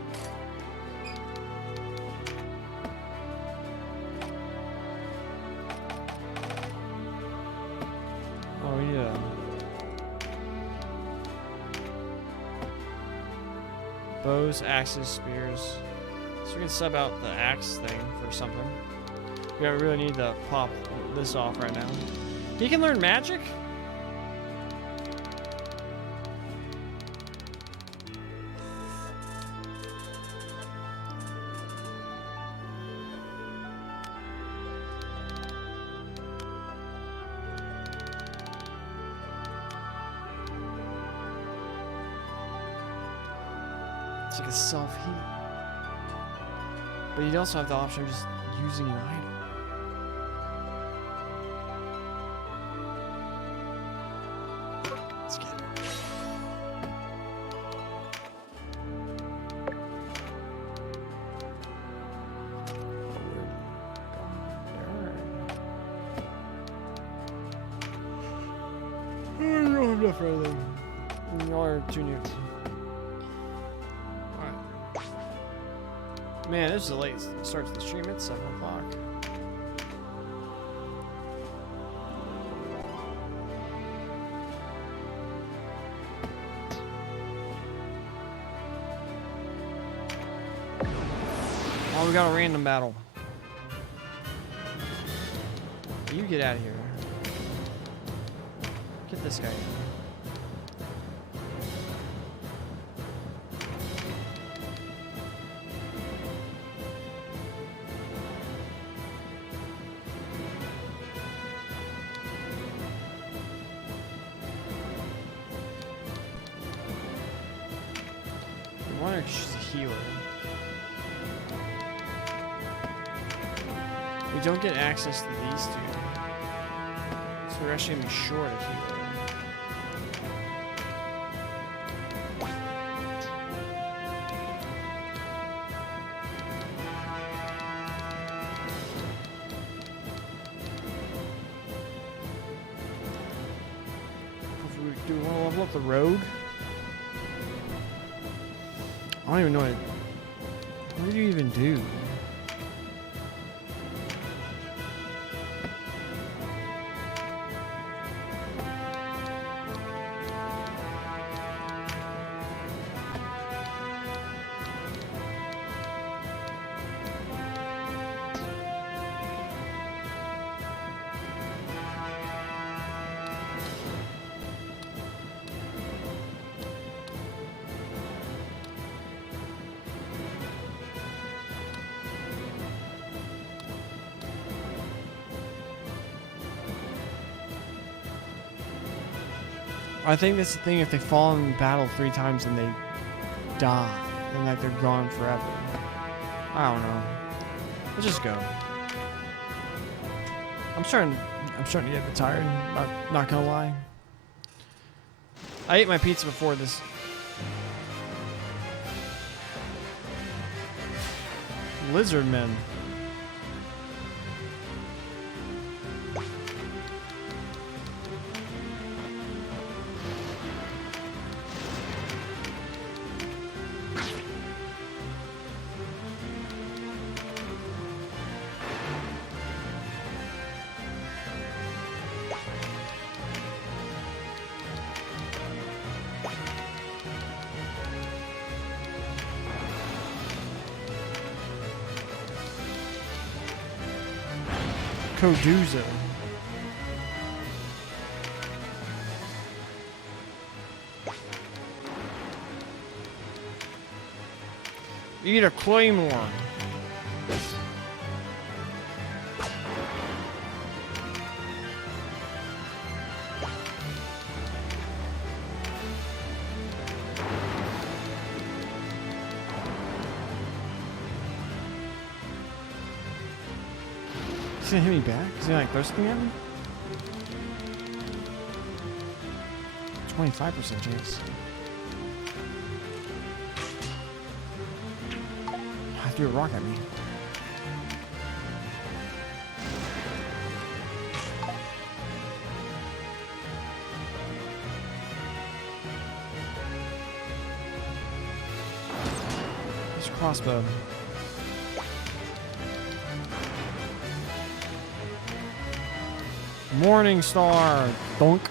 Oh, we need a... Bows, axes, spears. So we can sub out the axe thing for something. We really need to pop this off right now. He can learn magic? It's like a self-heat. But you'd also have the option of just using an item. Let's get it. I don't have enough for everything. Y'all are too new. Man, this is a late start to the stream. It's 7 o'clock. Oh, we got a random battle. You get out of here. Get this guy. She's a healer. We don't get access to these two. So we're actually gonna be short a healer. Do we want to level up the rogue? I don't even know what do you even do? I think that's the thing, if they fall in battle 3 times and they die, then like they're gone forever. I don't know. Let's just go. I'm starting to get tired, not gonna lie. I ate my pizza before this. Lizard men. Koduza. Eat a claymore. He's gonna hit me back? Is he like thirsting at me? 25% chance. I threw a rock at me. This crossbow. Morning Star. Donk.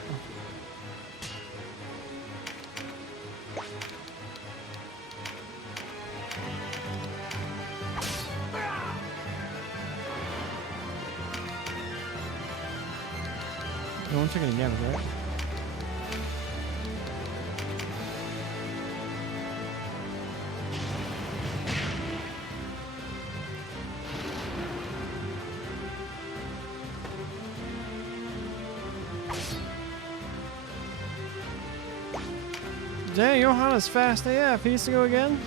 No one took any damage, right? Dang, Johanna's fast AF. He needs to go again?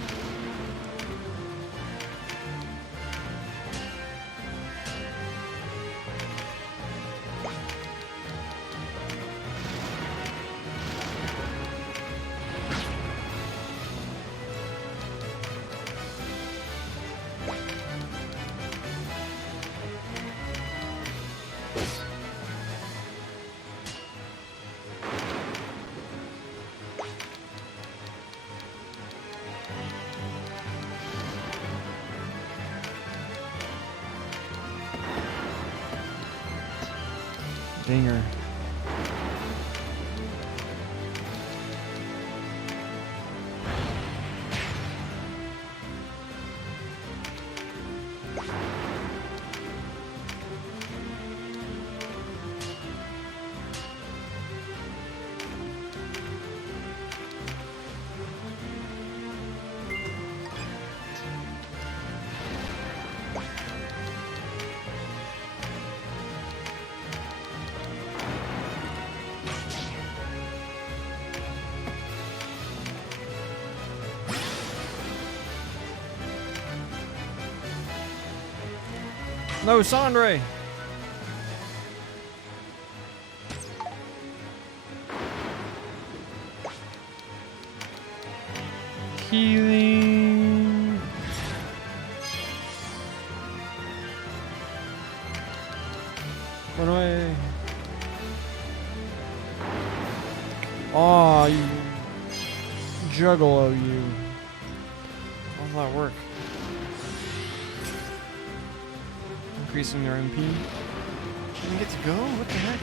Dinger. No, Sandre. Healing. Run away. Oh, you juggalo, you. How does that work? Increasing their MP. Didn't get to go? What the heck?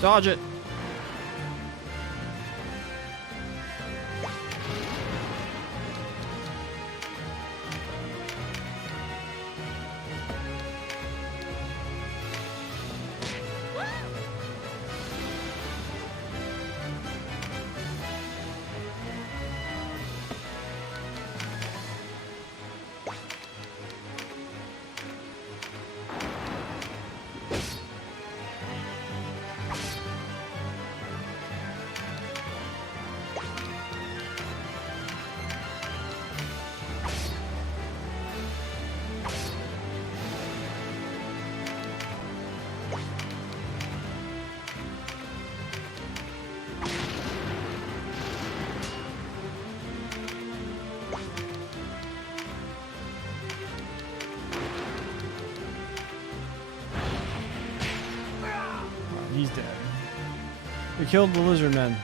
Dodge it. killed the lizard men.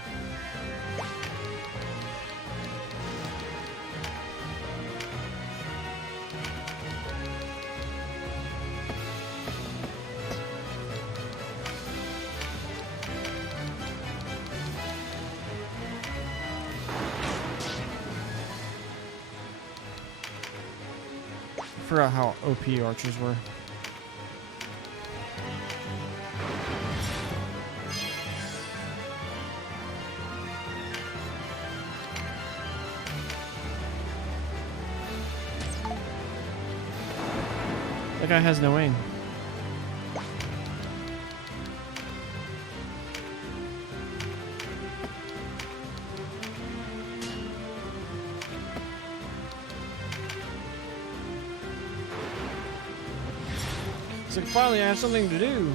Forgot how OP archers were. That guy has no aim. So finally I have something to do.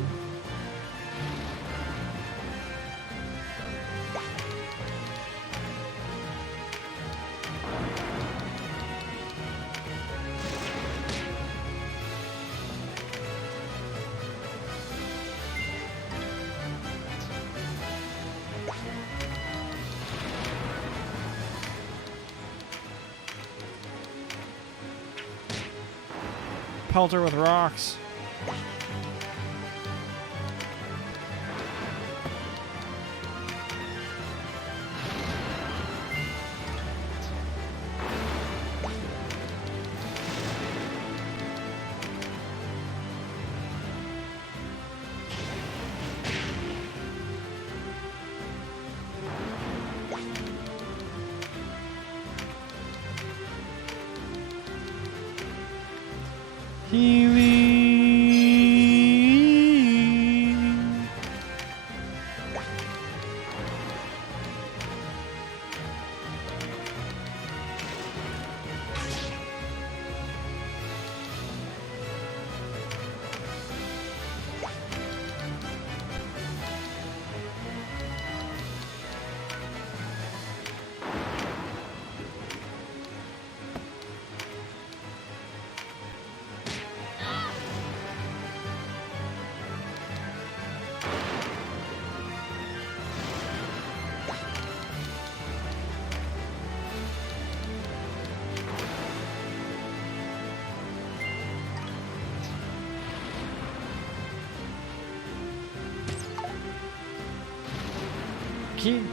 Pelter with rocks. Healing.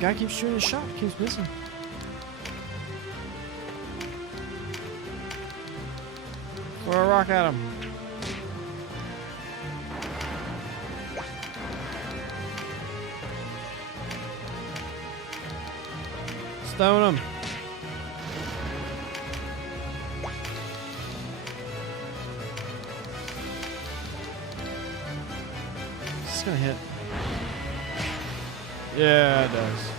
Guy keeps shooting his shot, keeps missing. Throw a rock at him. Stone him. Is this gonna hit? Yeah, it does.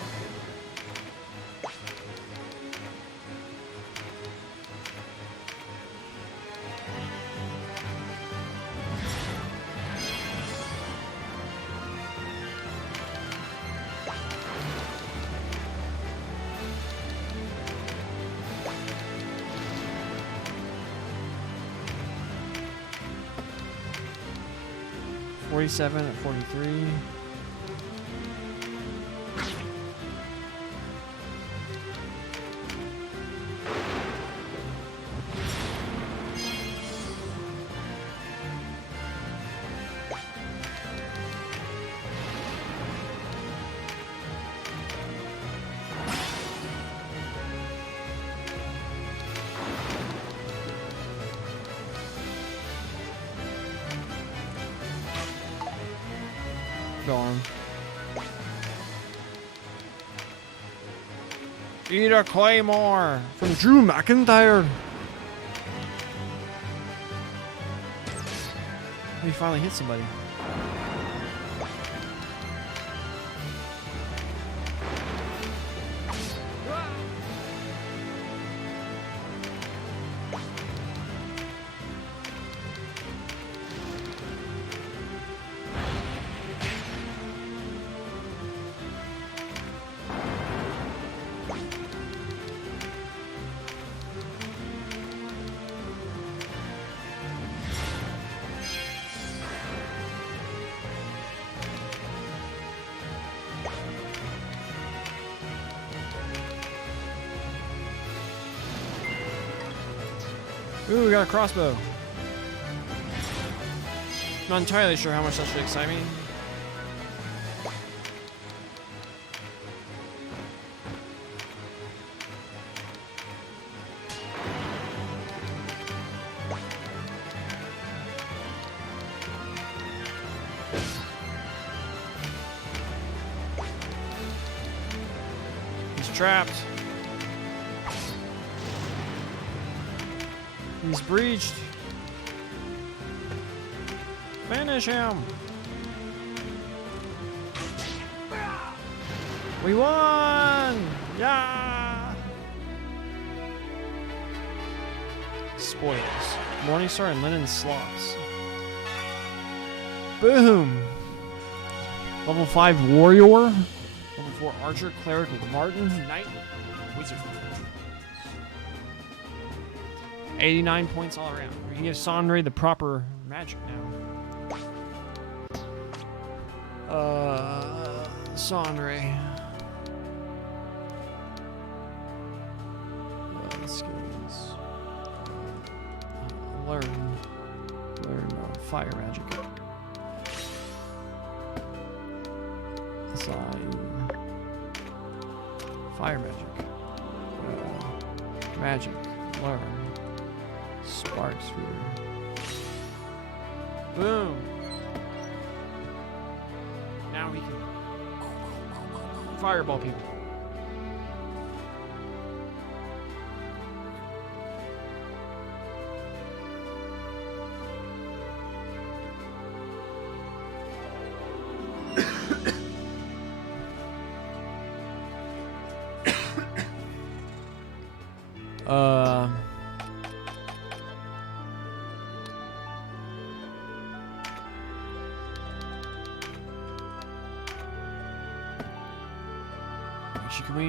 $47 at 43. Darn. Eat a claymore from Drew McIntyre. He finally hit somebody. Ooh, we got a crossbow. Not entirely sure how much that should excite me. He's trapped. He's breached. Finish him! We won! Yeah! Spoils. Morningstar and linen slots. Boom! Level 5 warrior. Level 4 archer, cleric, Martin, knight, wizard. 89 points all around. We can give Sondre the proper magic now. Sondre. Skills. Learn fire magic. Assign fire magic. Magic. Learn. Spark sphere. Boom. Now we can fireball people. Can we?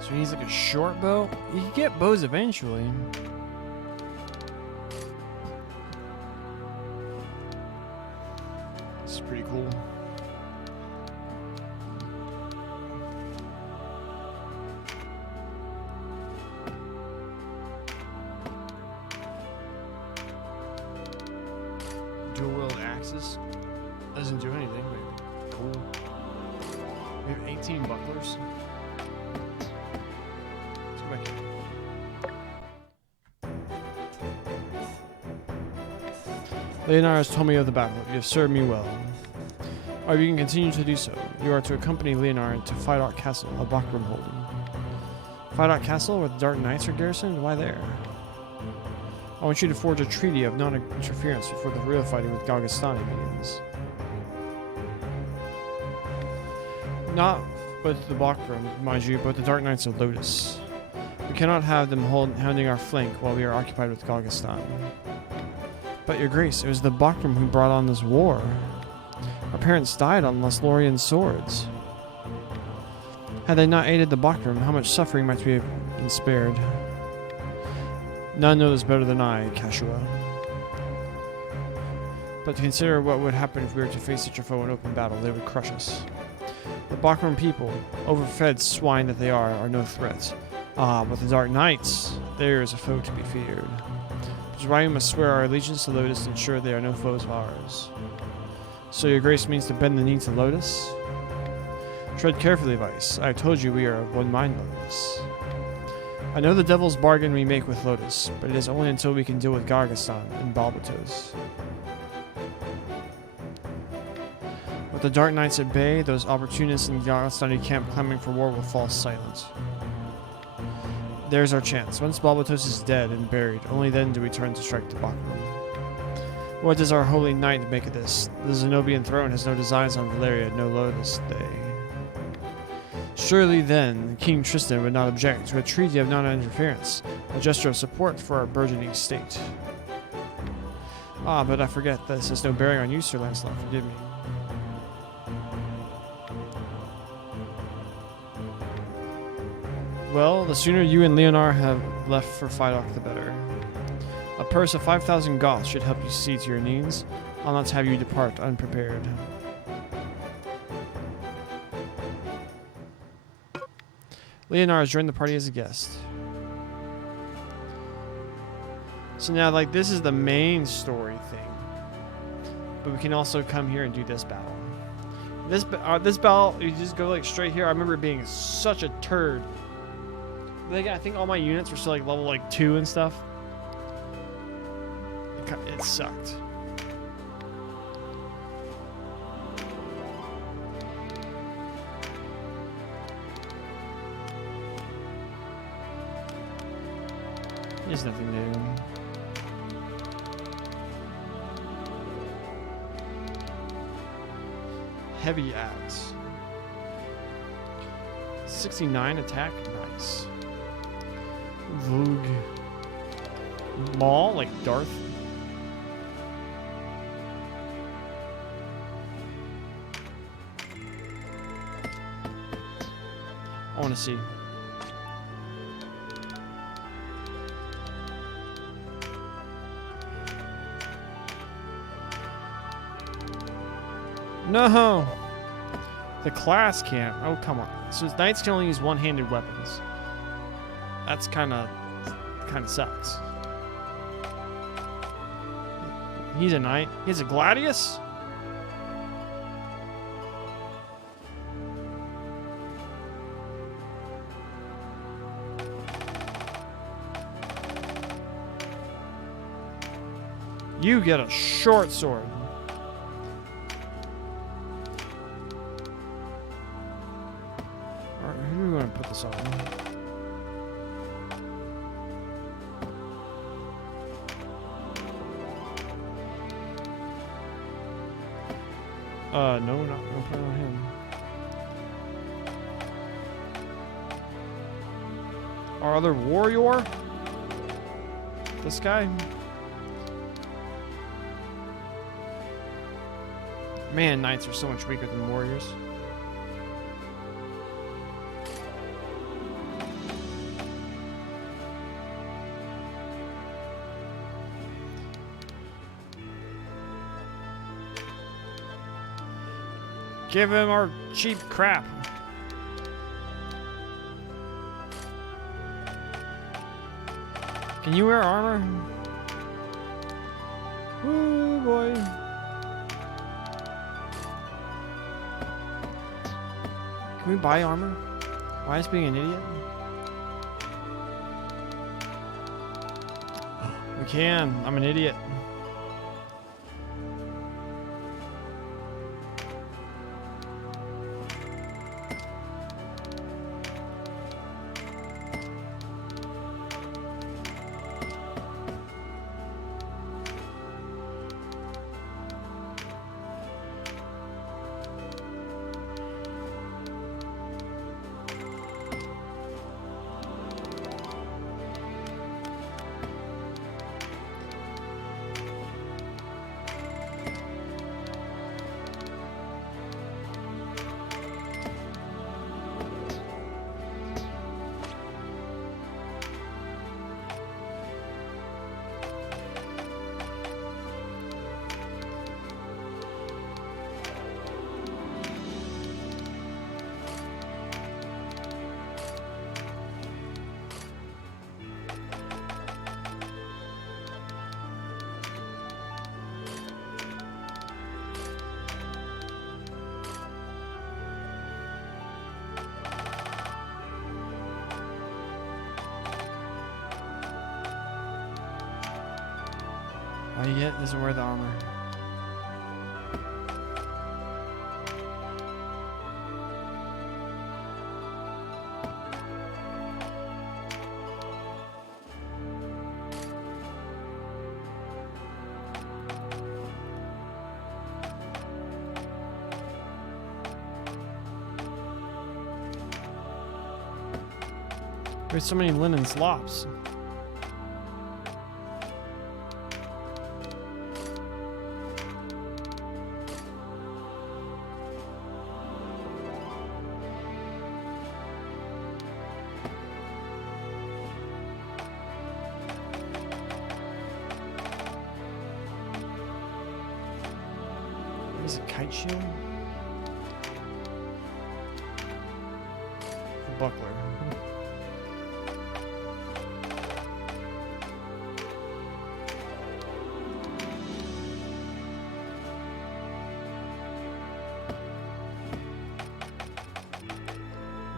So he's like a short bow. You can get bows eventually. This is pretty cool. Dual wield axes. Doesn't do anything, but cool. We have 18 bucklers. Let's go back here. Leonard has told me of the battle. You have served me well. Or you can continue to do so. You are to accompany Leonard to Fidok Castle, a Bakram holding. Fidok Castle, where the Dark Knights are garrisoned? Why there? I want you to forge a treaty of non-interference before the real fighting with Galgastani begins. Not with the Bakram, mind you, but the Dark Knights of Lotus. We cannot have them hounding our flank while we are occupied with Galgastan. But your grace, it was the Bakram who brought on this war. Our parents died on Lothlorien swords. Had they not aided the Bakram, how much suffering might we have been spared? None know this better than I, Kashua. But to consider what would happen if we were to face such a foe in open battle, they would crush us. The Bakram people, overfed swine that they are no threat. Ah, but the Dark Knights, there is a foe to be feared. Which is why we must swear our allegiance to Lotus to ensure they are no foes of ours. So your grace means to bend the knee to Lotus? Tread carefully, Vice. I have told you we are of one mind, Lotus. I know the devil's bargain we make with Lotus, but it is only until we can deal with Gargastan and Balbatos. With the Dark Knights at bay, those opportunists in Gargastani camp clamoring for war will fall silent. There's our chance. Once Balbatos is dead and buried, only then do we turn to strike the Bakram. What does our holy knight make of this? The Zenobian throne has no designs on Valeria, no Lotus Day. Surely then, King Tristan would not object to a treaty of non-interference, a gesture of support for our burgeoning state. Ah, but I forget this has no bearing on you, Sir Lancelot, forgive me. Well, the sooner you and Leonard have left for Fidok, the better. A purse of 5,000 Goths should help you see to your needs. I'll not have you depart unprepared. Leonard has joined the party as a guest. So now, like, this is the main story thing. But we can also come here and do this battle. This battle, you just go, like, straight here. I remember being such a turd. Like, I think all my units were still, like, level, like, 2 and stuff. It sucked. There's nothing new. Heavy axe. 69 attack. Nice. Vogue. Maul, like Darth. I want to see. No! The class can't. Oh, come on. So knights can only use one-handed weapons. That's kind of sucks. He's a knight. He's a gladius? You get a short sword. Alright, who do we want to put this on? No, not no put on him. Our other warrior? This guy? Man, knights are so much weaker than warriors. Give him our cheap crap. Can you wear armor? Ooh, boy. Can we buy armor? Why is being an idiot? We can. I'm an idiot. Why yet doesn't wear the armor? There's so many linen slops. kite shield? Buckler.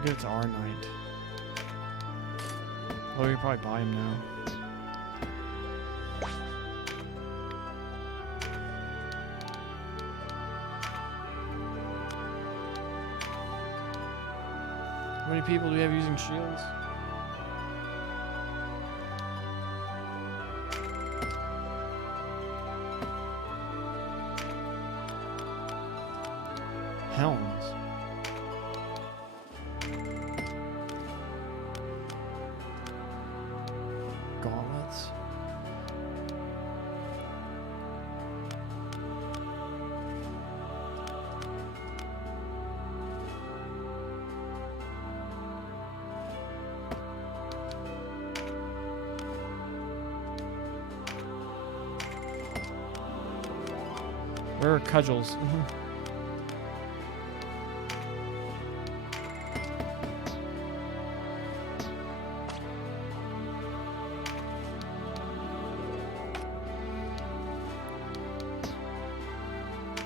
Get it to R Knight. Oh, we can probably buy him now. How many people do we have using shields? Helms. Gauntlets. Where are cudgels?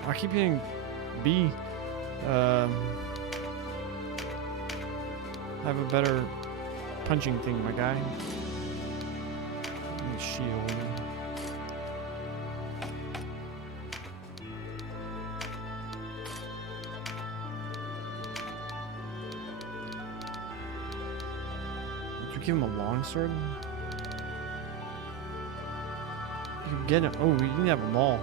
I keep hitting B. Have a better punching thing, my guy. And shield. Did you give him a longsword? You can get him. Oh, we can have them all.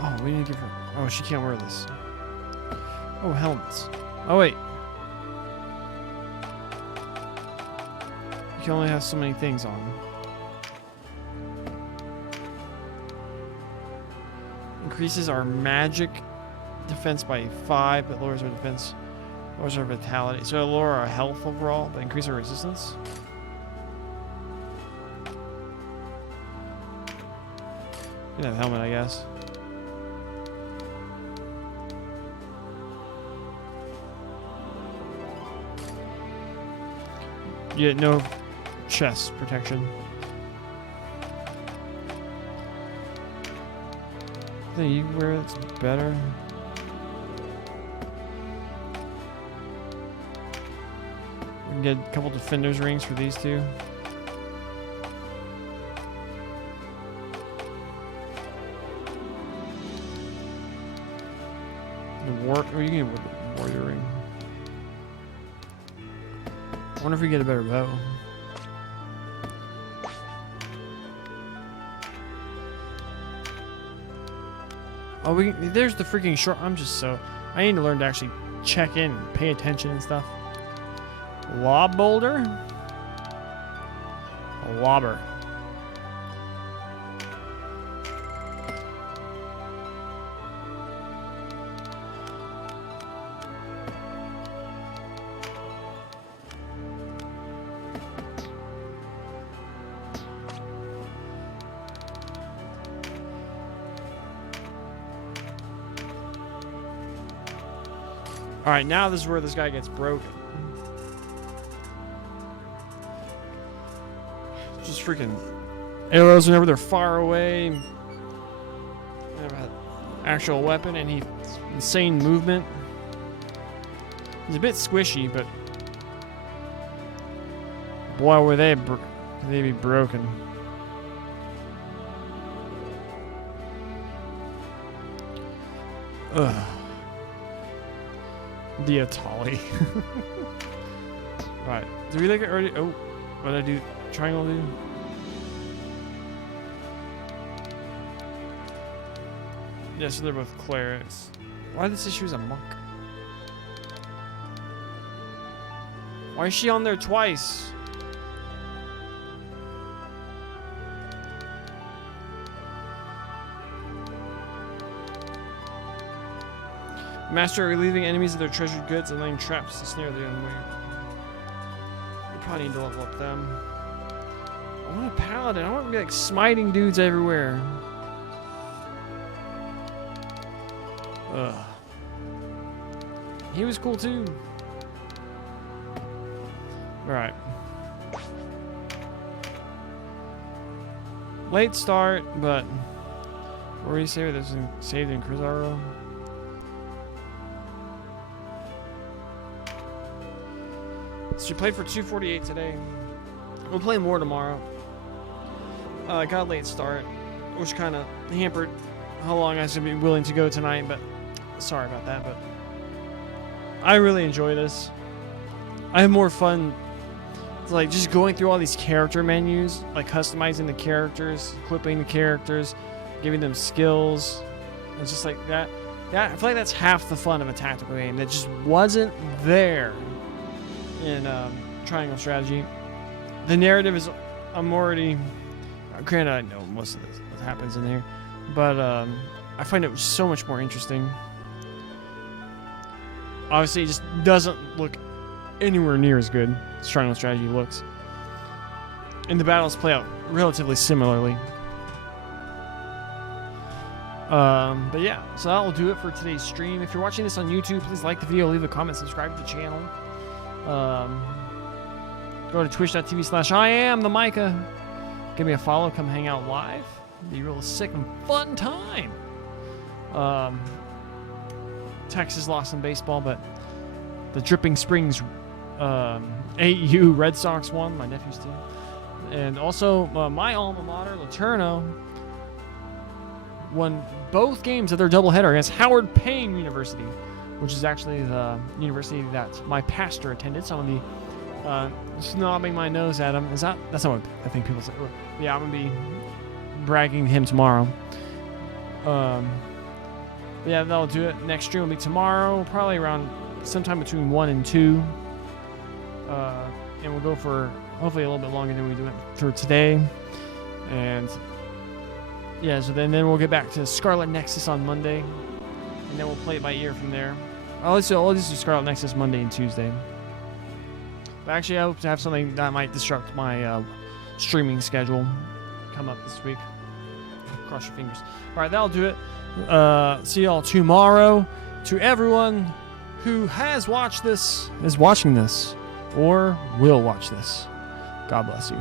Oh, we need to give her. Oh, she can't wear this. Oh, helmets. Oh, wait. You can only have so many things on. Increases our magic defense by 5, but lowers our defense, lowers our vitality. So it'll lower our health overall, but increase our resistance. You can have a helmet, I guess. You get no chest protection. I think you can wear that's better. We can get a couple defender's rings for these two. The oh, you can get the warrior ring. I wonder if we get a better bow. Oh, there's the freaking short. I'm just so. I need to learn to actually check in, and pay attention and stuff. Lob boulder? A lobber. Alright, now this is where this guy gets broken. Just freaking arrows whenever they're far away. Never had actual weapon, and he's insane movement. He's a bit squishy, but boy, were they be broken. Ugh. The Atali. Right. Did we like it already? Oh, what did I do? Triangle do? Yeah, so they're both clerics. Why this issue is a monk? Why is she on there twice? Master relieving enemies of their treasured goods and laying traps to snare the unaware. We probably need to level up them. I want a paladin. I want to be like smiting dudes everywhere. Ugh. He was cool too. Alright. Late start, but what were you saying? This is saved in Crizaro. So you played for 248 today. We'll play more tomorrow. I got a late start, which kind of hampered how long I should be willing to go tonight, but sorry about that. But I really enjoy this. I have more fun like just going through all these character menus, like customizing the characters, equipping the characters, giving them skills. It's just like that. I feel like that's half the fun of a tactical game that just wasn't there in Triangle Strategy. The narrative is, I'm already, granted I know most of this, what happens in there, but I find it so much more interesting. Obviously, it just doesn't look anywhere near as good as Triangle Strategy looks. And the battles play out relatively similarly. But yeah, so that will do it for today's stream. If you're watching this on YouTube, please like the video, leave a comment, subscribe to the channel. Go to twitch.tv/IamTheMicah. Give me a follow, come hang out live. Be a real sick and fun time. Texas lost in baseball, but the Dripping Springs AU Red Sox won, my nephew's team. And also, my alma mater, Laterno, won both games of their doubleheader against Howard Payne University, which is actually the university that my pastor attended. Some of the snobbing my nose at him. That's not what I think people say. Yeah, I'm going to be bragging to him tomorrow. But yeah, that'll do it. Next stream will be tomorrow, probably around sometime between 1 and 2. And we'll go for hopefully a little bit longer than we do it for today. And yeah, so then we'll get back to Scarlet Nexus on Monday, and then we'll play it by ear from there. I'll just do Scarlet Nexus Monday and Tuesday. But actually, I hope to have something that might disrupt my streaming schedule come up this week. Cross your fingers. All right, that'll do it. See y'all tomorrow. To everyone who has watched this, is watching this, or will watch this, God bless you.